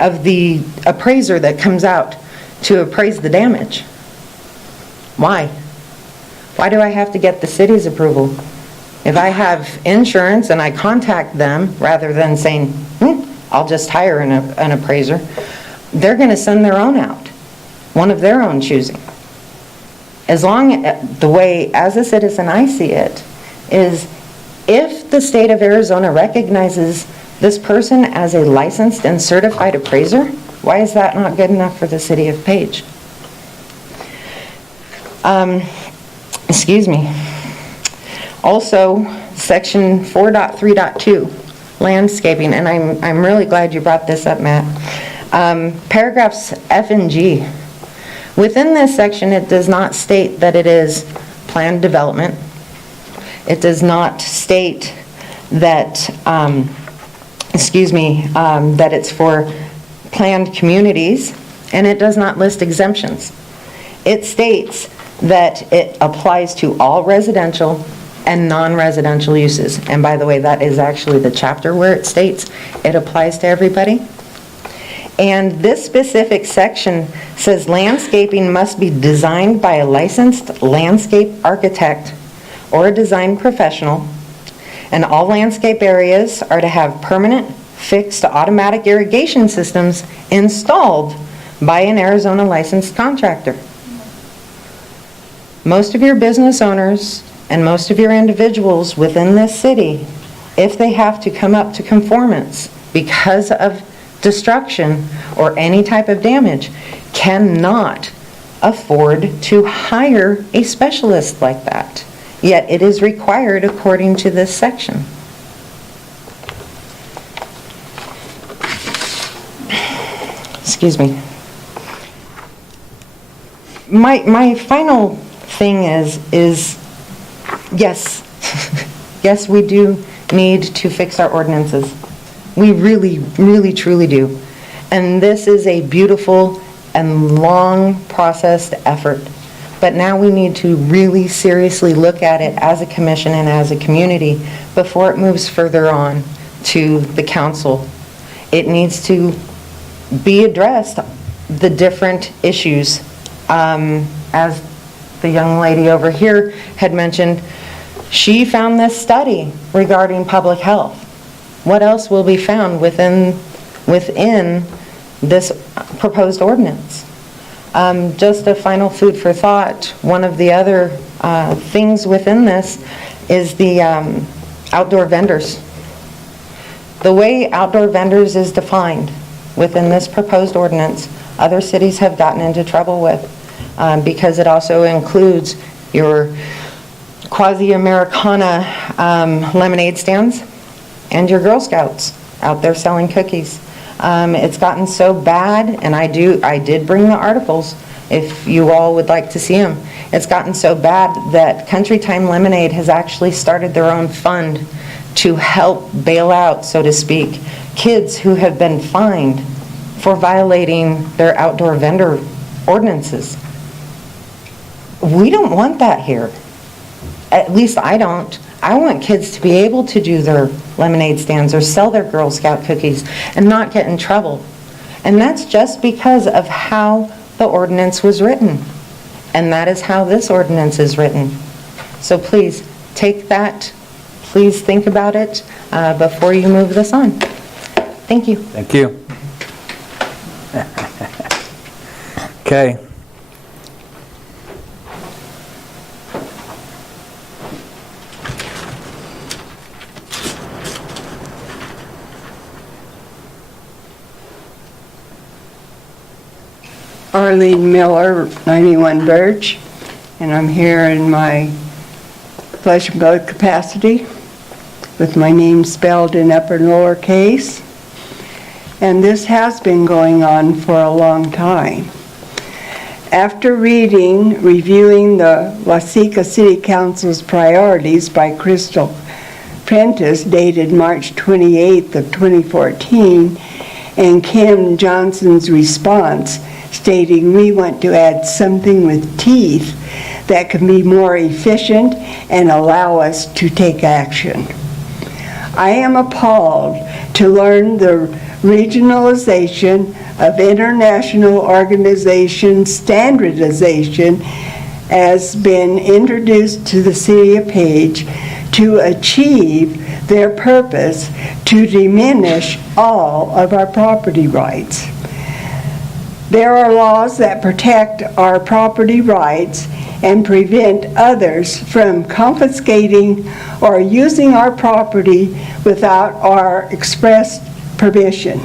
of the appraiser that comes out to appraise the damage. Why? Why do I have to get the city's approval? If I have insurance and I contact them, rather than saying, I'll just hire an appraiser, they're going to send their own out, one of their own choosing. As long, the way, as a citizen I see it, is if the state of Arizona recognizes this person as a licensed and certified appraiser, why is that not good enough for the city of Page? Also, section 4.3.2, landscaping, and I'm really glad you brought this up, Matt. Paragraphs F and G. Within this section, it does not state that it is planned development. It does not state that, that it's for planned communities, and it does not list exemptions. It states that it applies to all residential and non-residential uses. And by the way, that is actually the chapter where it states it applies to everybody. And this specific section says landscaping must be designed by a licensed landscape architect or a design professional, and all landscape areas are to have permanent, fixed automatic irrigation systems installed by an Arizona licensed contractor. Most of your business owners and most of your individuals within this city, if they have to come up to conformance because of destruction or any type of damage, cannot afford to hire a specialist like that. Yet it is required according to this section. Excuse me. My final thing is yes, yes, we do need to fix our ordinances. We really, really, truly do. And this is a beautiful and long processed effort. But now we need to really seriously look at it as a commission and as a community before it moves further on to the council. It needs to be addressed, the different issues. As the young lady over here had mentioned, she found this study regarding public health. What else will be found within this proposed ordinance? Just a final food for thought, one of the other things within this is the outdoor vendors. The way outdoor vendors is defined within this proposed ordinance, other cities have gotten into trouble with because it also includes your quasi-Americana lemonade stands and your Girl Scouts out there selling cookies. It's gotten so bad, and I did bring the articles if you all would like to see them. It's gotten so bad that Country Time Lemonade has actually started their own fund to help bail out, so to speak, kids who have been fined for violating their outdoor vendor ordinances. We don't want that here. At least I don't. I want kids to be able to do their lemonade stands or sell their Girl Scout cookies and not get in trouble. And that's just because of how the ordinance was written. And that is how this ordinance is written. So please, take that, please think about it before you move this on. Thank you. Thank you. Okay. Arlene Miller, 91 Birch, and I'm here in my flesh and blood capacity with my name spelled in upper and lower case. And this has been going on for a long time. After reviewing the Waseca City Council's priorities by Crystal Prentice, dated March 28th of 2014, and Kim Johnson's response stating we want to add something with teeth that can be more efficient and allow us to take action. I am appalled to learn the regionalization of international organization standardization has been introduced to the City of Page to achieve their purpose to diminish all of our property rights. There are laws that protect our property rights and prevent others from confiscating or using our property without our express permission.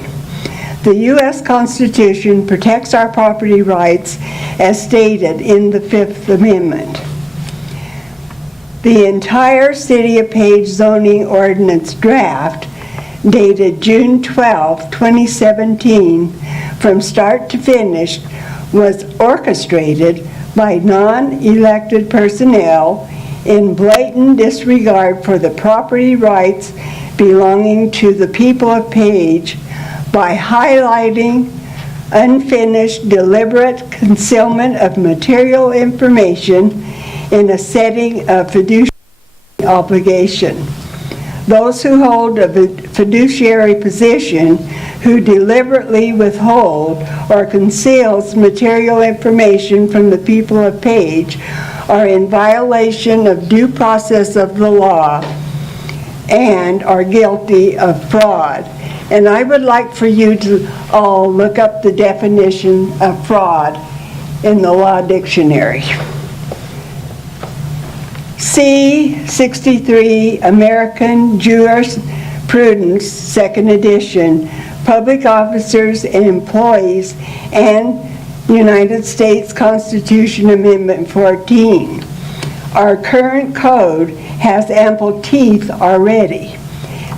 The U.S. Constitution protects our property rights as stated in the Fifth Amendment. The entire City of Page zoning ordinance draft, dated June 12, 2017, from start to finish, was orchestrated by non-elected personnel in blatant disregard for the property rights belonging to the people of Page by highlighting unfinished, deliberate concealment of material information in a setting of fiduciary obligation. Those who hold a fiduciary position who deliberately withhold or conceals material information from the people of Page are in violation of due process of the law and are guilty of fraud. And I would like for you to all look up the definition of fraud in the law dictionary. C63 American Jurisprudence, 2nd edition, public officers and employees, and United States Constitution Amendment 14. Our current code has ample teeth already.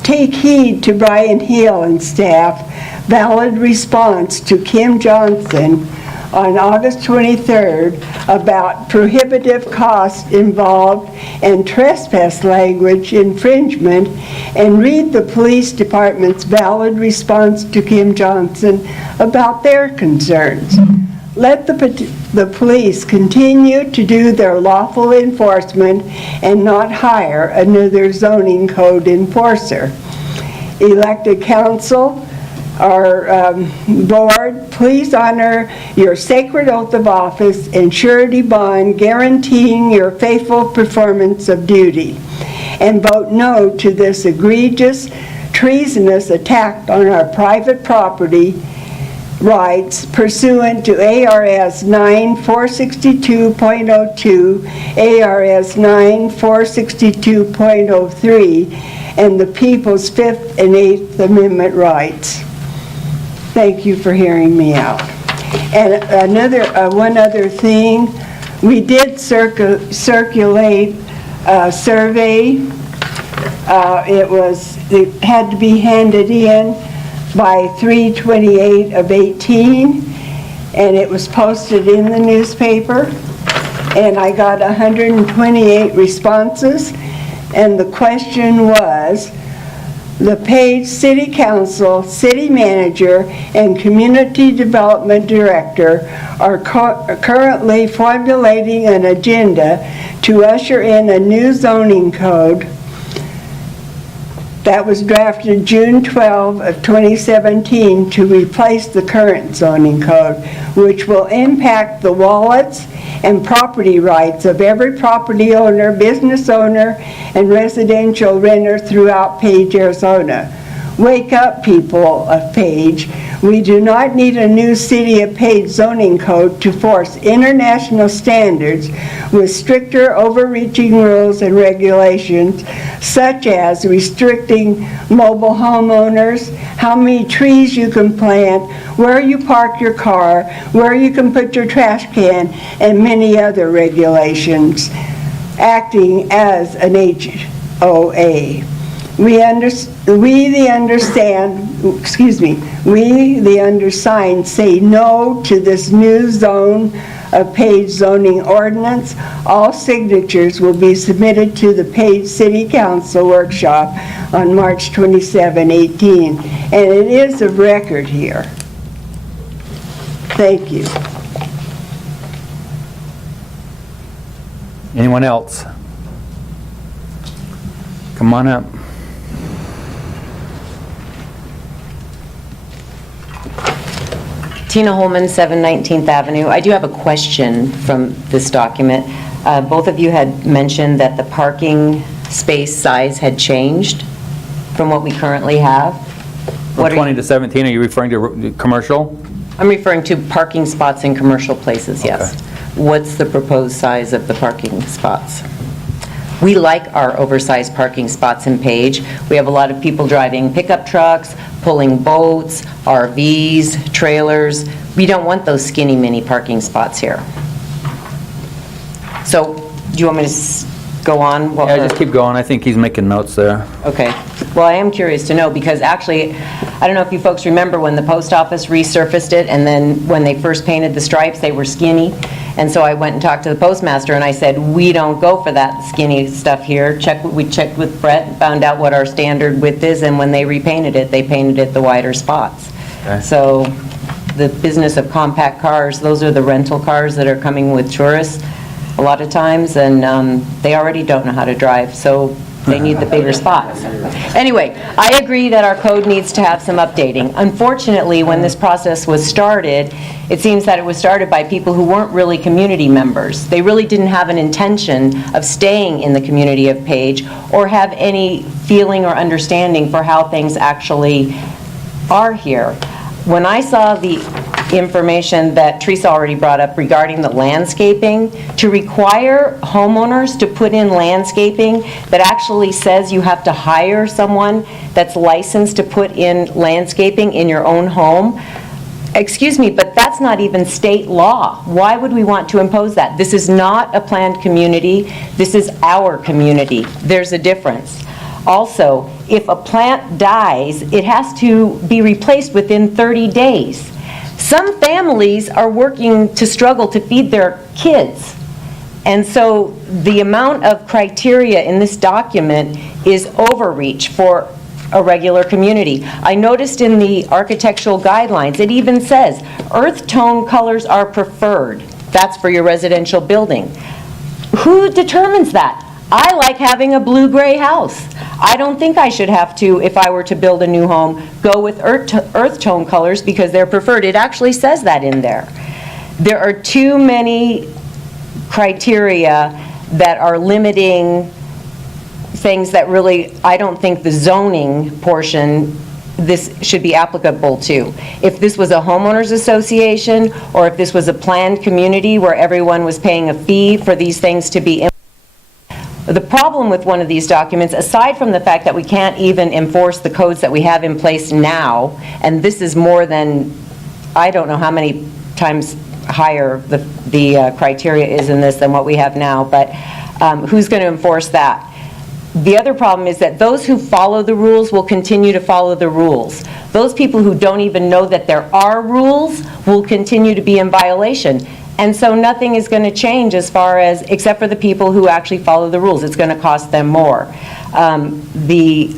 Take heed to Brian Hill and staff valid response to Kim Johnson on August 23rd about prohibitive costs involved and trespass language infringement, and read the police department's valid response to Kim Johnson about their concerns. Let the police continue to do their lawful enforcement and not hire another zoning code enforcer. Elected council, our board, please honor your sacred oath of office and surety bond guaranteeing your faithful performance of duty, and vote no to this egregious, treasonous attack on our private property rights pursuant to ARS 9462.02, ARS 9462.03, and the people's 5th and 8th Amendment rights. Thank you for hearing me out. And one other thing, we did circulate a survey. It had to be handed in by 3/28 of 18, and it was posted in the newspaper, and I got 128 responses, and the question was, the Page City Council, City Manager, and Community Development Director are currently formulating an agenda to usher in a new zoning code that was drafted June 12 of 2017 to replace the current zoning code, which will impact the wallets and property rights of every property owner, business owner, and residential renter throughout Page, Arizona. Wake up, people of Page. We do not need a new City of Page zoning code to force international standards with stricter overreaching rules and regulations, such as restricting mobile homeowners, how many trees you can plant, where you park your car, where you can put your trash can, and many other regulations, acting as an HOA. We the undersigned say no to this new zone of Page zoning ordinance. All signatures will be submitted to the Page City Council workshop on March 27, 18, and it is a record here. Thank you. Anyone else? Come on up. Tina Holman, 7 19th Avenue. I do have a question from this document. Both of you had mentioned that the parking space size had changed from what we currently have. From 20 to 17, are you referring to commercial? I'm referring to parking spots in commercial places, yes. What's the proposed size of the parking spots? We like our oversized parking spots in Page. We have a lot of people driving pickup trucks, pulling boats, RVs, trailers. We don't want those skinny mini parking spots here. So, do you want me to go on? Yeah, just keep going. I think he's making notes there. Okay. Well, I am curious to know, because actually, I don't know if you folks remember when the post office resurfaced it, and then when they first painted the stripes, they were skinny. And so I went and talked to the postmaster, and I said, we don't go for that skinny stuff here. We checked with Brett, found out what our standard width is, and when they repainted it, they painted it the wider spots. Okay. So the business of compact cars, those are the rental cars that are coming with tourists a lot of times, and they already don't know how to drive, so they need the bigger spots. Anyway, I agree that our code needs to have some updating. Unfortunately, when this process was started, it seems that it was started by people who weren't really community members. They really didn't have an intention of staying in the community of Page or have any feeling or understanding for how things actually are here. When I saw the information that Teresa already brought up regarding the landscaping, to require homeowners to put in landscaping that actually says you have to hire someone that's licensed to put in landscaping in your own home, excuse me, but that's not even state law. Why would we want to impose that? This is not a planned community. This is our community. There's a difference. Also, if a plant dies, it has to be replaced within 30 days. Some families are working to struggle to feed their kids. And so the amount of criteria in this document is overreach for a regular community. I noticed in the architectural guidelines, it even says earth tone colors are preferred. That's for your residential building. Who determines that? I like having a blue-gray house. I don't think I should have to, if I were to build a new home, go with earth tone colors because they're preferred. It actually says that in there. There are too many criteria that are limiting things that really, I don't think the zoning portion this should be applicable to. If this was a homeowners association, or if this was a planned community where everyone was paying a fee for these things to be implemented. The problem with one of these documents, aside from the fact that we can't even enforce the codes that we have in place now, and this is more than, I don't know how many times higher the criteria is in this than what we have now, but who's going to enforce that? The other problem is that those who follow the rules will continue to follow the rules. Those people who don't even know that there are rules will continue to be in violation. And so nothing is going to change as far as, except for the people who actually follow the rules. It's going to cost them more. The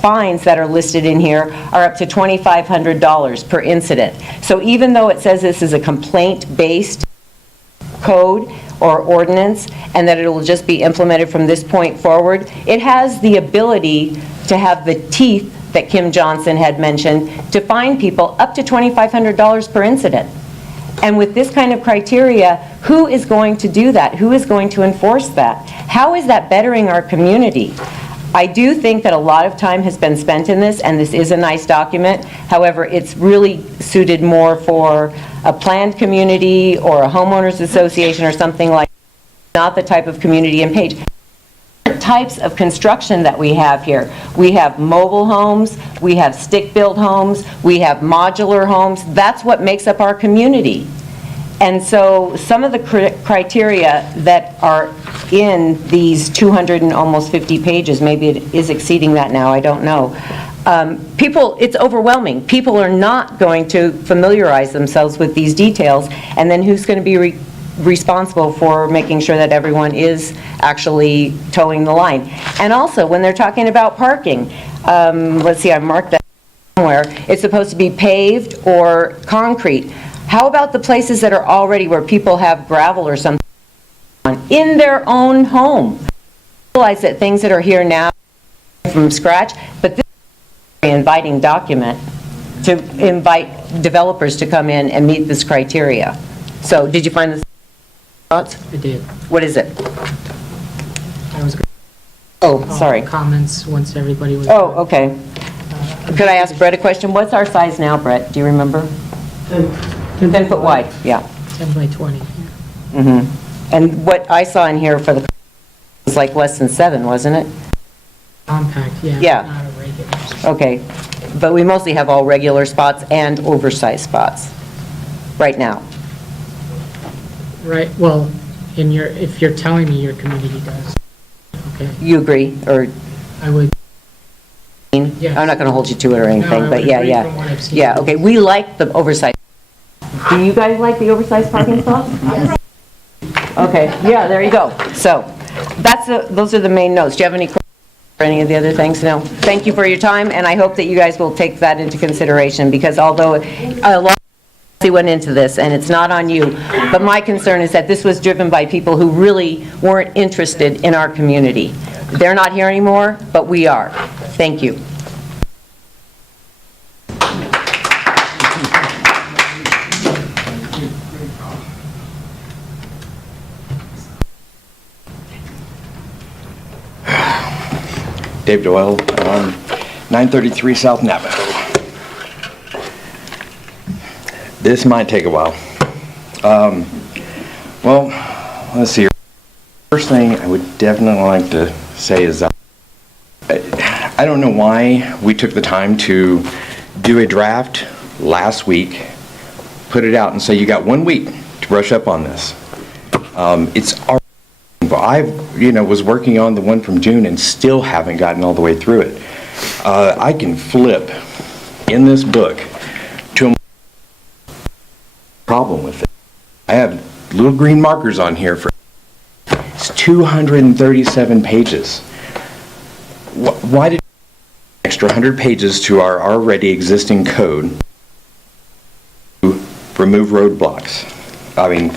fines that are listed in here are up to $2,500 per incident. So even though it says this is a complaint-based code, or ordinance, and that it will just be implemented from this point forward. It has the ability to have the teeth that Kim Johnson had mentioned, to fine people up to $2,500 per incident. And with this kind of criteria, who is going to do that? Who is going to enforce that? How is that bettering our community? I do think that a lot of time has been spent in this, and this is a nice document. However, it's really suited more for a planned community or a homeowners association or something like that, not the type of community and page. Types of construction that we have here. We have mobile homes, we have stick-built homes, we have modular homes. That's what makes up our community. And so some of the criteria that are in these 200 and almost 50 pages, maybe it is exceeding that now, I don't know. People, it's overwhelming. People are not going to familiarize themselves with these details, and then who's going to be responsible for making sure that everyone is actually towing the line? And also, when they're talking about parking, let's see, I marked that somewhere, it's supposed to be paved or concrete. How about the places that are already where people have gravel or something in their own home? I realize that things that are here now from scratch, but this is a very inviting document to invite developers to come in and meet this criteria. So, did you find this? Thoughts? I did. What is it? I was Oh, sorry. comments once everybody was. Oh, okay. Could I ask Brett a question? What's our size now, Brett? Do you remember? 10 foot wide, yeah. 10 by 20. And what I saw in here for the was like less than 7, wasn't it? Compact, yeah. Yeah. Not a regular. Okay. But we mostly have all regular spots and oversized spots right now. Right, well, if you're telling me your community does, okay, You agree, or? I would. Yes. I'm not going to hold you to it or anything, I but would yeah, agree yeah. from what I've seen. Yeah, okay, we like the oversized. Do you guys like the oversized parking spots? Okay, yeah, there you go. So, those are the main notes. Do you have any questions or any of the other things? No. Thank you for your time, and I hope that you guys will take that into consideration, because although a lot went into this, and it's not on you, but my concern is that this was driven by people who really weren't interested in our community. They're not here anymore, but we are. Thank you. Dave Doyle, 933 South Navajo. This might take a while. Well, let's see. First thing I would definitely like to say is I don't know why we took the time to do a draft last week, put it out, and say you got 1 week to brush up on this. It's our. I was working on the one from June and still haven't gotten all the way through it. I can flip in this book to a problem with it. I have little green markers on here for it's 237 pages. Why did extra 100 pages to our already existing code to remove roadblocks? I mean,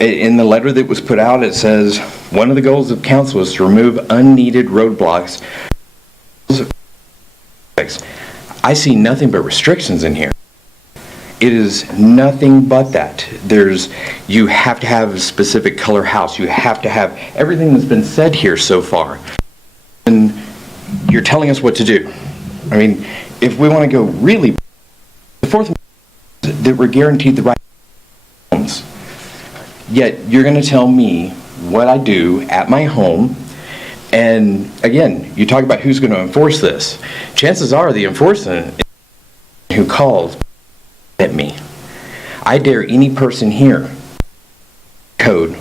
in the letter that was put out, it says one of the goals of council is to remove unneeded roadblocks. I see nothing but restrictions in here. It is nothing but that. You have to have a specific color house. You have to have everything that's been said here so far. And you're telling us what to do. I mean, if we want to go really, the fourth one is that we're guaranteed the right homes. Yet you're going to tell me what I do at my home. And again, you talk about who's going to enforce this. Chances are the enforcement is who calls at me. I dare any person here, code,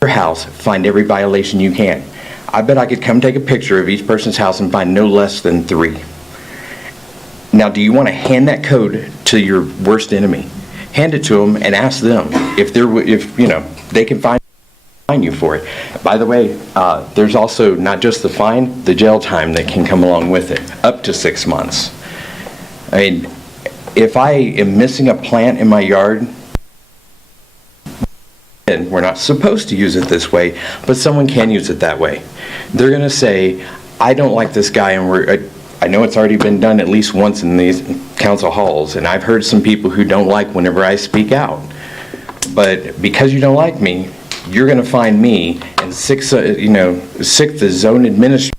your house, find every violation you can. I bet I could come take a picture of each person's house and find no less than 3. Now, do you want to hand that code to your worst enemy? Hand it to them and ask them if they can find you for it. By the way, there's also not just the fine, the jail time that can come along with it, up to 6 months. I mean, if I am missing a plant in my yard, can, we're not supposed to use it this way, but someone can use it that way. They're going to say, I don't like this guy, and I know it's already been done at least once in these council halls, and I've heard some people who don't like whenever I speak out. But because you don't like me, you're going to find me and sick the zone administrator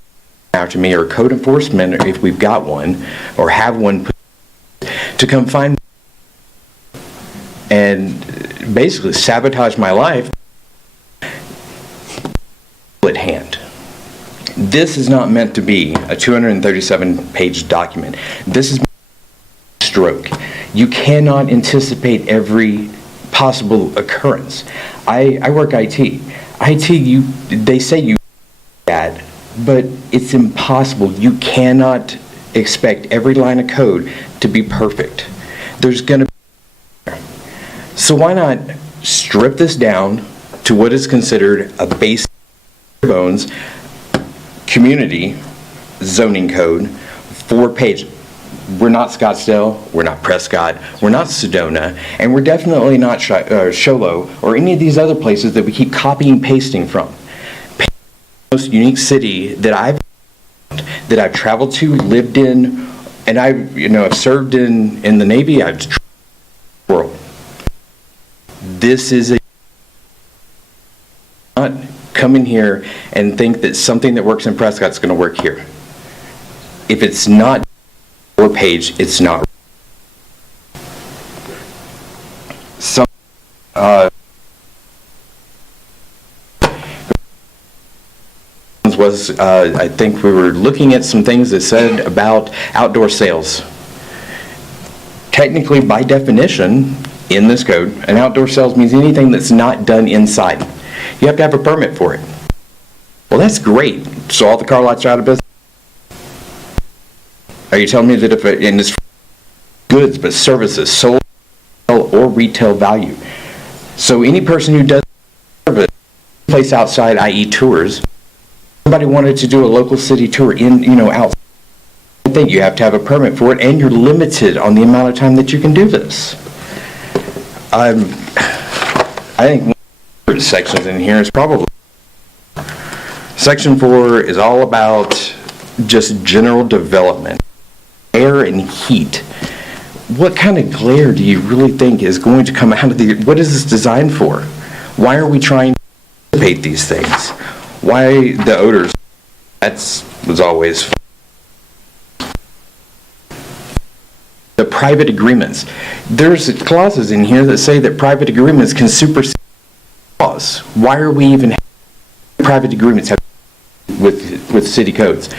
after me, or code enforcement if we've got one, or have one, to come find me and basically sabotage my life at hand. This is not meant to be a 237-page document. This is a stroke. You cannot anticipate every possible occurrence. I work IT. They say you that, but it's impossible. You cannot expect every line of code to be perfect. There's going to be. So why not strip this down to what is considered a basic bones community zoning code, 4-page. We're not Scottsdale, we're not Prescott, we're not Sedona, and we're definitely not Show Low or any of these other places that we keep copying and pasting from. The most unique city that I've traveled to, lived in, and I've served in the Navy. I've traveled the world. This is a not come in here and think that something that works in Prescott is going to work here. If it's not 4-page, it's not. Some was I think we were looking at some things that said about outdoor sales. Technically, by definition, in this code, an outdoor sales means anything that's not done inside. You have to have a permit for it. Well, that's great. So all the car lots are out of business? Are you telling me that if in this goods but services sold or retail value? So any person who does service place outside, i.e. tours, somebody wanted to do a local city tour outside, I think you have to have a permit for it, and you're limited on the amount of time that you can do this. I think one of the sections in here is probably Section 4 is all about just general development, air and heat. What kind of glare do you really think is going to come out of what is this designed for? Why are we trying to anticipate these things? Why the odors? That was always fun. The private agreements. There's clauses in here that say that private agreements can supersede laws. Why are we even having private agreements with city codes?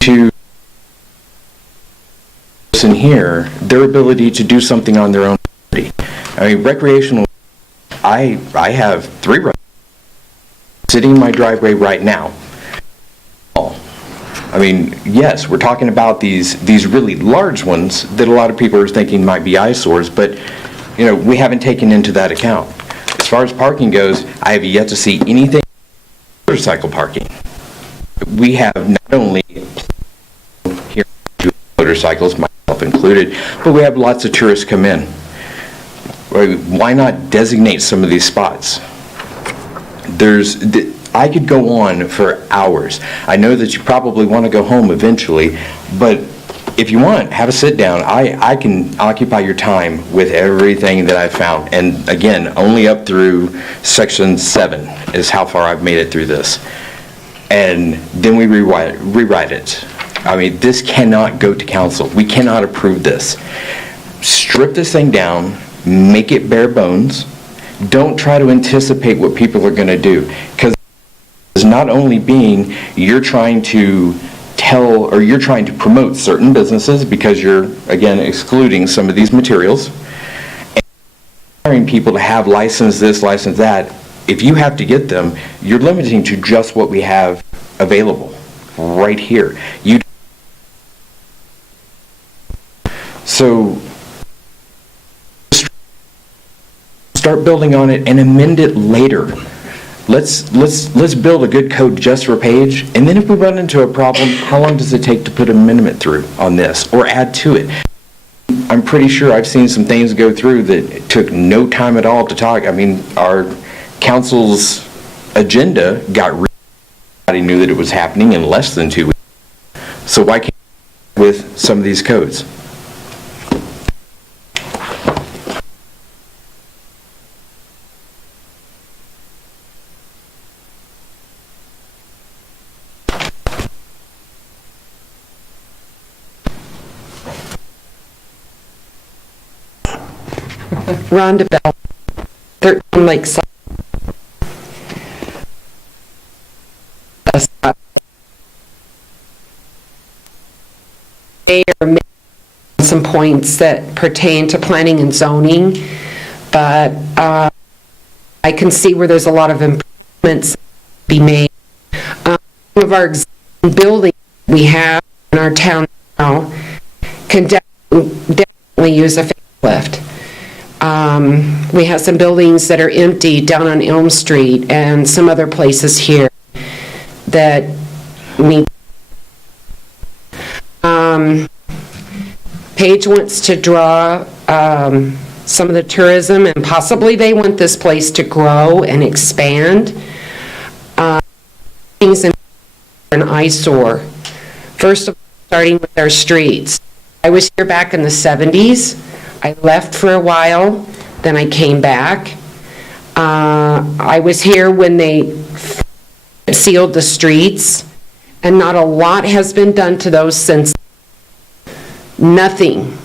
To in here, their ability to do something on their own property. I mean, recreational, I have 3 restaurants sitting in my driveway right now. I mean, yes, we're talking about these really large ones that a lot of people are thinking might be eyesores, but we haven't taken into that account. As far as parking goes, I have yet to see anything motorcycle parking. We have not only here motorcycles, myself included, but we have lots of tourists come in. Why not designate some of these spots? I could go on for hours. I know that you probably want to go home eventually, but if you want, have a sit down. I can occupy your time with everything that I've found. And again, only up through Section 7 is how far I've made it through this. And then we rewrite it. I mean, this cannot go to council. We cannot approve this. Strip this thing down, make it bare bones. Don't try to anticipate what people are going to do, because it's not only being you're trying to tell or you're trying to promote certain businesses because you're, again, excluding some of these materials, and requiring people to have license this, license that. If you have to get them, you're limiting to just what we have available right here. So start building on it and amend it later. Let's build a good code just for Page, and then if we run into a problem, how long does it take to put an amendment through on this, or add to it? I'm pretty sure I've seen some things go through that it took no time at all to talk. I mean, our council's agenda got everybody knew that it was happening in less than 2 weeks. So why can't we with some of these codes? Rhonda Bell, 13 Lakeside. They are making some points that pertain to planning and zoning, but I can see where there's a lot of improvements to be made. Some of our existing buildings we have in our town now can definitely use a facelift. We have some buildings that are empty down on Elm Street and some other places here that need. Paige wants to draw some of the tourism, and possibly they want this place to grow and expand. Things in an eyesore. First of all, starting with our streets. I was here back in the 70s. I left for a while, then I came back. I was here when they sealed the streets, and not a lot has been done to those since. Nothing.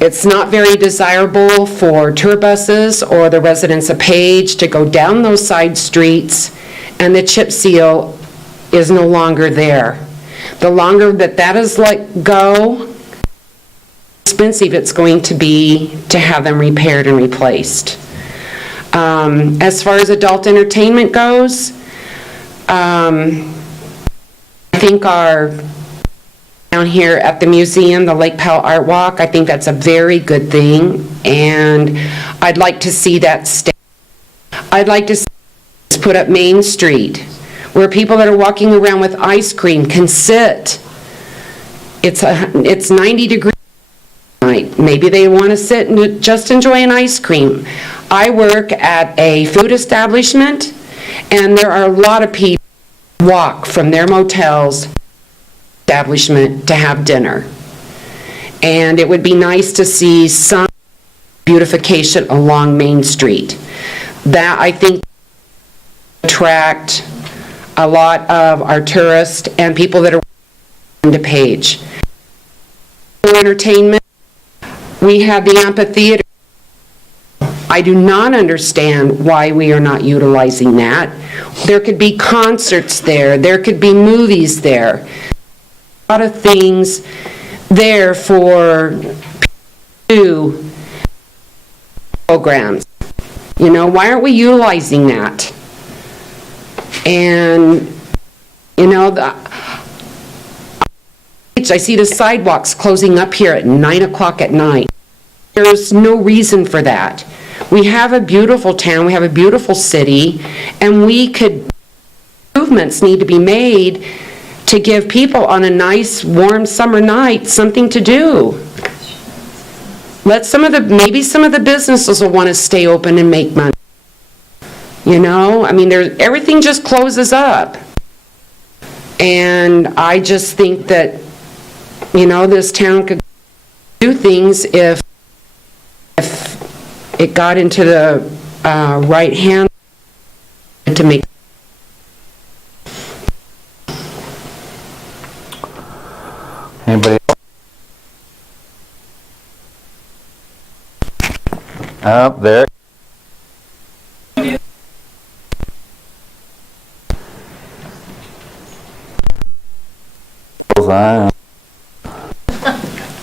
It's not very desirable for tour buses or the residents of Page to go down those side streets, and the chip seal is no longer there. The longer that is let go, expensive it's going to be to have them repaired and replaced. As far as adult entertainment goes, I think our down here at the museum, the Lake Powell Art Walk, I think that's a very good thing, and I'd like to see that stay. I'd like to see us put up Main Street, where people that are walking around with ice cream can sit. It's 90 degrees tonight. Maybe they want to sit and just enjoy an ice cream. I work at a food establishment, and there are a lot of people who walk from their motels establishment to have dinner. And it would be nice to see some beautification along Main Street. That, I think, attract a lot of our tourists and people that are into Page. For entertainment, we have the amphitheater. I do not understand why we are not utilizing that. There could be concerts there. There could be movies there. A lot of things there for people programs. You know, why aren't we utilizing that? And, you know, I see the sidewalks closing up here at 9 o'clock at night. There's no reason for that. We have a beautiful town, we have a beautiful city, and improvements need to be made to give people on a nice, warm summer night something to do. Maybe some of the businesses will want to stay open and make money. You know, I mean, everything just closes up. And I just think that, you know, this town could do things if it got into the right hand to make. Anybody else? Up there.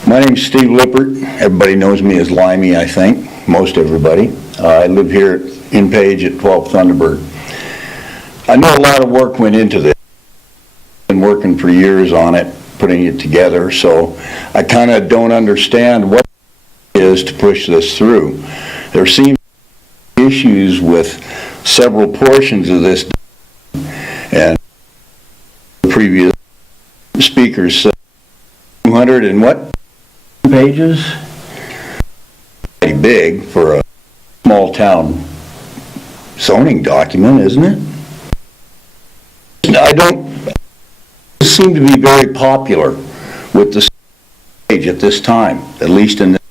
My name's Steve Lippert. Everybody knows me as Limey, I think, most everybody. I live here in Page at 12 Thunderbird. I know a lot of work went into this. I've been working for years on it, putting it together, so I kind of don't understand what is to push this through. There seems to be issues with several portions of this, and the previous speakers said 200 and what pages? Pretty big for a small town zoning document, isn't it? I don't seem to be very popular with the stage at this time, at least in this.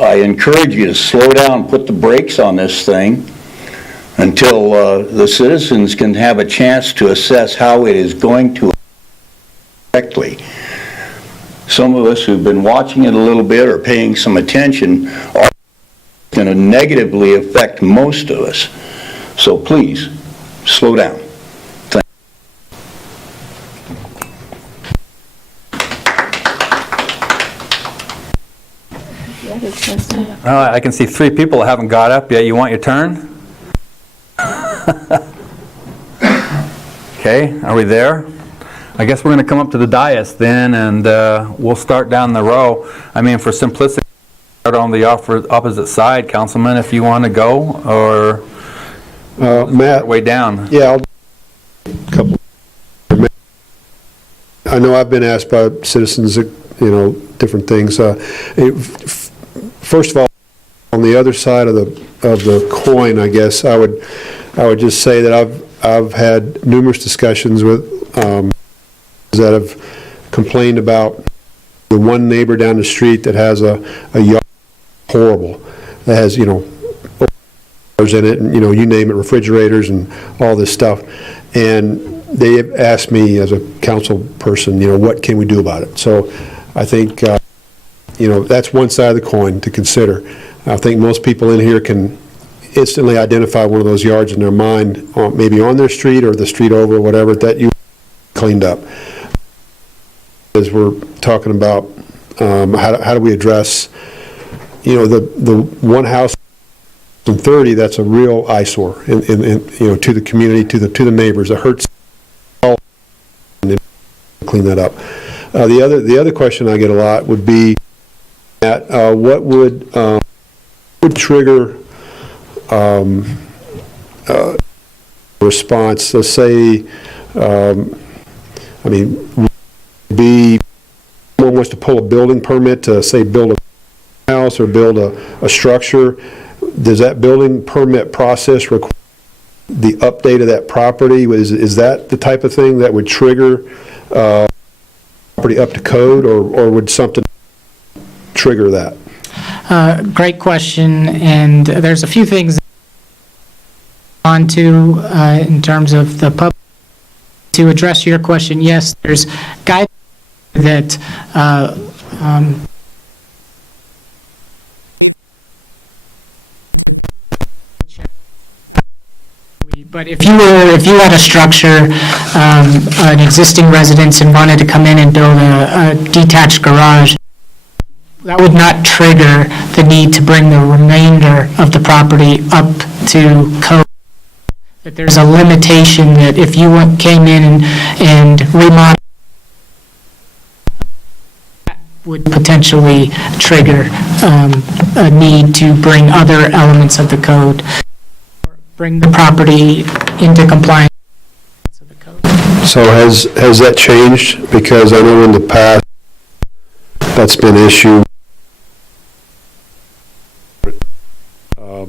I encourage you to slow down, put the brakes on this thing until the citizens can have a chance to assess how it is going to correctly. Some of us who've been watching it a little bit or paying some attention are going to negatively affect most of us. So please, slow down. I can see 3 people that haven't got up yet. You want your turn? Okay, are we there? I guess we're going to come up to the dais then, and we'll start down the row. I mean, for simplicity, start on the opposite side, Councilman, if you want to go, or Matt, way down. Yeah, couple. I know I've been asked by citizens, different things. First of all, on the other side of the coin, I guess I would just say that I've had numerous discussions with that have complained about the one neighbor down the street that has a yard horrible, that has in it, and you name it, refrigerators and all this stuff, and they have asked me as a council person, what can we do about it? So I think that's one side of the coin to consider. I think most people in here can instantly identify one of those yards in their mind, maybe on their street or the street over, or whatever, that you cleaned up. As we're talking about how do we address, the one house in 30, that's a real eyesore in to the community, to the neighbors. It hurts all, and clean that up. The other question I get a lot would be that what would trigger response. Let's say, be someone wants to pull a building permit to, say, build a house or build a structure. Does that building permit process require the update of that property? Is that the type of thing that would trigger property up to code, or would something trigger that? Great question, and there's a few things on to in terms of the public. To address your question, yes, there's guidance that but if you had a structure, an existing residence, and wanted to come in and build a detached garage, that would not trigger the need to bring the remainder of the property up to code. That there's a limitation that if you came in and remodeled, that would potentially trigger a need to bring other elements of the code, or bring the property into compliance with the code. So has that changed? Because I know in the past that's been an issue.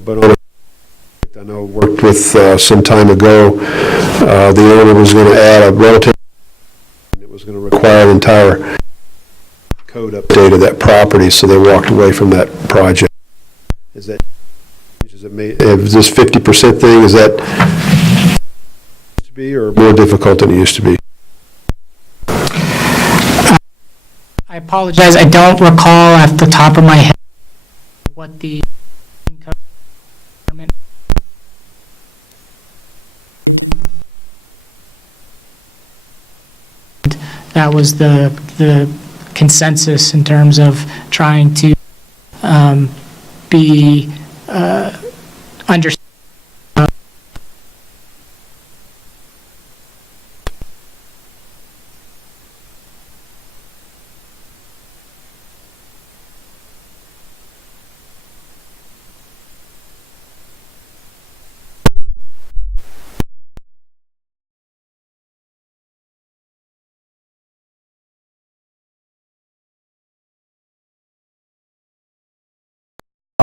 But on I know worked with some time ago, the owner was going to add a relative, and it was going to require an entire code update of that property, so they walked away from that project. Is that, is this 50% thing, is that used to be, or more difficult than it used to be? I apologize, I don't recall off the top of my head what the income that was the consensus in terms of trying to be understood.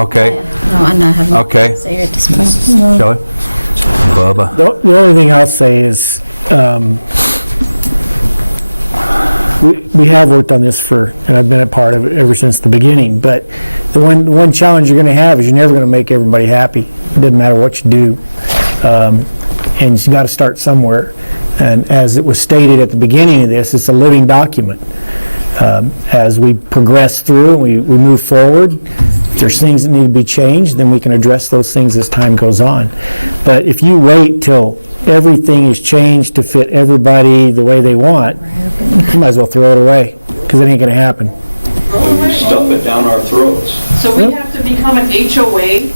Okay, No, I'm not having okay. to say it at this point. Shelley? Bubba? The only thing I'll say is, we have worked on this and I've been a part of it ever since the beginning, but the one challenge you're gonna have is you're never gonna make everybody happy. It doesn't matter what you do. And you gotta start somewhere. And as it was stated at the beginning of this, it's a living document. As we progress through and we move forward, if there's things that need to be changed, then we can address those things as time goes on. But if you wait till everything is changed to fit everybody the way they want, you might as well throw it away, because it ain't gonna happen. Stuff it down our throats. So we have to become an HOA?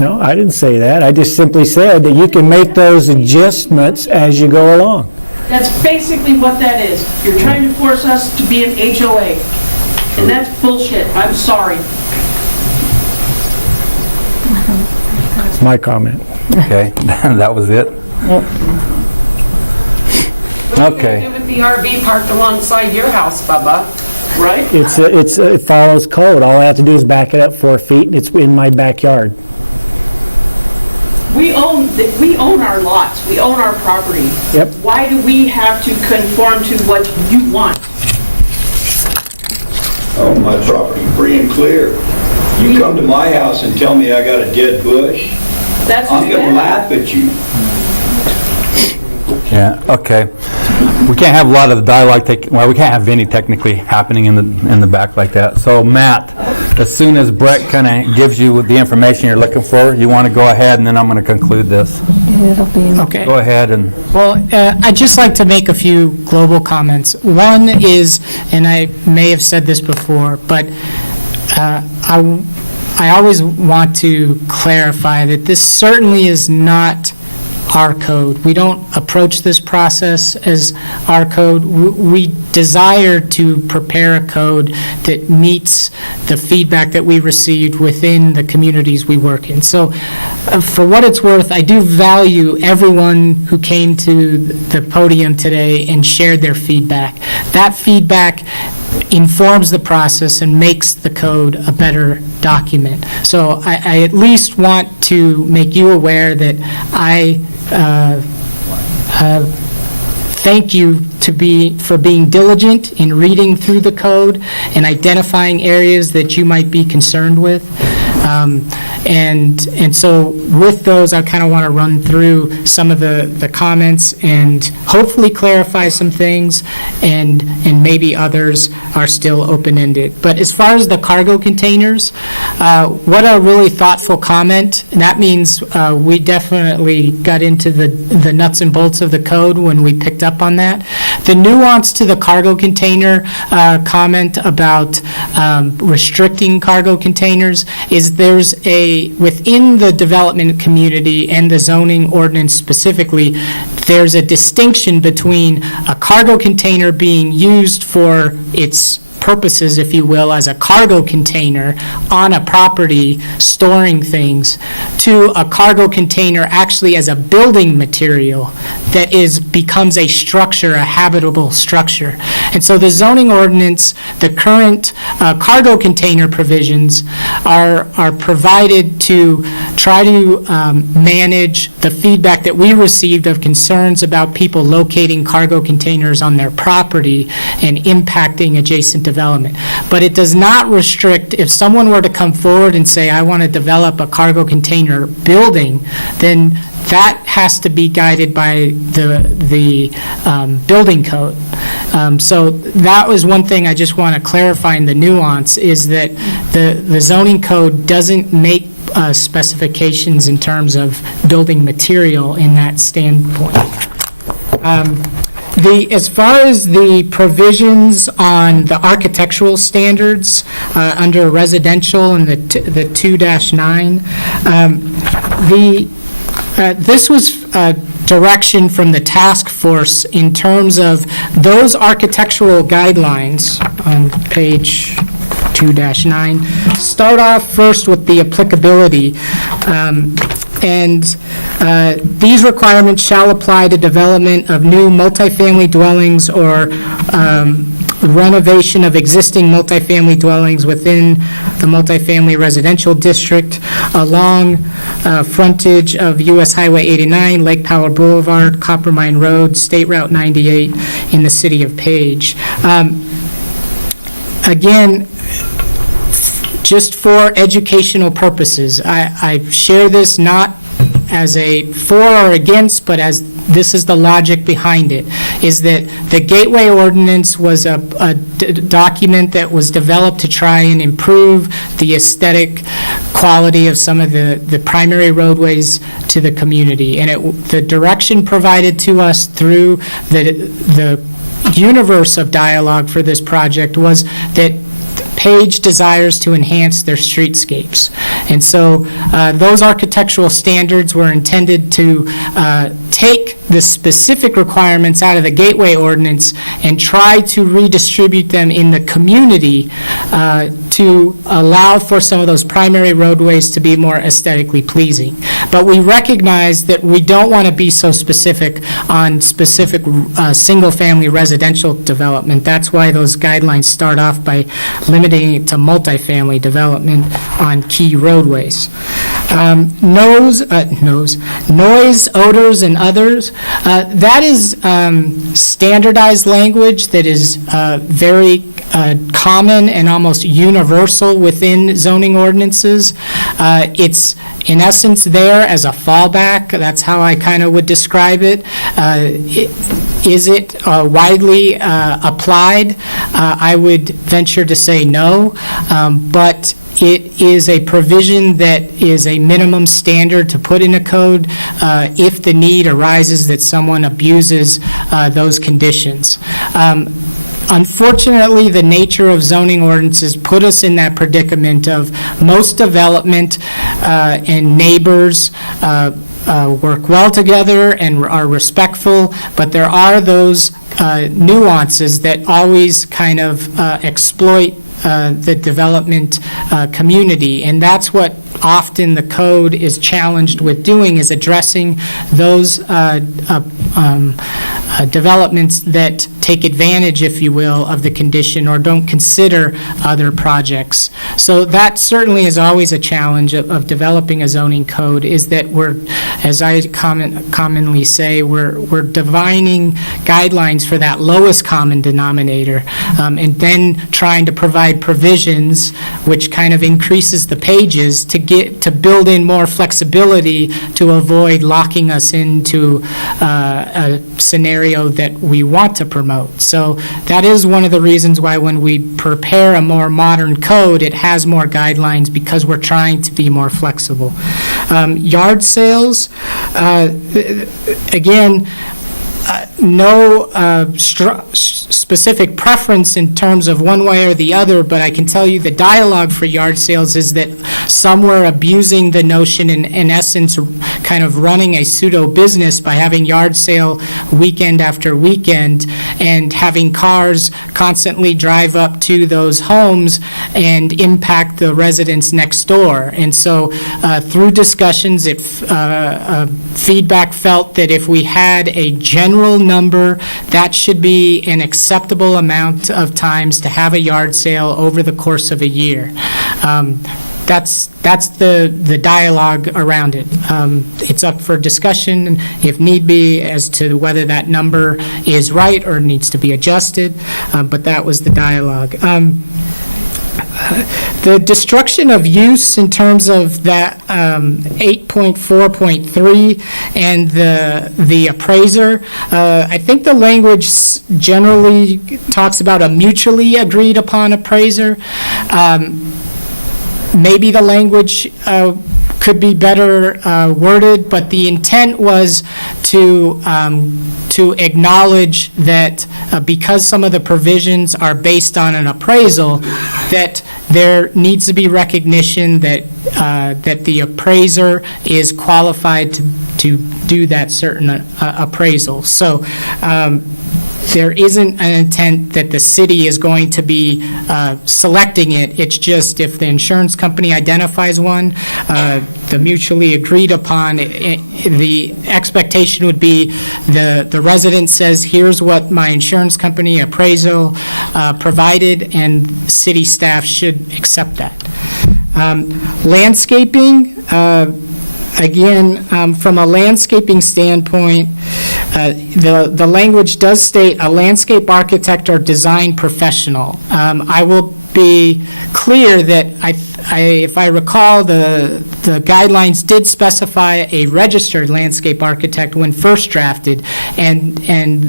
No, I didn't say that. I just simply said that you can make those adjustments as you go along. That's basically what that is. You're trying to force us to be an HOA. And that's bullshit. I'm sorry. That's my comment. Okay, that was it? Okay. With the RV parked alongside your house, Bubba. Right? It follows code. All I have to do is back it up 4 feet, and it's in my backyard. We own our lots. We own our property. Yep. Why do we have to conform to what you want? Oh, my property free and clear. You come to my house and tell me I got a dead bush, That's I'm too gonna bad. laugh at you. Yeah, okay. We can't have a lot of the dialogue, well, we can't have any technically happening in the back like that. So Matt, as soon as Brett kind of gives you the information you're looking for, you want to go ahead, and then I'm going to conclude this. It'll be Okay. Go ahead and... Well, I'd just like to make a few global comments. One is, and I may have said this before, but I always want to clarify that this certainly is not our code. We don't approach this process as our code. We desire to prepare a code that meets the feedback that we received within the communities we work in. So for what it's worth, I do value everyone who came to the podium today and shared their feedback. That feedback informs the process and makes the code a better document. So I at least want to make you aware that I thank you for being diligent in reading through the code and identifying areas that you might be concerned with. And so with those, I kind of want to run through some of the comments and hopefully clarify some things, and maybe others are still open-ended. But as far as the cargo containers, what a really thoughtful comment. That means we definitely got into the nuts and bolts of the code when we picked up on that. The nuance to the cargo container comment about restricting cargo containers is there's within the development community and the zoning ordinance specifically, there's a distinction between a cargo container being used for its purposes, if you will, as a cargo container on a property storing things, to a cargo container actually as a building material that becomes a structure, a habitable structure. And so the zoning ordinance, the current cargo container provisions are provided to try to manage the feedback that we received of concerns about people locating cargo containers on their property and impacting adjacent development. But it does not restrict, if someone were to come forward and say, I want to develop a cargo container building, then that has to be guided by the building code. So that was one thing I just want to clarify in the nuance, is that the zoning code doesn't make specifications in terms of building material in that standpoint. As far as the provisions on the architectural standards under residential and the 2-9, this was direction from the task force in terms of those architectural guidelines on page 2-9 start off first with the applicability. And these requirements shall apply to development of new multifamily dwellings or renovation of existing multifamily dwellings within the multifamily residential district along frontage of US Highway 89, Lake Powell Boulevard, Copper Mine Road, State Route 98 in the city of Page. Again, just for educational purposes, I share this not as a for or against, but as this is the logic behind it, is that the Gateway Ordinance was a document that was developed to try and improve the aesthetic quality of some of the primary roadways to the community. And the direction provided to us through the universe of dialogue for this project was that Page desires to enhance their streetscapes. And so those architectural standards were intended to take the specific requirements out of the Gateway Ordinance and try to redistribute them in the community to allow for some of those primary roadways to be more aesthetically pleasing. But we recognize that we don't want to be so specific on specific single-family residential development. That's why those guidelines start off by limiting it to multifamily development on key roadways. Noise, odors, and others, that is standardized language that is very common and almost universal within zoning ordinances. It's in essence there as a fallback. That's how I kind of would describe it. Is it widely applied? I would venture to say no, but it is a provision that is a minimum standard to put in a code if the need arises that someone abuses those conditions. Unfortunately, the nature of zoning ordinances put us in that predicament of most development and neighbors work well together and are respectful, but there are those nuances that always kind of exploit the development community, and that's what often the code is challenged with doing, is addressing those developments that take advantage, if you will, of the condition or don't consider other projects. So that certainly is always a challenge of developing a zoning code, is that we're, as I commonly say, we're defining guidelines for that lowest common denominator, and then trying to provide provisions which kind of increases the pages to build in more flexibility to avoid locking us into a scenario that we want to promote. So that is one of the reasons why when we prepare a more modern code, it has more guidelines, because we're trying to be more flexible. Yard sales, again, no specific preference in terms of one way or the other, but I can tell you the dialogue for yard sales is that some were abusing the notion, in essence, kind of running a pseudo business by having yard sale weekend after weekend and having cars constantly drive up to those homes and impact the residents next door. And so through discussions, feedback felt that if we had a general number, that should be an acceptable amount of times to have a yard sale over the course of a year. That's the dialogue around it. It's up for discussion, if need be, as to whether that number is right or needs to be adjusted, but that was the dialogue. The destruction of use in terms of that 8.4.3 and the appraiser, I think the language generally talks about a mutually agreed upon appraiser. Maybe the language could be better worded, but the intent was to acknowledge that because some of the provisions are based on an appraisal, that there needs to be recognition that that the appraiser is qualified to do that certain appraisal. So there isn't an intent that the city is going to be selecting it. It's just if the insurance company identifies one, the mutually agreed upon, the expectation would be the resident says, here's what my insurance company appraisal provided, and city staff should accept that. Landscaping, again, from a landscaping standpoint, the language does state a landscape architect or design professional. I will be clear that if I recall, the guidelines did specify a registered landscape architect when first drafted, and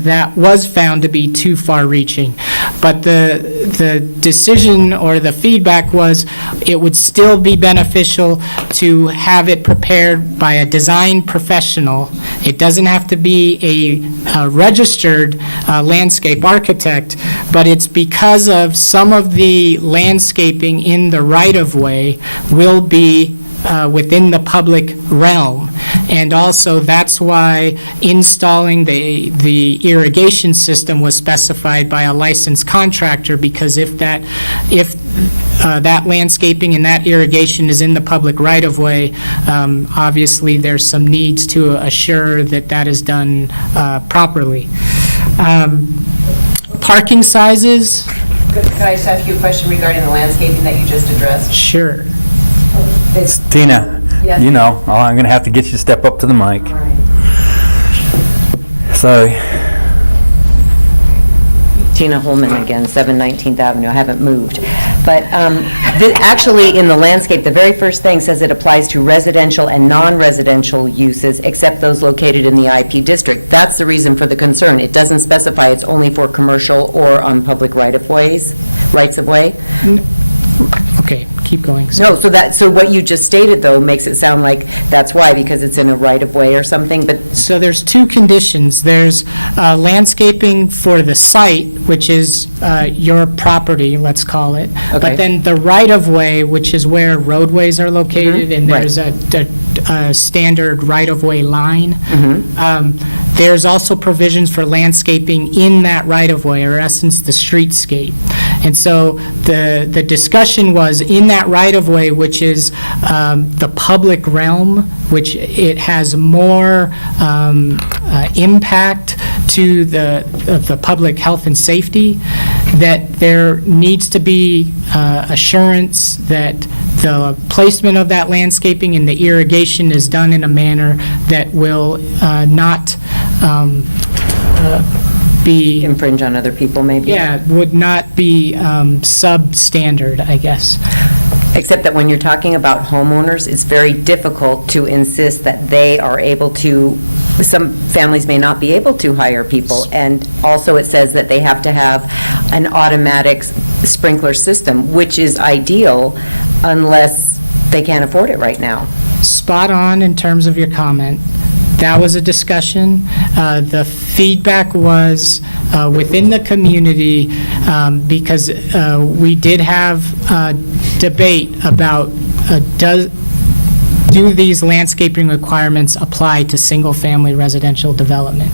that was found to be too far-reaching. But the decision or the feedback was it would still be beneficial to have it prepared by a design professional. It doesn't have to be a registered landscape architect, but it's because of some of the landscaping in the right-of-way will be within the public realm. And also, that's why installing the irrigation system was specified by a licensed contractor, because if that landscaping and that irrigation is in the public right-of-way, obviously there's some needs to assure that that is done properly. Parking sizes. Could I just ask you a question regarding the landscaping that you just addressed? Sure. Tina, Yes. you know, I'm going to have to get you to step up to the mic. All right. Sorry. Tina Holman again, 7 19th Avenue. I haven't moved. But actually, in the landscape, the very first thing says it applies to residential and non-residential uses, except those located in the IP district. That's the reason for the concern. It doesn't specify it's only for commercial or on public rights-of-way. Okay, keep going. No, so what you just stated, though, makes it sound like that's why, because it's in a right-of-way or something, but... So there's two conditions. There's landscaping for the site, which is your property, let's call it. Okay. But then the right-of-way, which is where roadways are located, and there's a standard right-of-way line. There's also provisions for landscaping in that right-of-way, or in essence, the streetscape. And so the discussion was in that right-of-way, which is the public realm, which it has more impact to the public health and safety, that there needs to be assurance that the placement of that landscaping and the irrigation is done in a manner that will not be... Infringe on other people, maybe? Yeah, would not be substandard, I guess. Except that when you're talking about homeowners, it's very difficult to insist that they are able to, some families may not be able to hire people, and also it says that they have to have an automatic sprinkler system, which is ideal unless they can't afford it right now. Spot on in terms of your comment. That was a discussion. The feedback was within the community, because we did have debate about do these landscaping requirements apply to single-family residential development?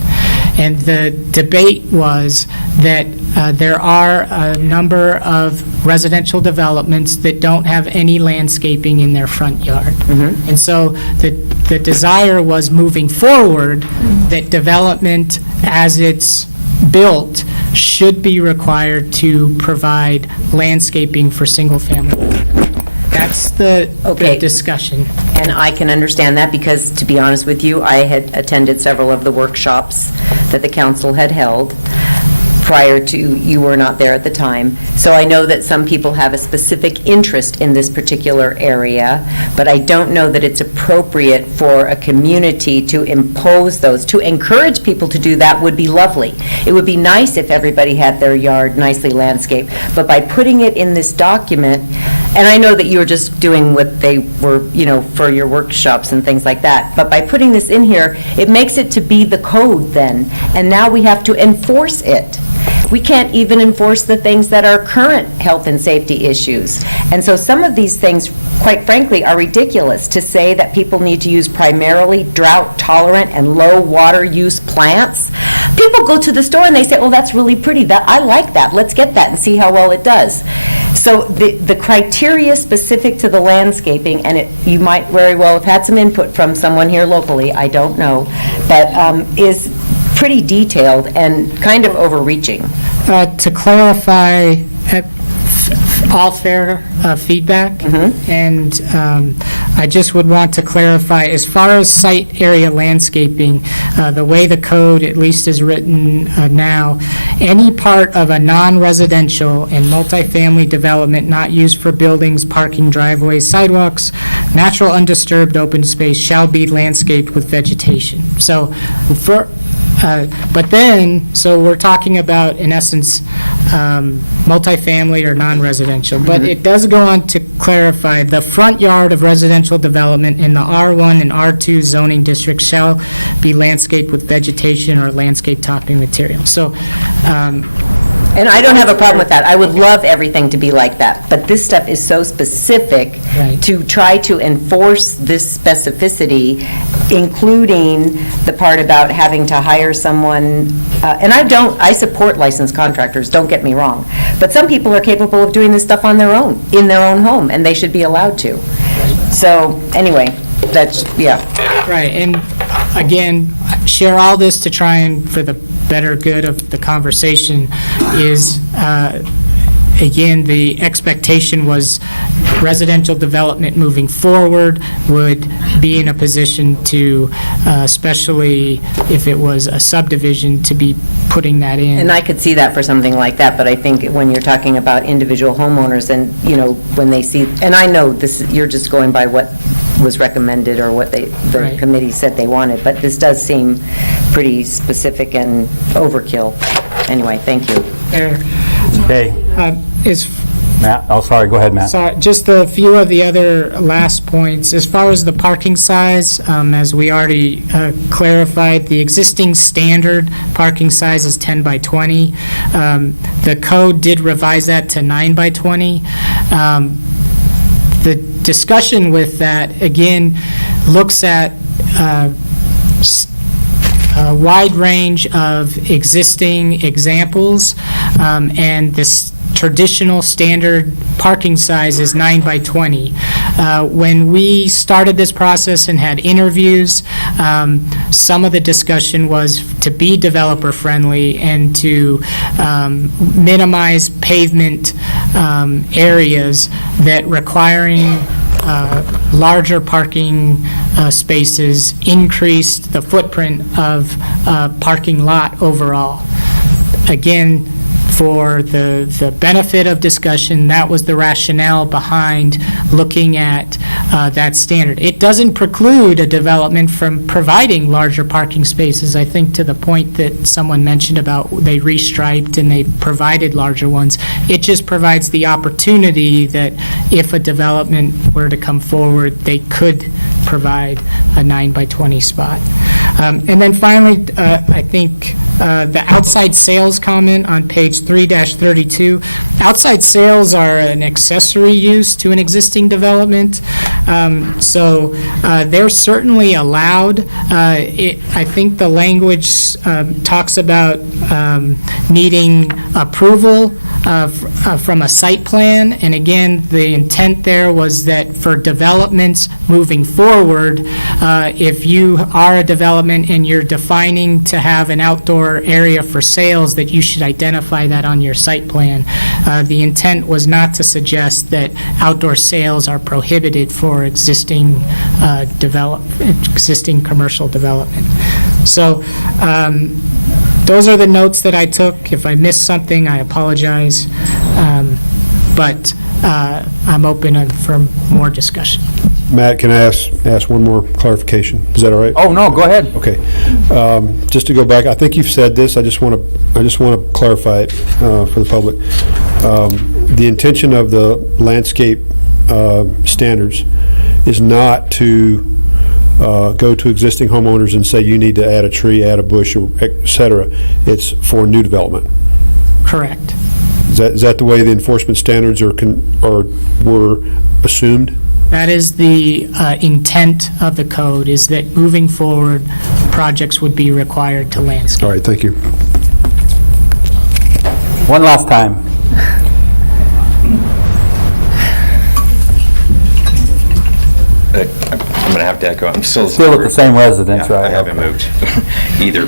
And the debate was that there are a number of residential developments that don't have any landscaping in their front yard. And so the desire was moving forward that development, as it's built, should be required to provide landscaping for single-family. That's the discussion. And I can understand that because, to be honest with you, I had attended several of the workshops that the council had held prior to, you were not there at the time. So I know that some people have a specific interest in this particular area, but I don't know that it's appropriate for a community to impose those. To encourage people to do that would be lovely. It would be nice if everybody had their yard nicely landscaped, but by putting it in this document, and I know that you were just doing what they were, for your workshops and things like that, but by putting this in here, it makes it to be the code then, and now we have to enforce it. We can't even enforce the things that are current health and safety issues. And so some of these things, quite frankly, are ridiculous. To say that people need to use primarily drought-tolerant and low water use plants. People people go to the store and they say, oh, that's really pretty, that, I like that, let's get that and see how well it does. So the criteria specific to the landscaping, and you might very well have had some input from someone here locally, I don't know, but is pretty detailed and kind of overreaching. To clarify, all fair feedback, and I just would want to clarify, as far as site area landscaping, the way the code at least is written now, any part of a non-residential and multifamily development not used for buildings, parking, driveways, sidewalks, natural undisturbed open space shall be landscaped with vegetation. So but then, so we're talking about, in essence, multifamily or non-residential. But it does go on to clarify, the front yard of residential development in the R1 and R2 zoning districts shall be landscaped with vegetation or landscape topping material. So, and I don't have a problem with that. I would love everything to be like that. But this stuff is so specific to try to enforce this specificity, including the part about having to hire someone. And I support licensed contractors, don't get me wrong. But some people are capable of doing this stuff on their own, in their own home, and they should be allowed to. So, anyway, that's, yeah. Right, and again, share all this to try and, for the better good of the conversation, is, again, the expectation was residential development moving forward would be in a position to, especially if it was a subdivision, to be putting that in. And I could see that for something like that, but I think when you're talking about individual homeowners and, when they see, and I know this, you're just going by what was recommended or what the committee said they wanted, but this does seem pretty specific and overkill. Anyway, thank you. Okay. Matt, oh, sorry, go ahead, Matt. Sorry, just a few of the other last points. As far as the parking size, as we already clarified, the existing standard parking size is 10 by 20. The code did revise that to 9 by 20. The discussion with that, again, looks at a wide range of existing examples, and this traditional standard parking size is 9 by 20. When we started this process and had interviews, some of the discussion was to be developer-friendly and to minimize pavement areas that requiring larger parking spaces increased the footprint of parking lot overall. Again, for the benefit of discussion, that was the rationale behind looking at that standard. It doesn't preclude a development from providing larger parking spaces. I think to the point that someone mentioned about they restriped and they provided larger ones, it just provides the opportunity that if a development were to come forward, they could provide a 9 by 20 spot. And then finally, I think the outside sales comment on page 3-32. Outside sales are an accessory use to an existing development, so they're certainly allowed. I think the language talks about needing approval from a site plan, and again, the intent there was that for developments moving forward, if you are a development and you're defining to have an outdoor area for sales, that you should identify that on your site plan. The intent was not to suggest that outdoor sales are prohibited for existing existing commercial development. So those are the notes that I took. If I missed something, I apologize. But I'm open for more discussion. Matt, can I ask one more clarification? Is that all right? Oh, no, go ahead. Okay. Just to go back, I think you've said this, I just want to clarify it for the public. The intention of the landscape standards is not to go to existing homeowners and say you need to add a tree, add a bush, et cetera. It's for new development. Correct. Is that the way the enforcement standards were assumed? That is the intent of the code, is that moving forward, projects would be required to landscape. All right, thank you. One last time. I'm going to have to echo, I'm still... Still with the same residence, Yeah, right? I haven't moved either.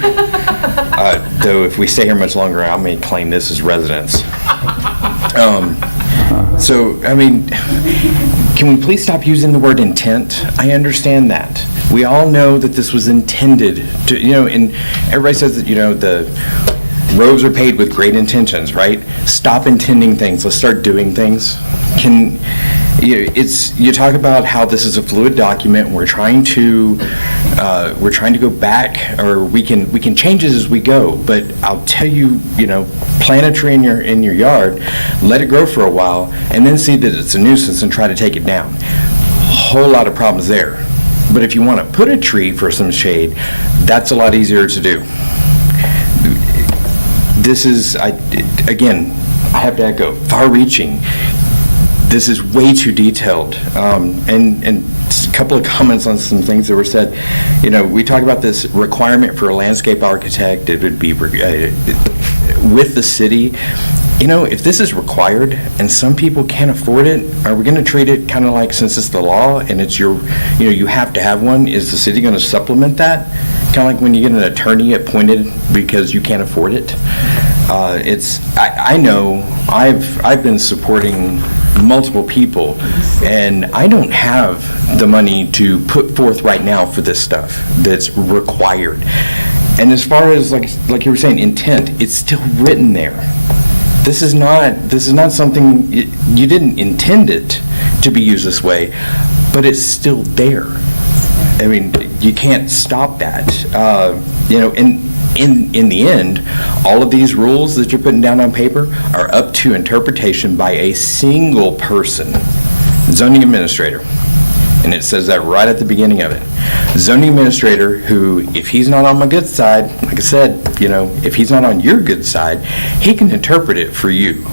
Though if we stay here much longer, I may claim this as residence. So, I mean, can we please stop using the word intent? I understand that. We all know that this was intended to, and everybody says that, the roads are paved with great intentions, right? Stop intending things. Let's start doing things. You talk about how this is a fluid document. We're trying to go back, or we can change it as we go. But I'll tell you, plant a tree in your yard, let it grow for a while, and then see that it's a nuisance and try to take it down. Whole lot of problems there. But if you want to put a tree for some shade, that's a lot easier to do. This is, again, I have to echo, far-reaching. This is way too detailed. And a couple of comments on some things that were said. We talk about this requirement for a landscape architect. It would be with the city. If this is required and some people can't afford it, are we going to treat it kind of like, since it's the law and it's you have to have one, is the city going to supplement that? Kind of like when you get an attorney appointed because you can't afford it. I know I've been supporting multiple people, and I don't have the money to put forth right now for this stuff that's required. And as far as like you were saying, intent, it's still written there. This is not something, you didn't intend it to be used this way, but it's still there. I mean, you can't stop that. In the end, all of these rules that you're putting down on paper are up to interpretation by a single person, zoning administrator. And it says that right at the beginning of it. Zoning administrator who, if he's not on my good side, like I said, if he's not on your good side, he can interpret it for you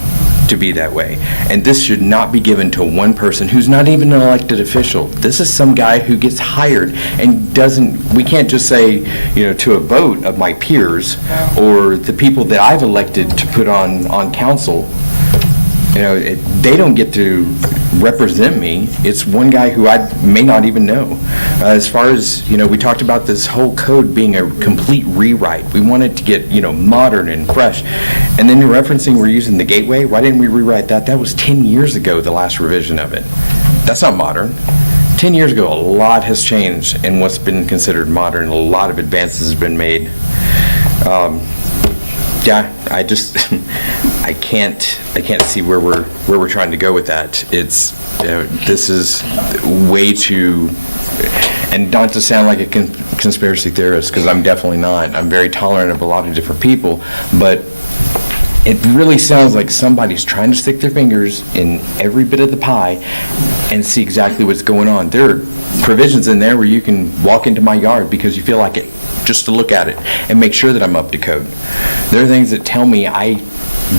to be that way. And this should not be given to one person who's not even an elected official. This is some guy who gets hired and we can't just say, to a vote of my peers or the people that I've elected to put on council, they don't get to represent me. It's one guy who I may not even know. As far as, we talked about this whole code being a complete rewrite. We want it to get, modern and fresh. And then you're referencing we're using the gateway. Why didn't we rewrite that? That was 10 years ago, the last revision of it. That's not modern. 10 years ago, a lot has changed in what's been considered modern. A lot of advances have been made. I can't see where we're trying to go with that. It's this is way too, and not to sound like a conspiracy theorist, because I'm definitely not. I'm very tolerant of a lot of different people, but it really sounds like somebody's trying to stick their fingers in every bit of the pie and see exactly what's going on. There are provisions in there where you can walk into my yard because you feel like it, just to look at it and make sure that I'm up to code. There are things that tell me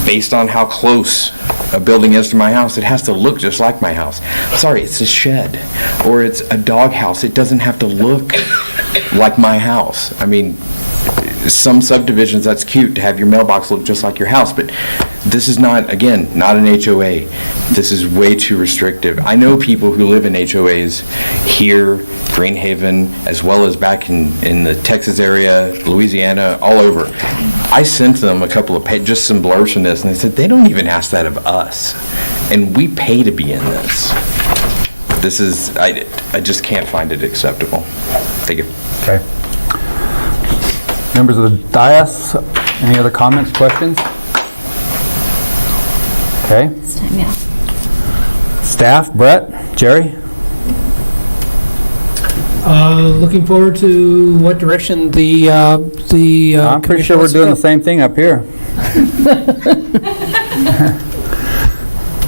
based on how close a building is to my house, it has to look just like my house. Sorry, it's a shed or it's a dog house. It doesn't have to look like my house. I mean, some subdivisions, that's cute to have your mailbox look just like your house, but this is not, again, not an HOA. This is way too restrictive. I know people who live in HOAs here, Greenhaven, as well as back in the Texas area, Louisiana, all over. I sent them a couple of just some blurbs from this, and they said they don't even ask that of us, and we pay to be in this. This is, I just can't find it acceptable. Thank you. Okay. Members of the dais, any other comments, questions? Okay. This time, yeah. Staff, Brett, Jerry? Looking forward to what direction the I'm pretty sure we're doing the same thing up here.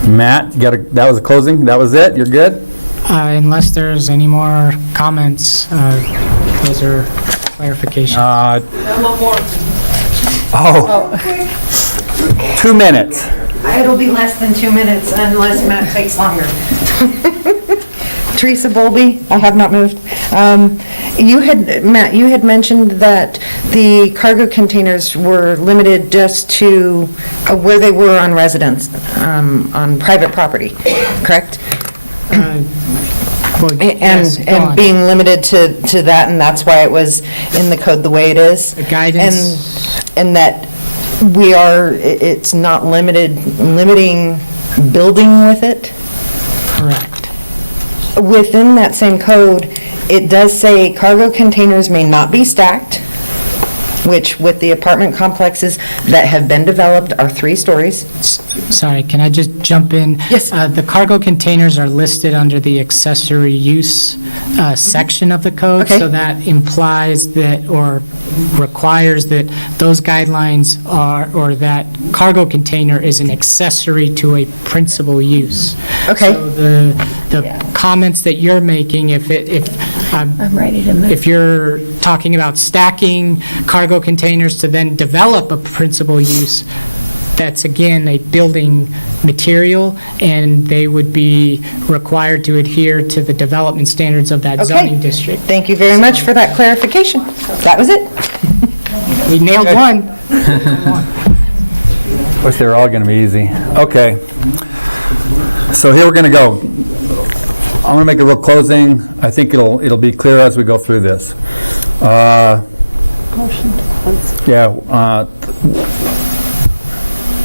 Matt, that was a closing? That was it? You're good? Unless there's any more comments, those are clarifications. One more. 2 minutes. It'll be less than 2 minutes unless Matt takes longer. Teresa Bowlby, I have not moved. Matt, you had mentioned that the cargo containers were limited just to where they were on residence, on private property, correct? Yes, go on. And being limited to that, and that's why it was in the code the way it is? The guidance. And that it's not limiting building with it? Correct. Within that same code, it does say cargo containers may not be stacked, which with the apartment complexes that have been developed are 3 stories. Sorry, can I just jump in? Yes. The cargo containers are listed under the accessory use section of the code. Okay. So that implies that, or requires that those guidelines are, or that cargo container is an accessory to a principal use. Okay. So the comments that you're making, if I'm ready to move. if you're talking about stacking cargo containers to then develop a principal use, that's again a building material, and they would be required to adhere to the development standards of that zoning district. Thank you very much for that clarification. That was it. We nailed one. Wish they were all going to be easy. Okay. So here we're going to go. I'm going to make a real closing. I think it'll be clear as we go through this.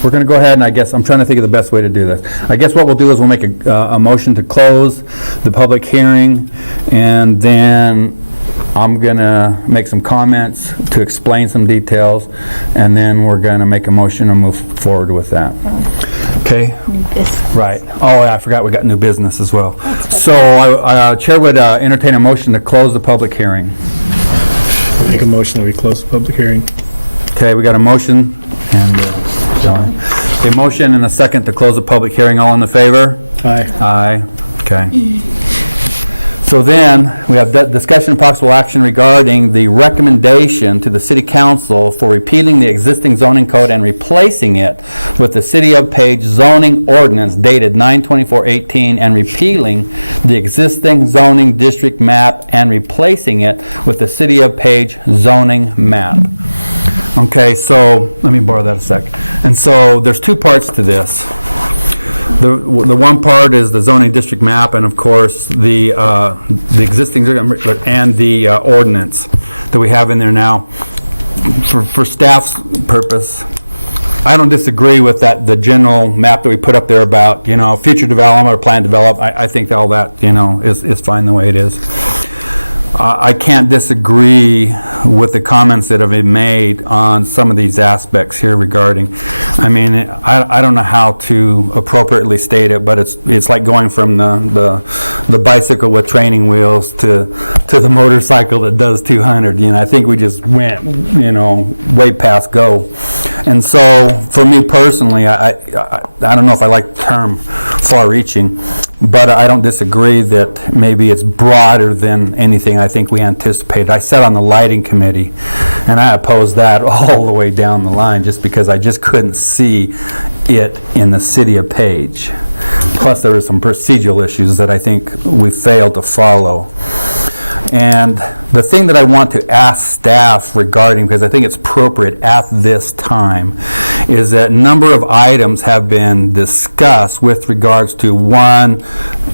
We're going to go ahead, and I guess I'm trying to think of the best way to do this. I guess what we'll do is we'll make a motion to close the public hearing, and then I'm going to make some comments to explain some details, and then we're going to make a motion and move forward with that. Okay? Right. Oh, I forgot we got new business as well. So Chair would entertain a motion to close the public hearing. Make a motion that we close the public hearing. Okay, we got a motion and John. A motion and a second to close the public hearing. All in the favor? Aye. Aye. Okay. So then, we have discussion and possible action regarding the recommendation to the City Council for repealing the existing zoning code and replacing it with the City of Page zoning ordinance dated 9/24/18 and repealing the existing zoning district map and replacing it with the City of Page zoning map. Okay, so let me borrow that a sec. And so there's 2 parts to this. The one part is the zoning district map, and of course the existing and the ordinance that we have in there now. For staff's purpose, I don't disagree with that. The general map that we put up there about future development or planned development. I think all that is fine the way it is. I can't disagree with the comments that have been made on some of these aspects here regarding, I don't know how to appropriately state it, but it's like going from the bicycle with training wheels to the motorcycle that does 200. I think we just went, way past go. And so, for me personally, I don't know if I like the term far-reaching, but I don't disagree that maybe it's broader than anything I think we anticipated. I sat on the lighting committee, and I opposed that all the way down the line just because I just couldn't see it in the City of Page. Plus, there were some procedural issues that I think we failed to follow. And the thing that I want to ask staff regarding, because I think it's appropriate at this time, is that a number of items have been discussed with regards to, one,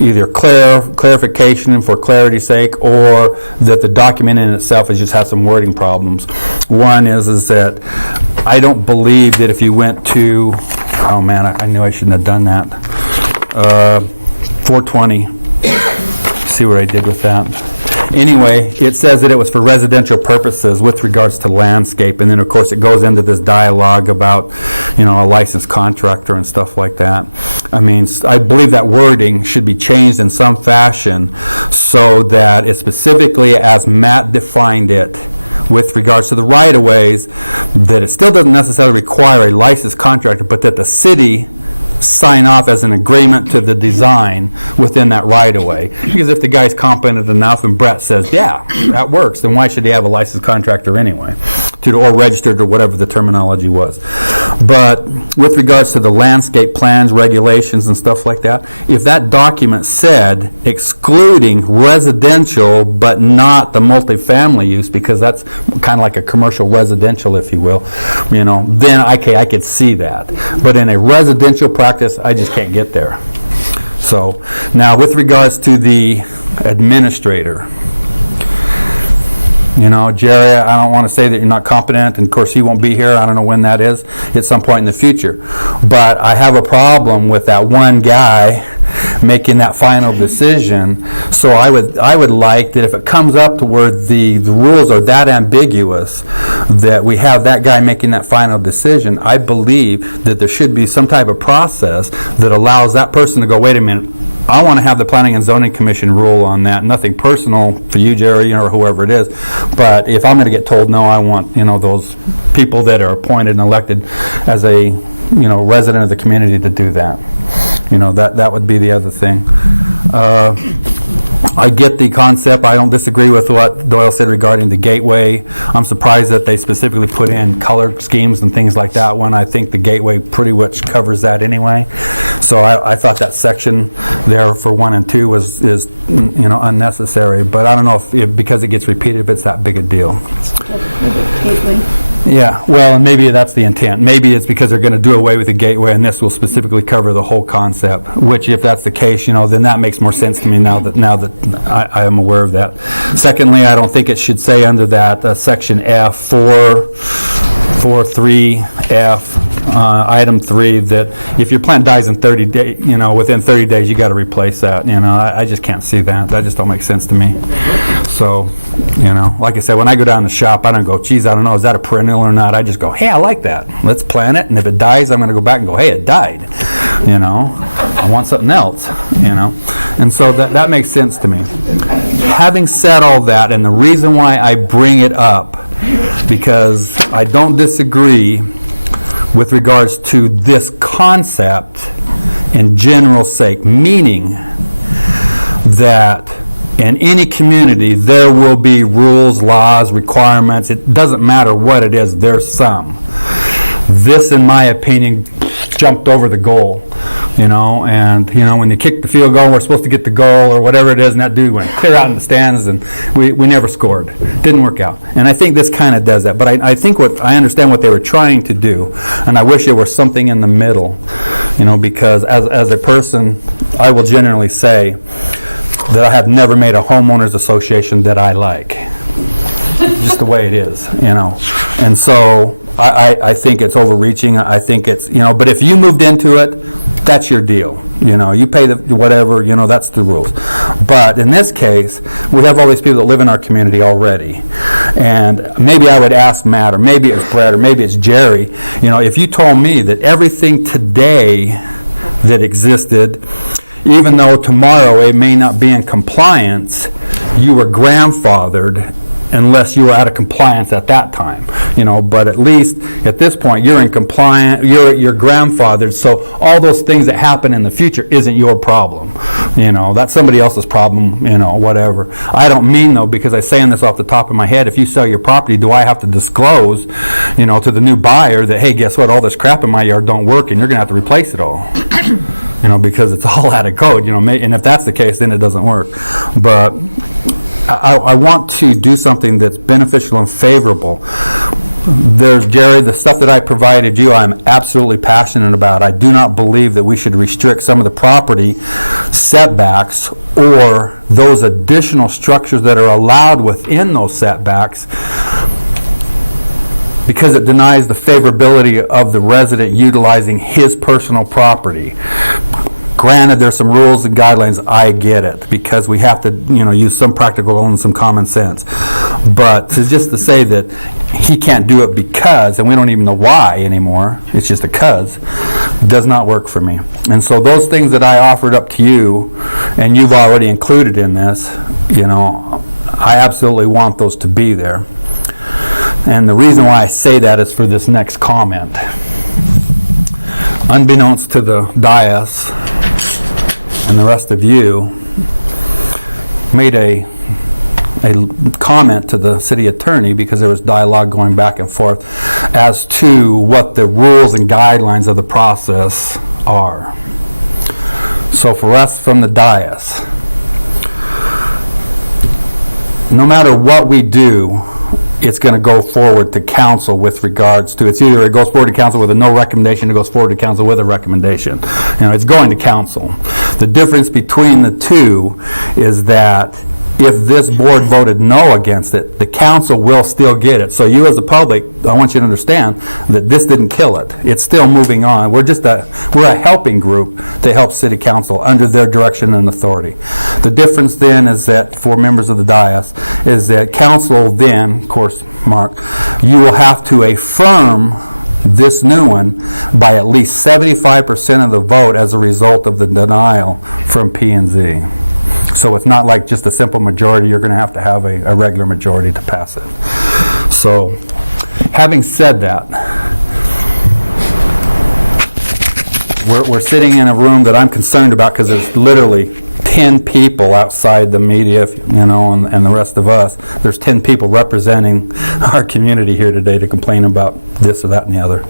either clarification for clarity's sake, or that the document in itself has just had some wording problems. One is that I don't believe that if you went to, oh man, I knew I shouldn't have done that, 420, see what I did with that. Anyway, it says that it was for residential purposes with regards to landscape, and then of course it goes into this dialogue about, a licensed contractor and stuff like that. I believe that wording should be changed in some fashion so that it specifically, as Matt defined it, with regards to the right-of-ways, that it still doesn't necessarily require a licensed contractor, but that the city sign off as an agreement to the design within that right-of-way. Because if the guy's competent enough and Brett says, yeah, that works, then why should he have a licensed contractor anyway instituted or registered, or whatever the terminology was. But with regards to the landscape plans, regulations, and stuff like that, if that document said excluding residential but not the multifamily use, because that's kind of like a commercial residential, if you will, then okay, I could see that. But in a residential practice, I just can't get there. So now with regards to the administrator, Jerry, I don't want to say that you're not competent, and of course he won't be here. I don't know when that is, at some point in the future. But I have a problem with that one guy making that final decision. So I would like that if it comes up to where the rules are that ambiguous, that we have that guy making that final decision. I believe that there should be some type of process that allows that person to go, wait a minute, I want to have the Planning and Zoning Commission rule on that. Nothing personal for you, Jerry, or whoever it is. But if I'm going to get told no, I want, those people that are appointed and elected as a, resident of the community to do that. That would be the other thing. I get the concept. I don't disagree with what Doyle said regarding the gateway. I'm surprised that they specifically put in color schemes and things like that when I think the gateway pretty much covers that anyway. So I thought that section there for 1 and 2 is unnecessary. But I don't know if because it gets repeated, if it's that big a deal. Yeah, well, and maybe that's the intent. Maybe it's because they're going to do away with the gateway, and this will specifically cover the whole concept, which if that's the case, then that makes more sense to me now that I am aware of that. Secondly, I don't think it should say under that section F, 4.3F, item 3, that if your plant dies in 30 days, within 30 days, you got to replace that. I just can't see that. That just don't make sense to me. So, like I said, when I go down to the shop, I don't go, geez, I don't know, is that a perennial or not? I just go, hey, I like that. Let's plant it, and if it dies, I'm going to go back and go, hey, it died. I want something else. And so that makes sense to me. Having said all that, and the reason why I bring it up, because I don't disagree with regards to this concept in general sake, meaning that in any community there will be rules, laws, requirements. It doesn't matter what it is, there's some. This, in my opinion, jumped over the goal, and when you kick the field goal, we're supposed to get the goal or whatever it is, and that dude went clear out in the stands, and we never scored. Didn't work out. And I think this kind of does that. But I think I understand what they were trying to do, and I wish there was something in the middle, because as a person, I will generally say that I have never made a homeowners association that I like. Just the way it is, And so I think it's overreaching. I think it's, but if you moved into it, that's your deal. You pay the whatever, that's the rules. But in this case, we have all these people that live in our community already. And maybe I would ask Matt, or maybe it's Brett, or maybe it's Jerry, if you told me that everything today that existed, even though tomorrow it may not be in compliance, you were grandfathered unless you were out of compliance at that time, but at least at this point you're in compliance, you're grandfathered, so all those things that happen in the future isn't your problem. That's somebody else's problem, whatever. I don't mean though, because I'm saying this off the top of my head, if you sell your property, do I have to disclose, to the new buyer that, hey, guess what, all this crap in my yard don't work and you're gonna have to replace it all. Because it's all out of code, and if that's the case, then it doesn't work. But I want to do something that's beneficial and favorable. There's, Jerry, the stuff that I provided you, I'm absolutely passionate about. I do not believe that we should restrict some of the property setbacks or those additional structures that are allowed within those setbacks, because it denies the favorability of the resident utilizing his personal property. Granted, there's some rules and guidelines, I get it, because we have to, use some practical and some common sense. But just to say that he can't do it because, and we don't even know why anymore, it's just a cause, does not work for me. And so those things that I offered up to you, and you've already included in this, I absolutely want those to be there. And the reason why I say that is for this next comment. Unbeknownst to the dais and the rest of you, made a comment to the city attorney, because there was dialogue going back and forth as to what the rules and guidelines of the process are. So for us from the dais, no matter what we do, it's going to go forward to council with regards to, it's either it goes forward to council with a no recommendation, it goes forward to council with a recommendation. It's going to council. The difference between the two is that if this board voted no against it, the council will still get it. So you as the public, I want you to understand that this didn't kill it. It's still moving on. We're a helping group to help city council under their direction and authority. The difference then is that for members of the dais is that council then, of course, Mark, you will have to affirm this new one by at least 75% of the vote as a result of the denial from P&Z. So it's not like just a simple majority. You're going to have a regular majority to pass it. So having said that, we're sitting in a room that I'm concerned about because there's literally 10 people outside the media, and the rest of us. There's 10 people representing our community here today to complain about this or that and the other.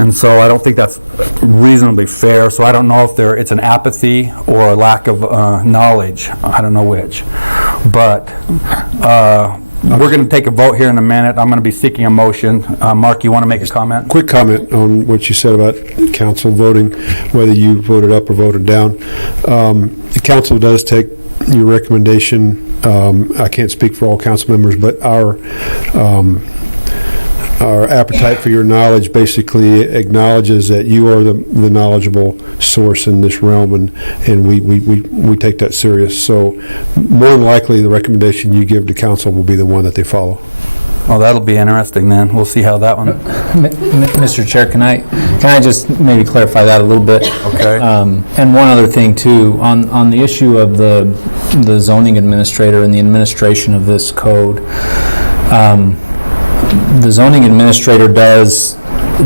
And so I don't think that's reasonably fair. So I don't know if it's an apathy or a lack of knowledge. I don't know which. But we're going to take a vote here in a minute. I'm going to be seeking a motion. Mark, you want to make a comment? Quick comment on what you said about council voting, whether you voted up or voted down. The council does take your recommendation. I can't speak for all council members, but our appetite for your knowledge basically acknowledges that you are the knowledgeable source in this realm, and we take that serious. So more than likely, the recommendation you give to council will be the one that they follow. Well, that'll be interesting then. We'll see how that one... Mr. Chair, can I just maybe clarify that a little bit? Okay. And one other thing too, on the issue of the zoning administrator and the administration of this code, the zoning administrator does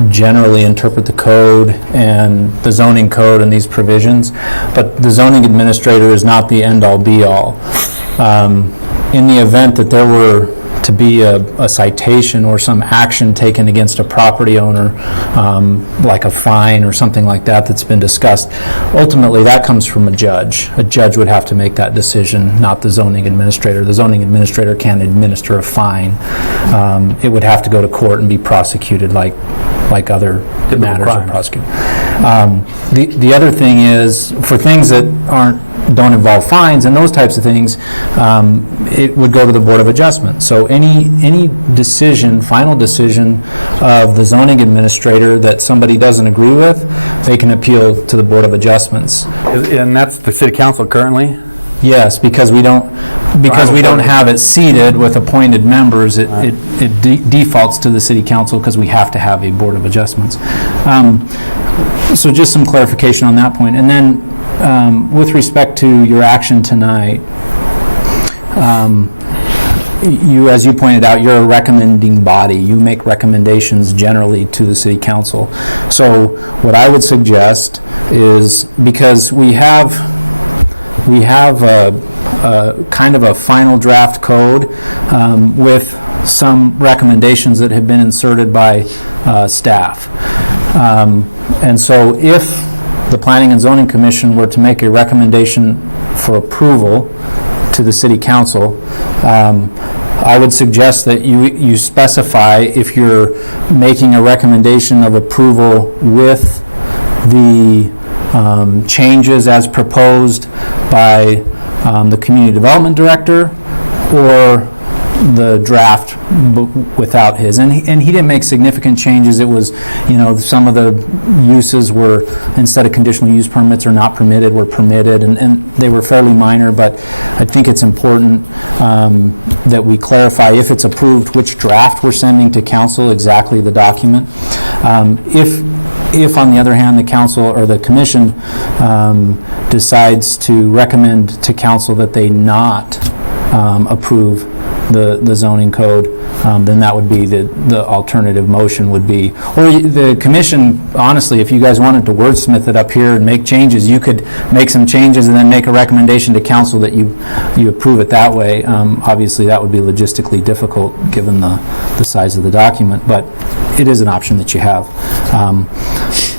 generally interpret the code and the zoning code and these provisions, but the zoning administrator is not the end-all be-all. In the event that there were to be a citation or some action taken against a property owner, like a fine or something like that that's been discussed, ultimately that comes from a judge. A judge would have to make that decision, not the zoning administrator. The zoning administrator can't administer a fine. It would have to go to court and be prosecuted like other matters are prosecuted. The other thing is, for things that don't involve fines and those types of things, it would go to the Board of Adjustment. So any decision, final decision of the zoning administrator that somebody doesn't agree with, they can appeal to the Board of Adjustments. And that's the city council currently? Yes, because we don't have it seated with appointed members. It defaults to the city council because we have to have a Board of Adjustments. So just some clarification on that point. And then with respect to your action tonight, as you pointed out, you're a recommending body. You make recommendations generally to the city council. So what I would suggest is, because we have a kind of a final draft code with some recommendations that have been inserted by staff. And so if the Planning and Zoning Commission were to make a recommendation for approval to the city council, I would suggest that you specify if you're making a recommendation of approval with the changes as proposed by the Community Development Director, or the draft without his. And he didn't make significant changes. It was, some of the uses were, instead of conditional use permits or not permitted, were permitted, and they were fairly minor, but I think it's important that we clarify, if it's approved, which draft we're sending to council, exactly the document. If, on the other hand, the council or the commission decides to recommend to council that they not approve the zoning code, then that would be the alternative motion would be. Or the commission, honestly, if you guys wanted to wordsmith it up here and make changes, you could make some changes and then make a recommendation to council that you approve it that way. Obviously, that would be logistically difficult given the size of the document, but it is an option that you have.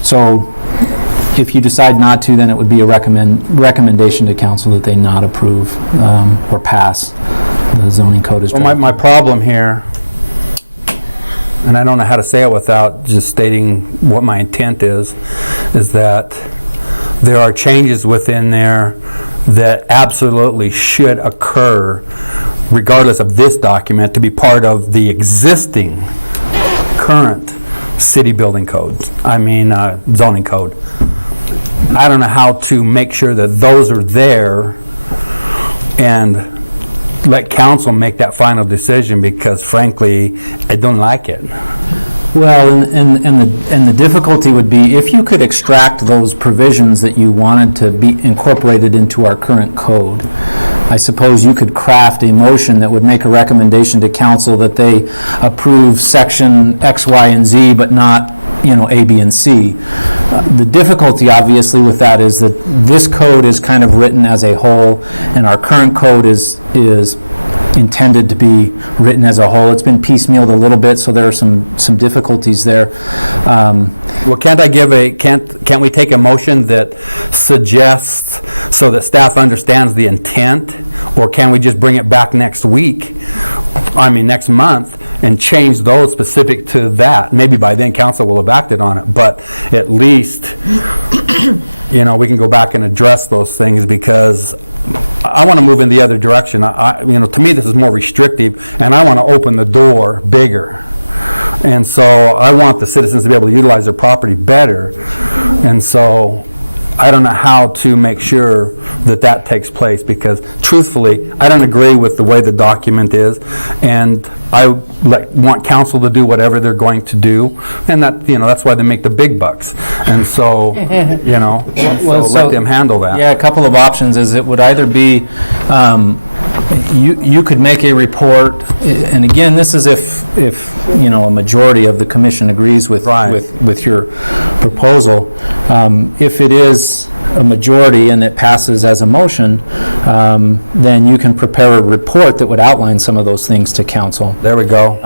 So if you decide not to, then it would be a recommendation to council that they not approve or pass the zoning code as Well, drafted. my problem here, and I don't know how to say it without just stating what my intent is that there are changes within there that absolutely should occur regardless of this document to be part of the existing current city building codes, zoning code. I don't know how to make sure that those are there and let council make that final decision, because frankly, I don't like it. Well, and the difficulty would be if you could extract those provisions that you wanted to be incorporated into our current code. I suppose you could craft a motion that would make a recommendation to council that they approve section X, Y, and Z, but not, A, B, and C. The difficulty, obviously, with that is that this code is kind of written as a whole, and our current code is intended to be written as a whole. It's been piecemealed a little bit, so there are some difficulties there. Well, can't we take a motion that suggests so that staff understands the intent, or can we just bring it back next month, and change those specific to that? Maybe by then council will have acted on it, but at least, we can go back and address those things, because I want to move in the other direction. To me, this is more restrictive, and I want to open the door bigger. And so I want the citizens to be able to utilize their property better. And so I don't know how to make sure that takes place, because truthfully, I don't agree with the way the document is, and I want council to do whatever they're going to do, and that's why they make the big bucks. And so, let them handle that. Yeah, a couple of options is it would either be, you could make a report, and again, this is if a majority of the commission agrees with your proposal. If it is a majority and it passes as a motion, then you can prepare a report that would outline some of those things to council. There we go.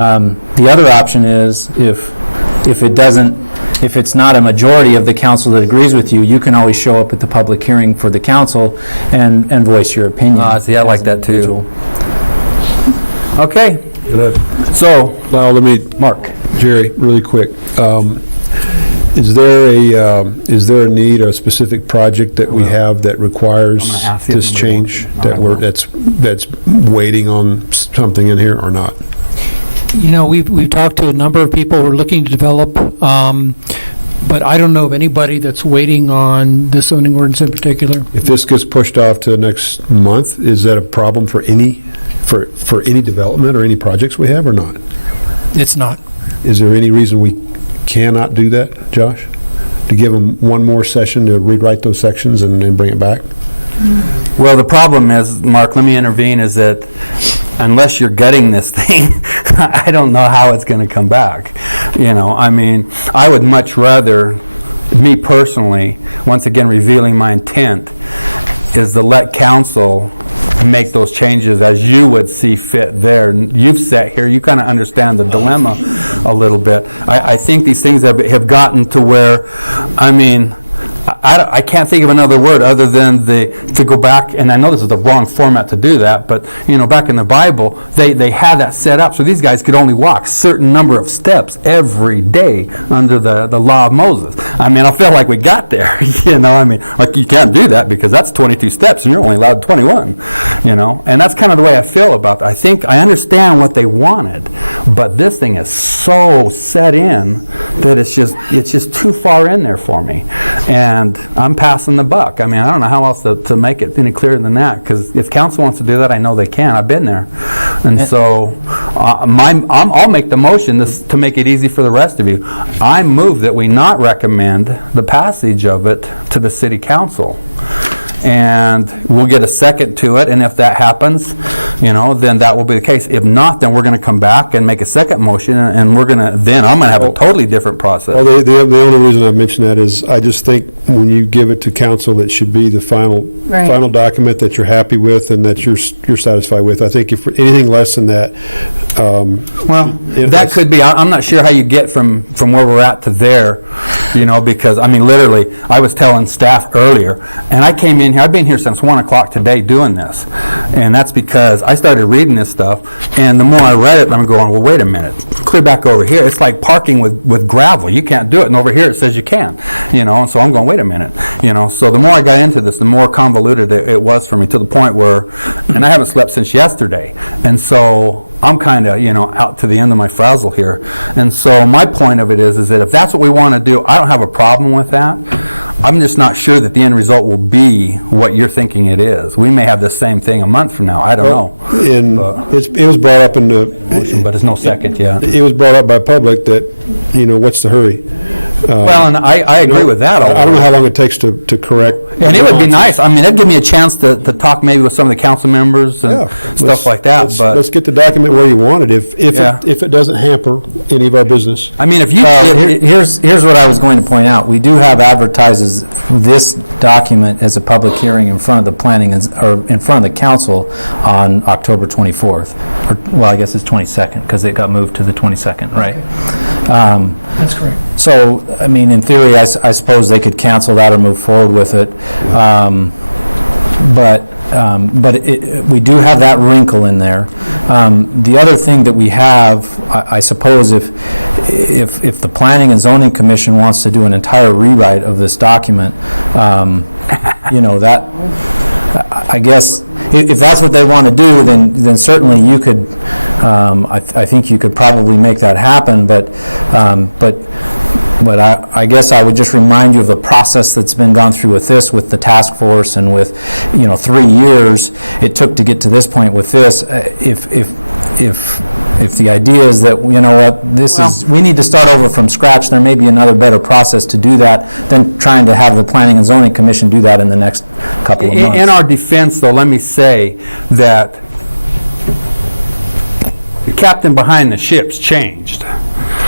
The other option is if it's not a majority of the council that agrees with you, you can always show up at the public hearing for the council and voice your opinion. See, I like that too. Okay. So, Now, Mark. Jerry, really quick. Is there a need or a specific project that we have that requires I'm gonna ask you this if change somebody wants- that's waiting on something in here or not? We've talked to a number of people who are looking to develop, but I don't know of anybody that's waiting on the zoning ordinance in particular. If this gets pushed off to next month, is that a problem for any development or any projects we have or not? It's not. Is there any reason we cannot do that, Josh? To give them one more session to rewrite those sections and then bring it back? Well, the problem is, Mark, let me intervene, is that unless you're gutting this thing, I don't know how it's going to come back. I would much rather, me personally, once again revealing my intent, is to let council make those changes as you would see fit there. And you've sat here, you kind of understand the dilemma a little bit. I think these things have gotten to where, I can't think of another word other than to go back, and I know this is the wrong format to do that, but back in the Bible, they had that set up so these guys could only walk a certain number of steps every day under the law of Moses. I feel like we got there, like you can't do that because that's 22 steps and you're only allowed 21, and that's kind of the way I feel about that. I think I understand what they wanted, but this thing is so set in that it's just too far in there for me. And I'm passing the buck. I don't know how else to make it any clearer than that, because if council wants to do that, I know they can. I've been there. And so I'll make the motion to make it easy for the rest of you. I move that we not recommend the passage of it to the city council. and we'll get a second to it, and if that happens, then that will be the case. If not, then we're going to come back and make a second motion, and then I'm going to have a totally different process. Well, the only reason I mention that is I just think when you give it to council, it should be the final document that you're happy with and that you're satisfied with. I think if anything less than that, that could be. I'm not sure how you get from where we're at to there, because literally, I was telling staff earlier, and I came in here. I've been here since 1 o'clock today doing this, and that's because I started reading this stuff, and the more I read it, I'm going, well, wait a minute, clear back over here. It's like parking with gravel. You can't do it, and over here it says you can, and so I'm going, wait a minute, So the more I got into this, the more convoluted it was for me, to the point where, and I haven't slept since yesterday, and so I'm kind of, out to the end of my frazzle here. And so my point of it is that if that's what we want to do, I don't have a problem with that. I'm just not sure that the end result will be what you're thinking it is. We may have the same thing a month from now. I don't know. It was brought up in the motion, but it's no second yet. It was brought up by public that, what's the hurry? Well, and I agree with that. I don't know how long it takes to correct. And it would be nice. It'd give me a chance to talk maybe with some of the council members and stuff like that. But let's get the document where you want it, if it doesn't hamper any of our business. If you... Here's what I was going to point out. We do have advertises this document as a public hearing in front of the planning, or in front of the council on October 24th. Well, I guess it's 22nd, because it got moved to the 22nd, right? That's correct. So, in theory, I suppose they could cancel that or move forward with it. But we do have that wrinkle in there. The other thing that we have, I suppose, if the Planning and Zoning Commission wants to do an entire rewrite of this document, that, I guess, if that's what they want to do, then certainly you could. I think you could probably make that happen, but I guess I would just remind you of the process that's been gone through with this, with the task force, and with 3 years it took to get to this point with this. If the idea is that, we need to start over from scratch, there may be another better process to do that than trying to have the Planning and Zoning Commission do that in the next couple of months. In our defense, though, let me say that the captain behind the ship's changed,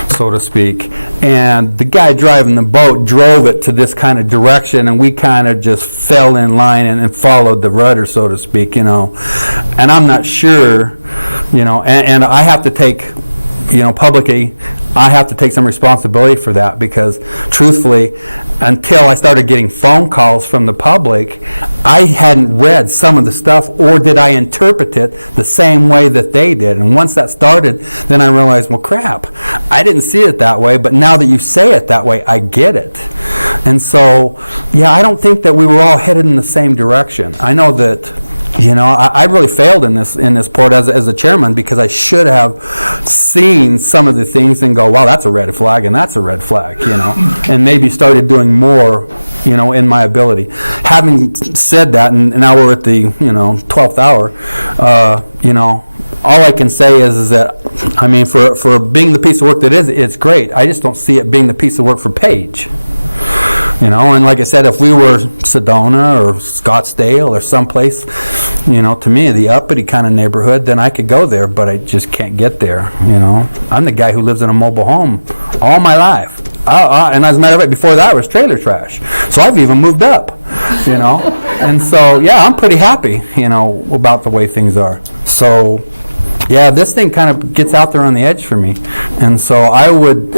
so to speak, and the guy driving the boat drove it to this kind of direction, and we kind of just fell in line and followed the rudder, so to speak, and I'm not sure, and I have to take, publicly, I have to take some responsibility for that, because truthfully, until I started getting phone calls from the public, I hadn't read some of the stuff, or did I interpret it the same way that they did. And once that started, then I realized, well, crap, I didn't see it that way, but now that you say it that way, I get it. And so, I don't think that we were all headed in the same direction. I know that I really failed in this part as a chairman, because I should have seen some of the things and go, wow, that's a red flag, and that's a red flag, and maybe started doing more, in my ability. Having said that, and now we're at the, 12th hour, all I can say is that, for being the piece of work that is, it's great. I just don't see it being the piece of work for Paige. And like I said, if we were Sedona or Scottsdale or someplace, to me, the uppity kind of neighborhood, then I could go there, but I just can't get there, I'm the guy who lives in a mobile home all my life. And as a matter of fact, before that, I was trailer trash. So I've even moved up, And so, I'm pretty happy, about the way things are. So, this thing kind of gets out there on the edge for me. And so I would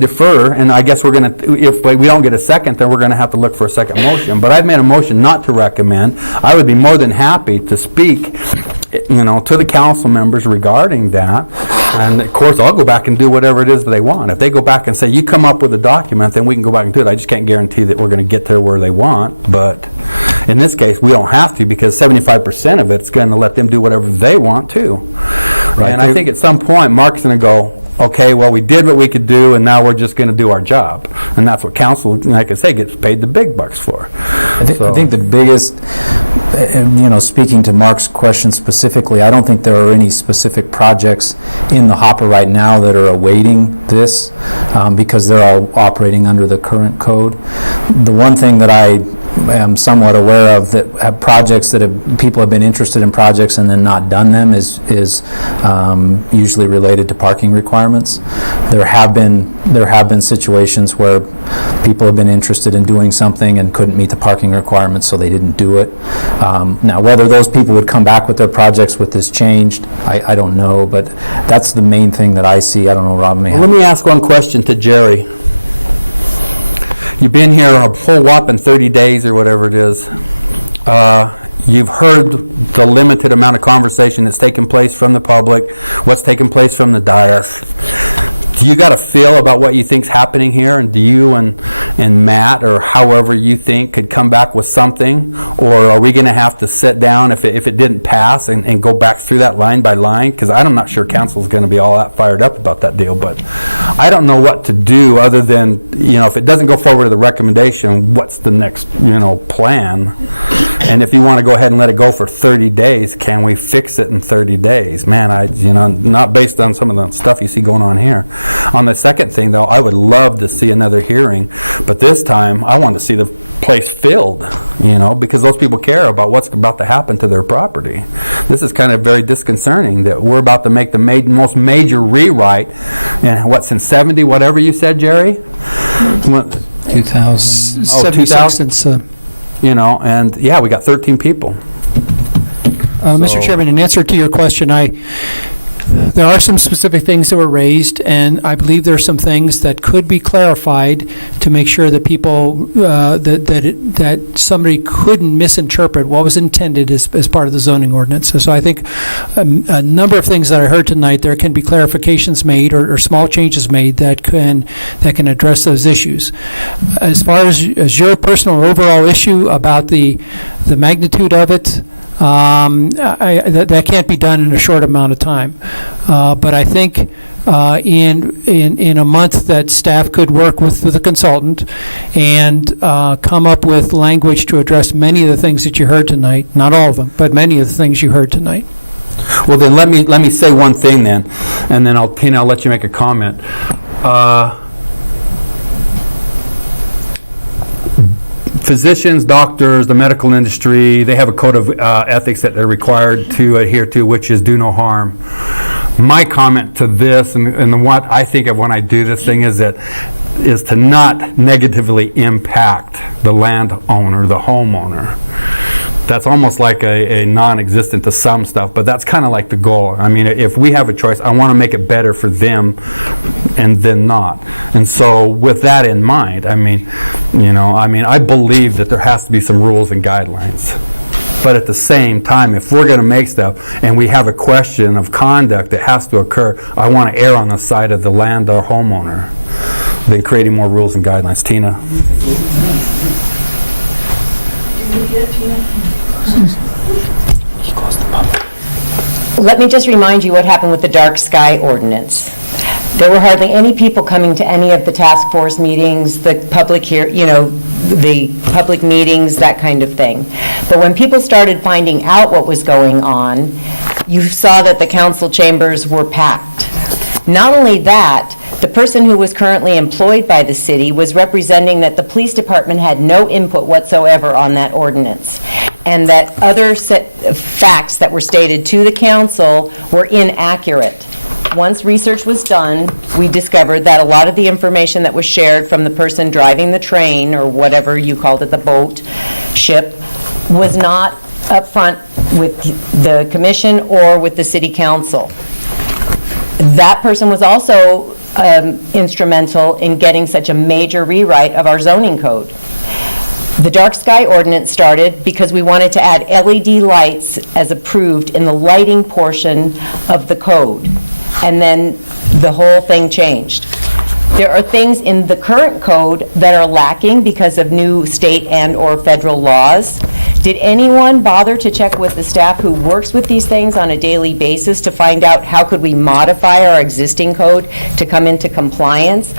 defer, and I guess we're going to, if we don't get a second, then we're going to have to look for a second motion. But I've made a motion not to recommend. I would be more than happy to speak, to the council members regarding that. And of course, I'll go back and do whatever it is that they want. If they go back and say, you come up with a document, then we can go back and do it. I just can't guarantee that we're going to get there where they want. But in this case, we don't have to, because 75% of it's going to let them do whatever they want to. Right. And I think at some point, Mark's going to go, okay, well, we did what we could do, and now we're just going to do our job. And that's what council, like I say, gets paid the big bucks for. I think the biggest, speaking to Mark's question specifically, I don't think there are any specific projects in the hopper right now that are awaiting this, because they're all operating under the current code. The one thing that I am somewhat aware of that have projects that people have been interested in projects and then not done them is usually related to parking requirements. There have been situations where people have been interested in doing something and couldn't meet the parking requirements, so they didn't do it. Now, whether those people would come back with their projects with this changed, I don't know, but that's the main thing that I see. I don't know, Rob may have. Let me ask one question to Jerry. You've been here a whole whopping 30 days or whatever it is. You've heard the limited amount of conversation that's taken place from the public, what's taken place from the dais. Do you got a feel about what you think's happening here? And do you and Matt, or however you think, could come back with something? Or are we going to have to sit down if it didn't pass and go back through that line by line? Because I'm not sure council's going to be all that fired up about that deal. But I don't know what to do other than, if it doesn't go forward to the recommendation, what's the next, plan? And if you want to go ahead and let it go for 30 days, can we fix it in 30 days? Man, not based on some of the stuff you see going on here. On the second thing, though, I would love to see another hearing, but this time I want to see the place filled, because those people care about what's about to happen to their property. This is kind of very disconcerting that we're about to make the most major rewrite in since 70, whatever you said, Jerry? 2000. Oh, 76 since... and yeah, we got 13 people. Mr. Chairman, in answer to your question, there are some specific things that were raised, and I believe there are some things that could be clarified to make sure that people, that somebody couldn't misinterpret what was intended as part of the zoning ordinance. So I think a number of things that I heard tonight, there can be clarifications made or small changes made that can address those issues. As far as your personal overall issue about the magnitude of it, that can't be done in a short amount of time. But I think in a month that staff could work with the consultant and come up with language to address many of the things that you heard tonight, not all of them, but many of the things you heard tonight. Well, then let me say one thing then, and then I'll let you make a comment. Physicians, doctors, the medical industry, they have a code of ethics that they're required to adhere to, which is do no harm. My comment to this, and what I think of when I do this thing, is to not negatively impact the landowner, the homeowner. That's almost like a non-existent to some stuff, but that's kind of like the goal. I mean, if we have a choice, I want to make it better for them and then not. And so with that in mind, I believe that there has to be some rules and guidelines. But at the same time, if we're going to make stuff and we have a question of conduct that has to occur, I want to err on the side of the land or homeowner than creating more rules and guidelines. Tina? Let me just remind you what happened with the dark sky ordinance. There were hardly any people coming to any of the task force meetings, the public the public meetings, that kind of thing. But when people started finding out what was going on, you saw that the council chambers were packed. Not only that, the person who was currently employed by the city was representing that the police department had no input whatsoever on that ordinance, and that other facts that were stated to the council were inaccurate. Once research was done, we discovered that a lot of the information that was shared from the person driving the train, or whatever you called it, the boat, ship, was not upfront with the commission or with the city council. That person was also instrumental in getting such a major rewrite of our zoning code. The dark sky ordinance started because we wanted to add LED lights as approved in the lighting portion of the code. And then the whole thing changed. There are things in the current code that are lacking because of new state and/or federal laws. Did anyone bother to check with the staff who works with these things on a daily basis to find out how could we modify our existing code to come into compliance?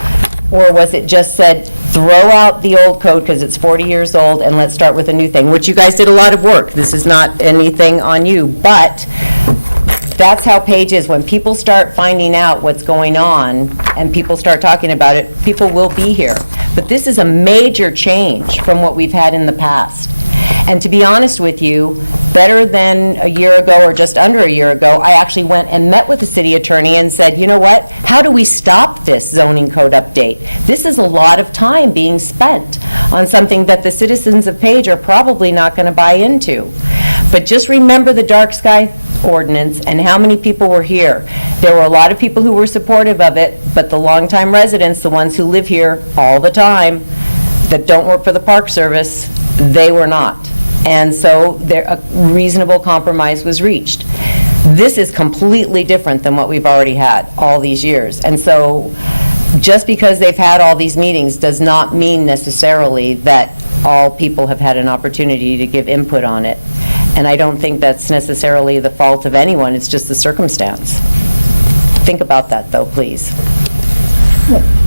Or was it just said, throw out the old code because it's 40 years old and let's start with a new thing, which you guys did a lot of work. This is not anything on you, but that's how Paige is. When people start finding out what's going on and people start talking about it, people will be here. But this is a major change from what we've had in the past. And to be honest with you, better than a year ago or just under a year ago, I actually went and met with the city attorney and said, you know what, how do we stop this zoning code update? This is a lot of time being spent on something that the citizens of Page are probably not going to buy into. But just remember the dark sky ordinance and how many people were here. There were a lot of people who were supportive of it, but the longtime residents, the ones who live here all the time, that don't work for the Park Service, they were not. And so a reasonable compromise was reached. This is completely different than what we've already had all these years. And so just because they've had all these meetings does not mean necessarily that all people have had an opportunity to give input on it. And I don't think that's necessarily the fault of anyone, it's just the circumstance. Think about that, though, please.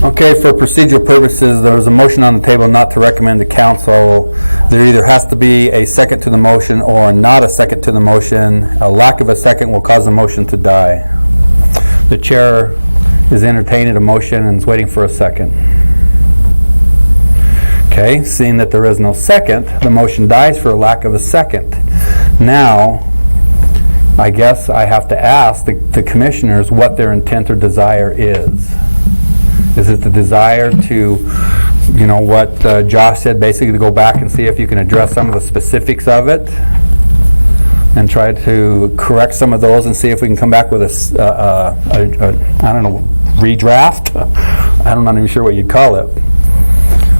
Okay, for procedural purposes, there was a motion on the table not to recommend to council. There either has to be a second to the motion or not a second to the motion. A lack of a second will cause the motion to die. The chair is entertaining a motion and is waiting for a second. Okay, seeing that there is no second, the motion dies for a lack of a second. Now, I guess I have to ask the commissioners what their intent or desire is. Is it the desire to, you know, what Josh said, basically to go back and see if you can address some of the specifics of it and try to correct some of those and see if we can come back with a I don't know, redraft? I'm not even sure what you'd call it.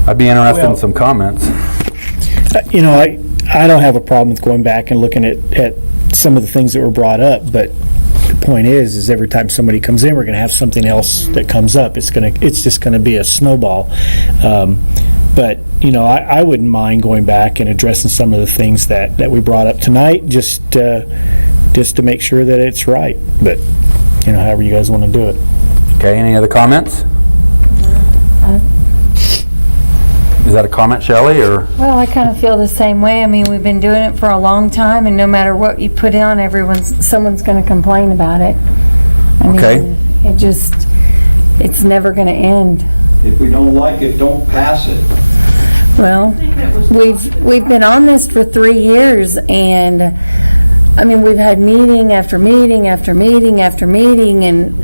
I'd be interested in some comments. You know, I don't have a problem with going back and looking at some of the things that were brought up, but the point is every time somebody comes in, we're going to have something else that comes up. It's just going to be a snowball. But, you know, I wouldn't mind going back and addressing some of the things that we brought up tonight, just to make sure that it's right. But, you know, however you guys want to do it. Okay, any other comments? Is that a comment, Shelley, or? Well, I kind of feel the same way. I mean, we've been doing it for a long time, and no matter what you put on, someone's going to complain about it. I mean, Okay. It's never going to end. If we don't like it, don't pass it. Well, we've been on this for 3 years, and I mean, we've had meeting after meeting after meeting after meeting, and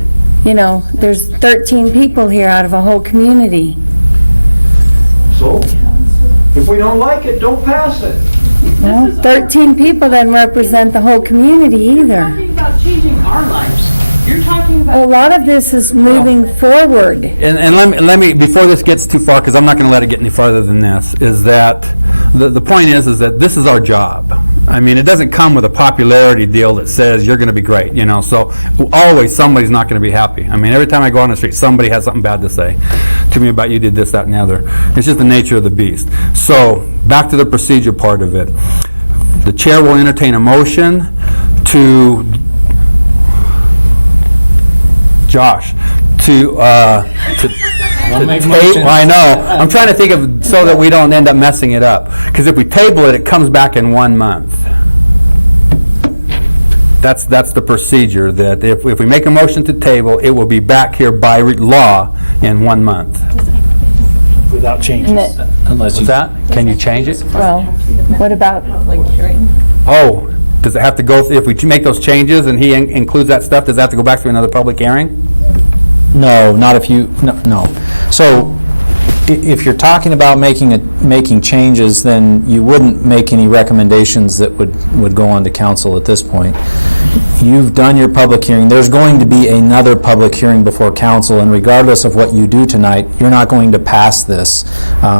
you know, there's 13 people here out of a whole community. So, if we don't like it, don't pass it. Well, 13 people doesn't represent the whole community either. You're talking about changing our lives. You're talking about... A lot of this is moving forward. And let me, before this gets too far, because I'm not going to let it get any farther than this, is that the point is that this is our job. I mean, it doesn't come with a popularity deal that says you're going to be great, you know, so always somebody's not going to be happy. I mean, every time I go on the street, somebody has something bad to say to me about you did this, that, and the other. It's just the nature of the beast. So, back to the procedure part of it. The chair will entertain a motion to Josh, to table, I know, I'm trying to think of, so that we don't end up messing it up. Because if we table it, it comes back in 1 month. That's the procedure, that if we make a motion to table, it will be back here by law in 1 month. Without changes. Unless you... What's that? Can you change it? Well, what about... Oh, does it have to go, if we make those changes and he includes that stuff, does that have to go back to another public hearing? No, not if you, no. So if you're talking about making changes, then you wouldn't make any recommendations that would go on to council at this point. You've done your public hearing. There's going to be another public hearing before council, and regardless of what you do tonight, you're not going to pass this.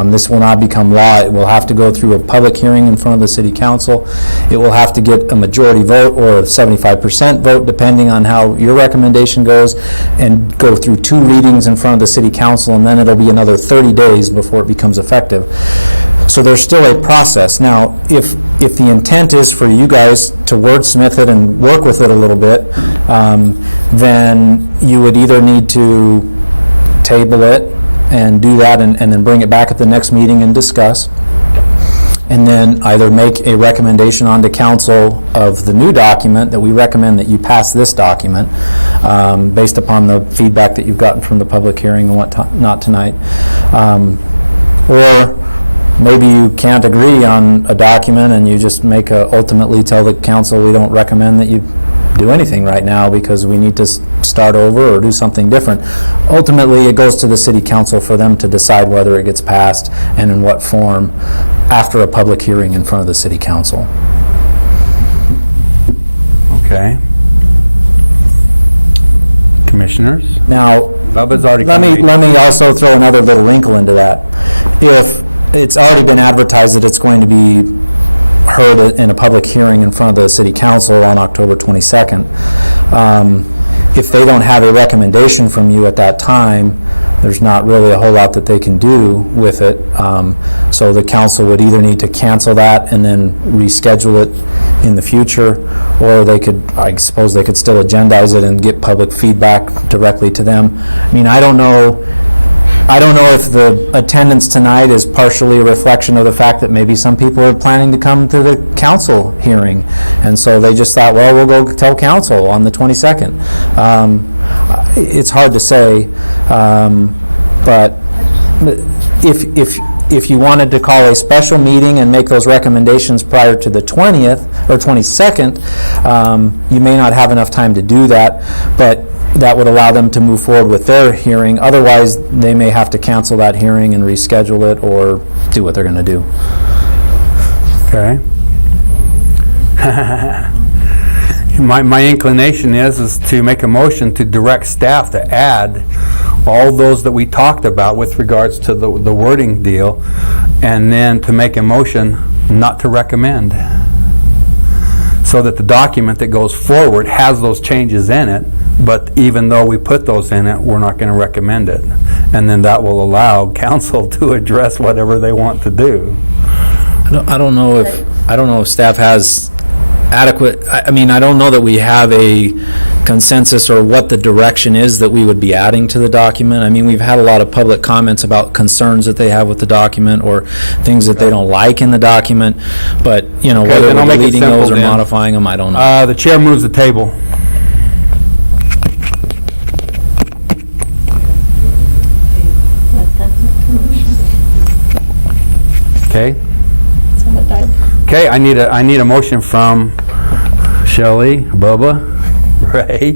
This will not become law. It will have to go through a public hearing in front of the city council. It will have to get a majority vote or a 75% vote, depending on how your recommendation goes, and go through 2 readings in front of the city council, and then it'll be another 30 days before it becomes effective. So there's still a process. Now, if the intent is for you guys to wordsmith it and work with it a little bit, then you would either need to table it and do that and then bring it back at the next meeting and discuss, and then either make a recommendation onto council of the new document that we recommend that you pass this document based upon the feedback that you've gotten from the public hearing and whatnot tonight. Or maybe you can't agree on a document and you just ultimately tell the council, we don't recommend that you do anything right now because we need to start over or do something different. Ultimately, it goes to the city council for them to decide whether it gets passed and in what form after a public hearing in front of the city council. Okay. Commissioners? Now, Bubba's already let me also throw another little wrinkle into that. If it's already been advertised that it's going to be heard in a public hearing in front of the city council on October 22nd, if they don't have a recommendation from you at that time, there's not really a whole lot that they can do with it. So the council would either need to cancel that and then reschedule it in the future, or I suppose they could still agendize it and get public feedback directly to them. I mean, I don't know if the attendance tonight is partially a reflection of the fact that maybe some people are planning to come to the council hearing, and so they just thought, well, we'll go tell council on the 22nd. It's hard to say, but if you wanted to call a special meeting and make those recommendations prior to the 20th or 22nd, you may not have enough time to do that, but that would allow them to move forward with their hearing. Otherwise, they may have to cancel that hearing and reschedule it or do what they're going to do. Okay. My inclination is to make a motion to direct staff to add all those that we talked about with regards to the wording deal, and then to make a motion not to recommend, so that the document that goes forward has those changes in it, but even though we put those in it, we're not going to recommend it. And then that will allow council to address whatever they want to do. I don't know if staff has adequate, I mean, I don't know that we have a consensus or what the direction is that we would be adding to the document. I mean, we've had a lot of public comments about concerns that they have with the document or things that they don't like in the document, but, you know, whether then I'll we're make it deleting those or simple then. modifying them, I don't know. The chair moves the table. Okay. Okay, I need a motion from Shelley, Bubba, Ray.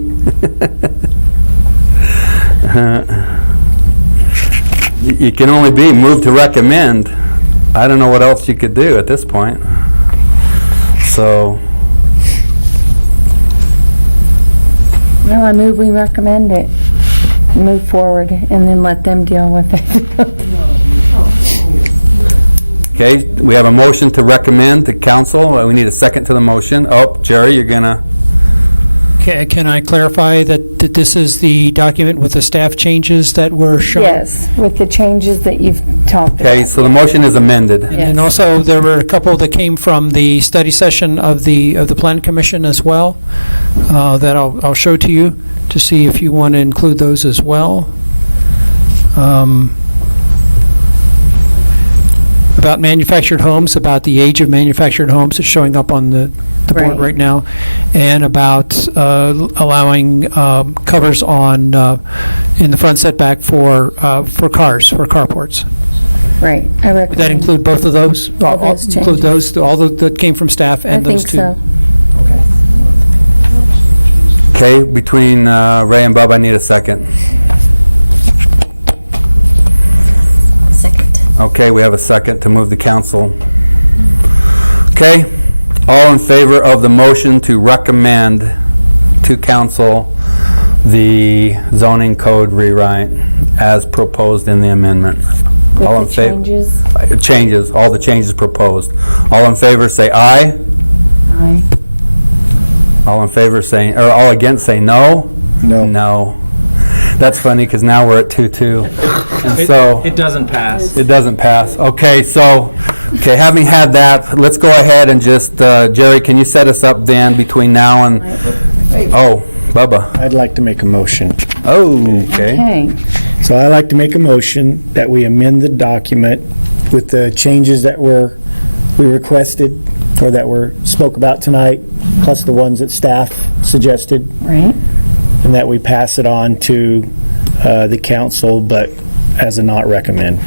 You can only be moved to recommend. I don't know what else you could do at this point. So, Well, I move we recommend it, move forward, and then let them deal with it. okay, we have a motion to recommend to council. We need a second to the motion. Oh, Jerry, you're gonna... Can I clarify that this is the document with the staff changes that were shown? Yes, with the changes that you've talked about. Okay, so the motion is amended. And also, there were a couple that came from the study session of the Plan Commission as well, that I'll show to you to see if you want to include those as well. About manufactured homes, about the age of manufactured homes is showing up on the board right now, and about allowing covers on in the front setback for cars, for carports. Right, I recommend. Would that include both of those? All those Include changes. those, all that came from staff and those two? I think so. Okay, between Ray and Bub, I need a second. Second. Okay, we have a second to move the council. Okay, all in favor of the motion to recommend to council the zoning code rewrite as proposed in the amendment? All in With the favor? changes? Changes, all the changes proposed. All in favor, say aye. Aye. All in favor, say, or all against, say no. No. No. That's funny, because now we're at 2-2. And so... It doesn't pass. It doesn't pass. Okay, so, having had that, let's go ahead and just, Jerry, can you set us up then between now and, oh, Bubba. I'd like to make a motion. Oh, okay. Okay. So I'd like to make a motion that we amend the document with the changes that we requested or that were spoke about tonight, plus the ones that staff suggested, Right. and that we pass it on to the council, but as a not recommend.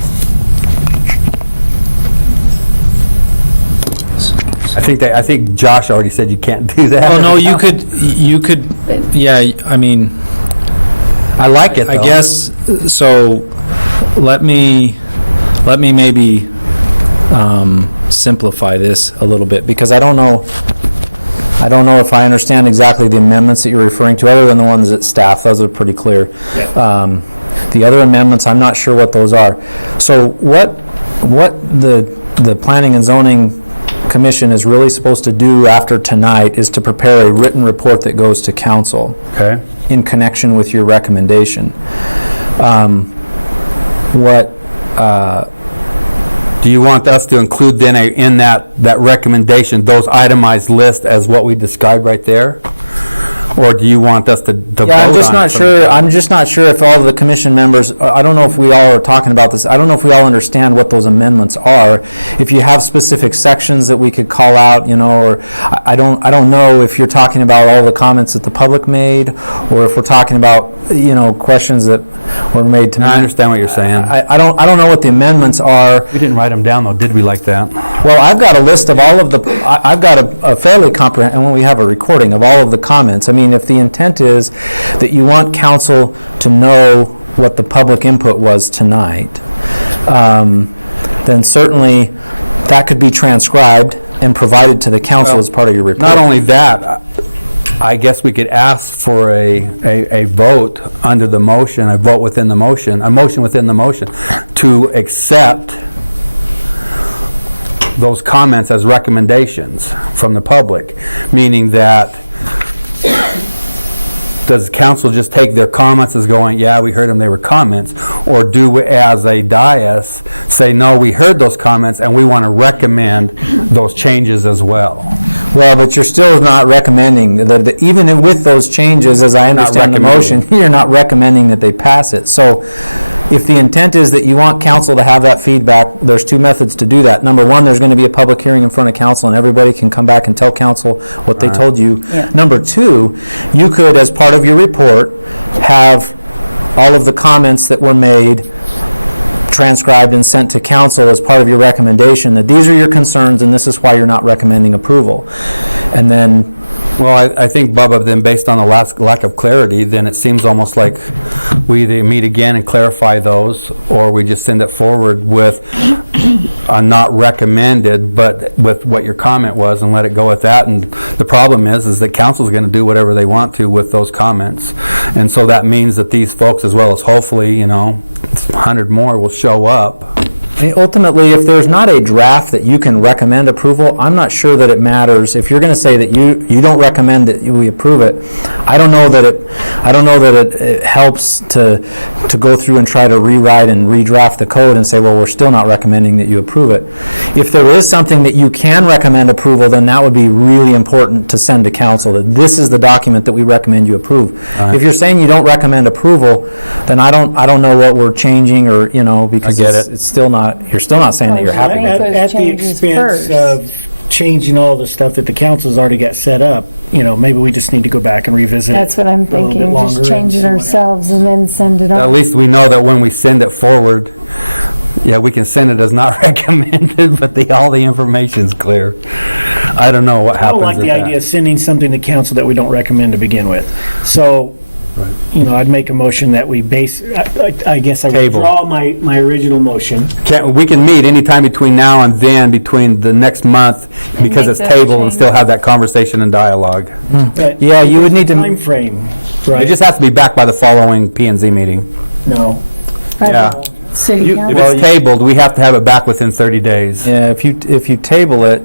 I think Josh already said you can't do that. Oh, no, you could, yeah, I mean, I like it, I though. guess, so let me maybe simplify this a little bit, because I don't know if I understand exactly the amendments that you're referring to, other than the ones that staff, those are pretty clear. The other amendments, I'm not sure what those are. So what the Planning and Zoning Commission is really supposed to do after tonight is to prepare a written report that goes to council. Okay. In connection with your recommendation. Do you want us to include then in that recommendation, those itemized list as what we described right there? Or do you want us to vote on it? Yeah, I'm just not sure if all of the commission members, I don't know if we all are talking about this, I don't know if we all understand what those amendments are. If you have specific sections that we could call out, or I don't know if you're talking about all the comments that the public made, or if we're talking about, questions that were made to me. I understand what you're saying. I don't know what the amendments are. We didn't write them down, though, did we, like that? Well, I've got a list of all of I've got a fairly comprehensive, and when we have a recording of all of the comments, I mean, if the intent is that you want council to know what the public input was tonight, then certainly that could be transcribed and provided to the council as part of your report. Not only that, I guess we could ask for a vote under the motion, a motion within the motion, to accept those comments as recommendations from the public, meaning that does council just take their comments as going, yeah, we heard them, they were comments, or do we, as a dais, say, no, we heard those comments and we want to recommend those changes as well? Well, but you're still not recommending, that even with those changes, as I understand the motion, you're not recommending that they pass it. So if the intent is that you want council to have that feedback, there's two methods to do that. Number one, there's going to be a public hearing in front of council, and everybody can come back and tell council what they told you. Yeah. Number two, you could, as part of your report, have all of the comments that were made transcribed and sent to council as part of your recommendation, that these are your concerns and this is why you're not recommending approval. And then, well, I think, Bubba, then based on the lack of clarity, then it seems almost like we either meet again and clarify those, or we just send it forward with a not recommended, but with what your comment was, and let it go with that. And the problem is that council's going to do whatever they want to with those comments. And so that means that these folks, as well as hopefully, 100 more, will show up. ultimately, if there's not a draft that you can recommend approval, I'm not sure that it matters. If you're going to say that you don't recommend that we approve it, I don't know that it helps to go through and try to rewrite and redraft the code and say, well, we're still not recommending that you approve it. If there is something that you can recommend approval, then that would be really important to send to council, that this is the document that we recommend you approve. Right. If you're saying you don't recommend approval, then I don't know what we're changing, or, because it's still not, you're still not saying that you're happy with it. At the expense of changing all the stuff that the council's already got set up, maybe we just need to go back and revisit it. That's what I'm a little bit thinking, longer just change and it see what ourselves and then send it At on. least we know that when we send it forward, we can send it as not recommended, but all the information's clear. I don't know what I happens don't like with the idea of sending something to council that we don't recommend to begin with. So, I'd make a motion that we I guess I Table. withdraw my original motion. We can meet anytime between now and then, between the next month, because make it's those tabled, and changes. still have that conversation and dialogue. But Yeah, you would need to. time frame, It right? just has to be back by the following P and Z meeting. No. Yeah. City If council. it's tabled, we have to have it back within 30 days. Yeah, if you table it,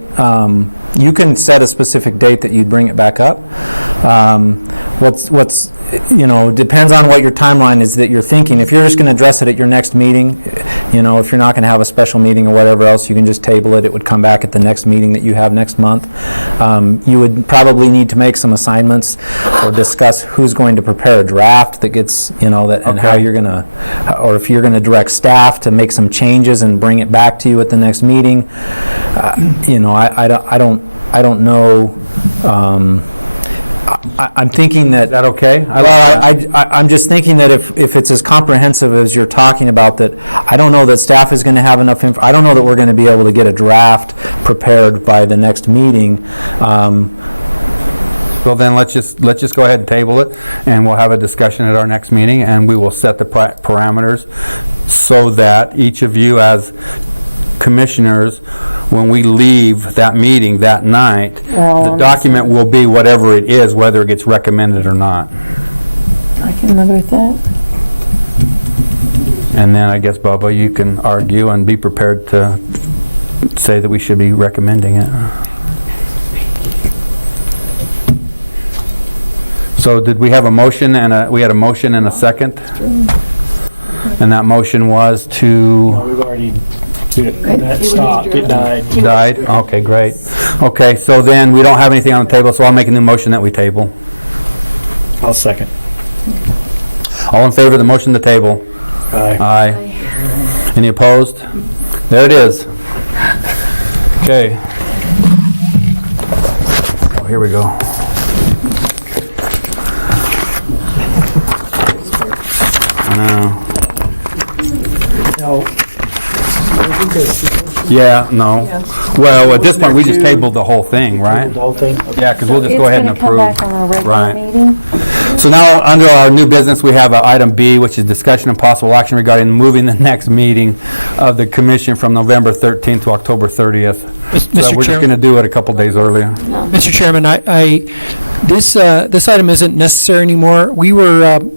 you can set a specific date that you'd bring it back up. Depends on what your timeline is that you're thinking. If you're just going to address it at your next meeting, if you're not going to have a special meeting or whatever else, you can just table it. It would come back at the next meeting that you have next month. You would probably need to make some assignments or discuss who's going to prepare a draft that gets, and how you're going to, or if you're going to direct staff to make some changes and bring it back to you at the next meeting. I don't know. I'm thinking that... Is that okay? I'm just thinking that if it's as comprehensive as you're talking about, that I don't know that staff is going to have enough, I don't know that we're going to be able to get a draft prepared by the next meeting. So then let's just go ahead and table it, and we'll have a discussion at our next meeting, and we will set the parameters so that each of you as commissioners, when we leave that meeting that night, the document will be whatever it is, whether it gets recommended or not. I can live with that. And then I guess, Bubba, you can argue and be prepared to say that we should be recommending it. So did we have a motion we had a motion and a second? And that motion was to... We've already, that stopped, it died. Died? Okay, great. Okay, so then we don't have anything on the table, so I'll make a new motion that we table. I'll second. All in favor of the motion to table? Aye. Aye. Any opposed? There it is. Okay. Oh, here we go. Yeah, no. Well, at this point, we just tabled the whole thing, right? The whole thing? Yeah, because we'll just go ahead and approve. It's going to come back on a Right. regular meeting? So now, under our new business, we have item B, which is discussion and possible action regarding moving the next meeting of the commission from November 13th to October 30th. So we're just going to do it a couple days earlier. Mr. Chairman, this item isn't necessary anymore.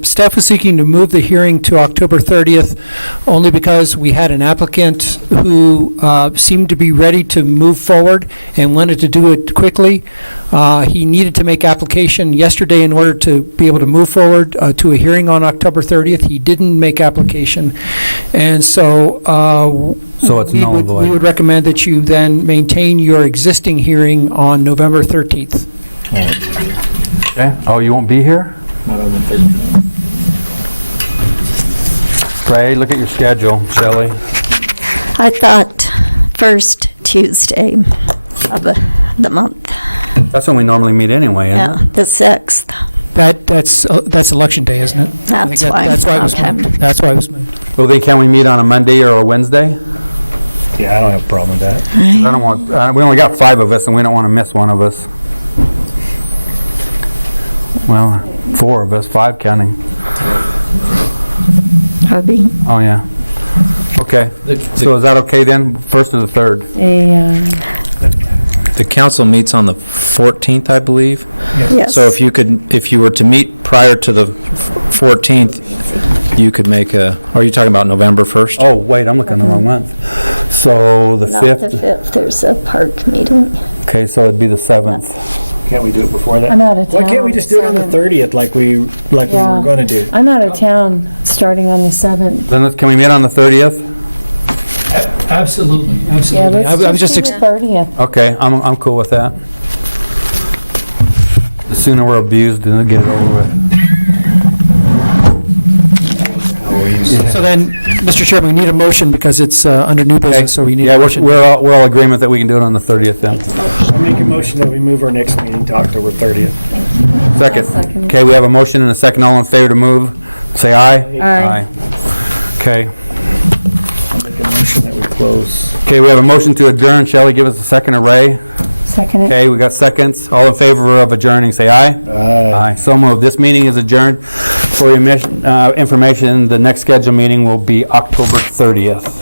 Staff was seeking to move the hearing to October 30th only because we had an applicant who seemed to be ready to move forward and wanted to do it quickly. He needed to make application yesterday in order to be able to move forward to a hearing on October 30th. He didn't make application. And so it's null and void. we would recommend that you then maintain your existing hearing on November 13th. Okay. Oh, you won't be here? Not on the 13th. Ray, look at your schedule, Shelley. I thought first Tuesday of the month. That's when we normally meet anyway, isn't it? Yeah, the 6th. That's election day, isn't it? I think That's why. That's why it was Okay. moved. That's why it was moved. Well, then can we meet on a Monday or a Wednesday? Yeah, I don't have a problem with that. 'Cause I don't want, we only got 5 of us, and we don't want to miss one of us. Well, 4 of us, 5 counting. Hubby. Oh, yeah. Okay. So is that okay then? First or the 3rd? The council meets on the 14th, I believe. Yes. So if you were to meet prior to the 14th, you could make are you talking about November 1st? Oh, wait, I'm looking at the wrong month. So the Not the 5th? 5th, there's a park meeting. Okay, so it'd be the 7th. Can't we do it before that? I'm out of Why town can't we just do it on the 30th like we were going to do? I'm out of town starting on the 7th. Then can we meet on the 30th? Absolutely, Yeah, absolutely. let's just do the 30th. Okay, I'm cool with that. The sooner we're abused, then get it over with. So then, Mr. Chairman, we need a motion because it's under new business, so we need Yeah, a motion. we're all agreement that we can do it on the 30th then. I make a motion that we move our next meeting to October 30th. Second. Second. Okay, we have a motion and a second. All in favor to move, say aye. Aye. Okay. I'll make a motion that we close. Okay, we have a motion to adjourn. Shelley, give us a second, or Ray? Second it. Okay, we got seconds. All in favor of adjourning, say aye. Aye. Aye. So moved. This meeting is adjourned. For your information, the next scheduled meeting will be October 30th.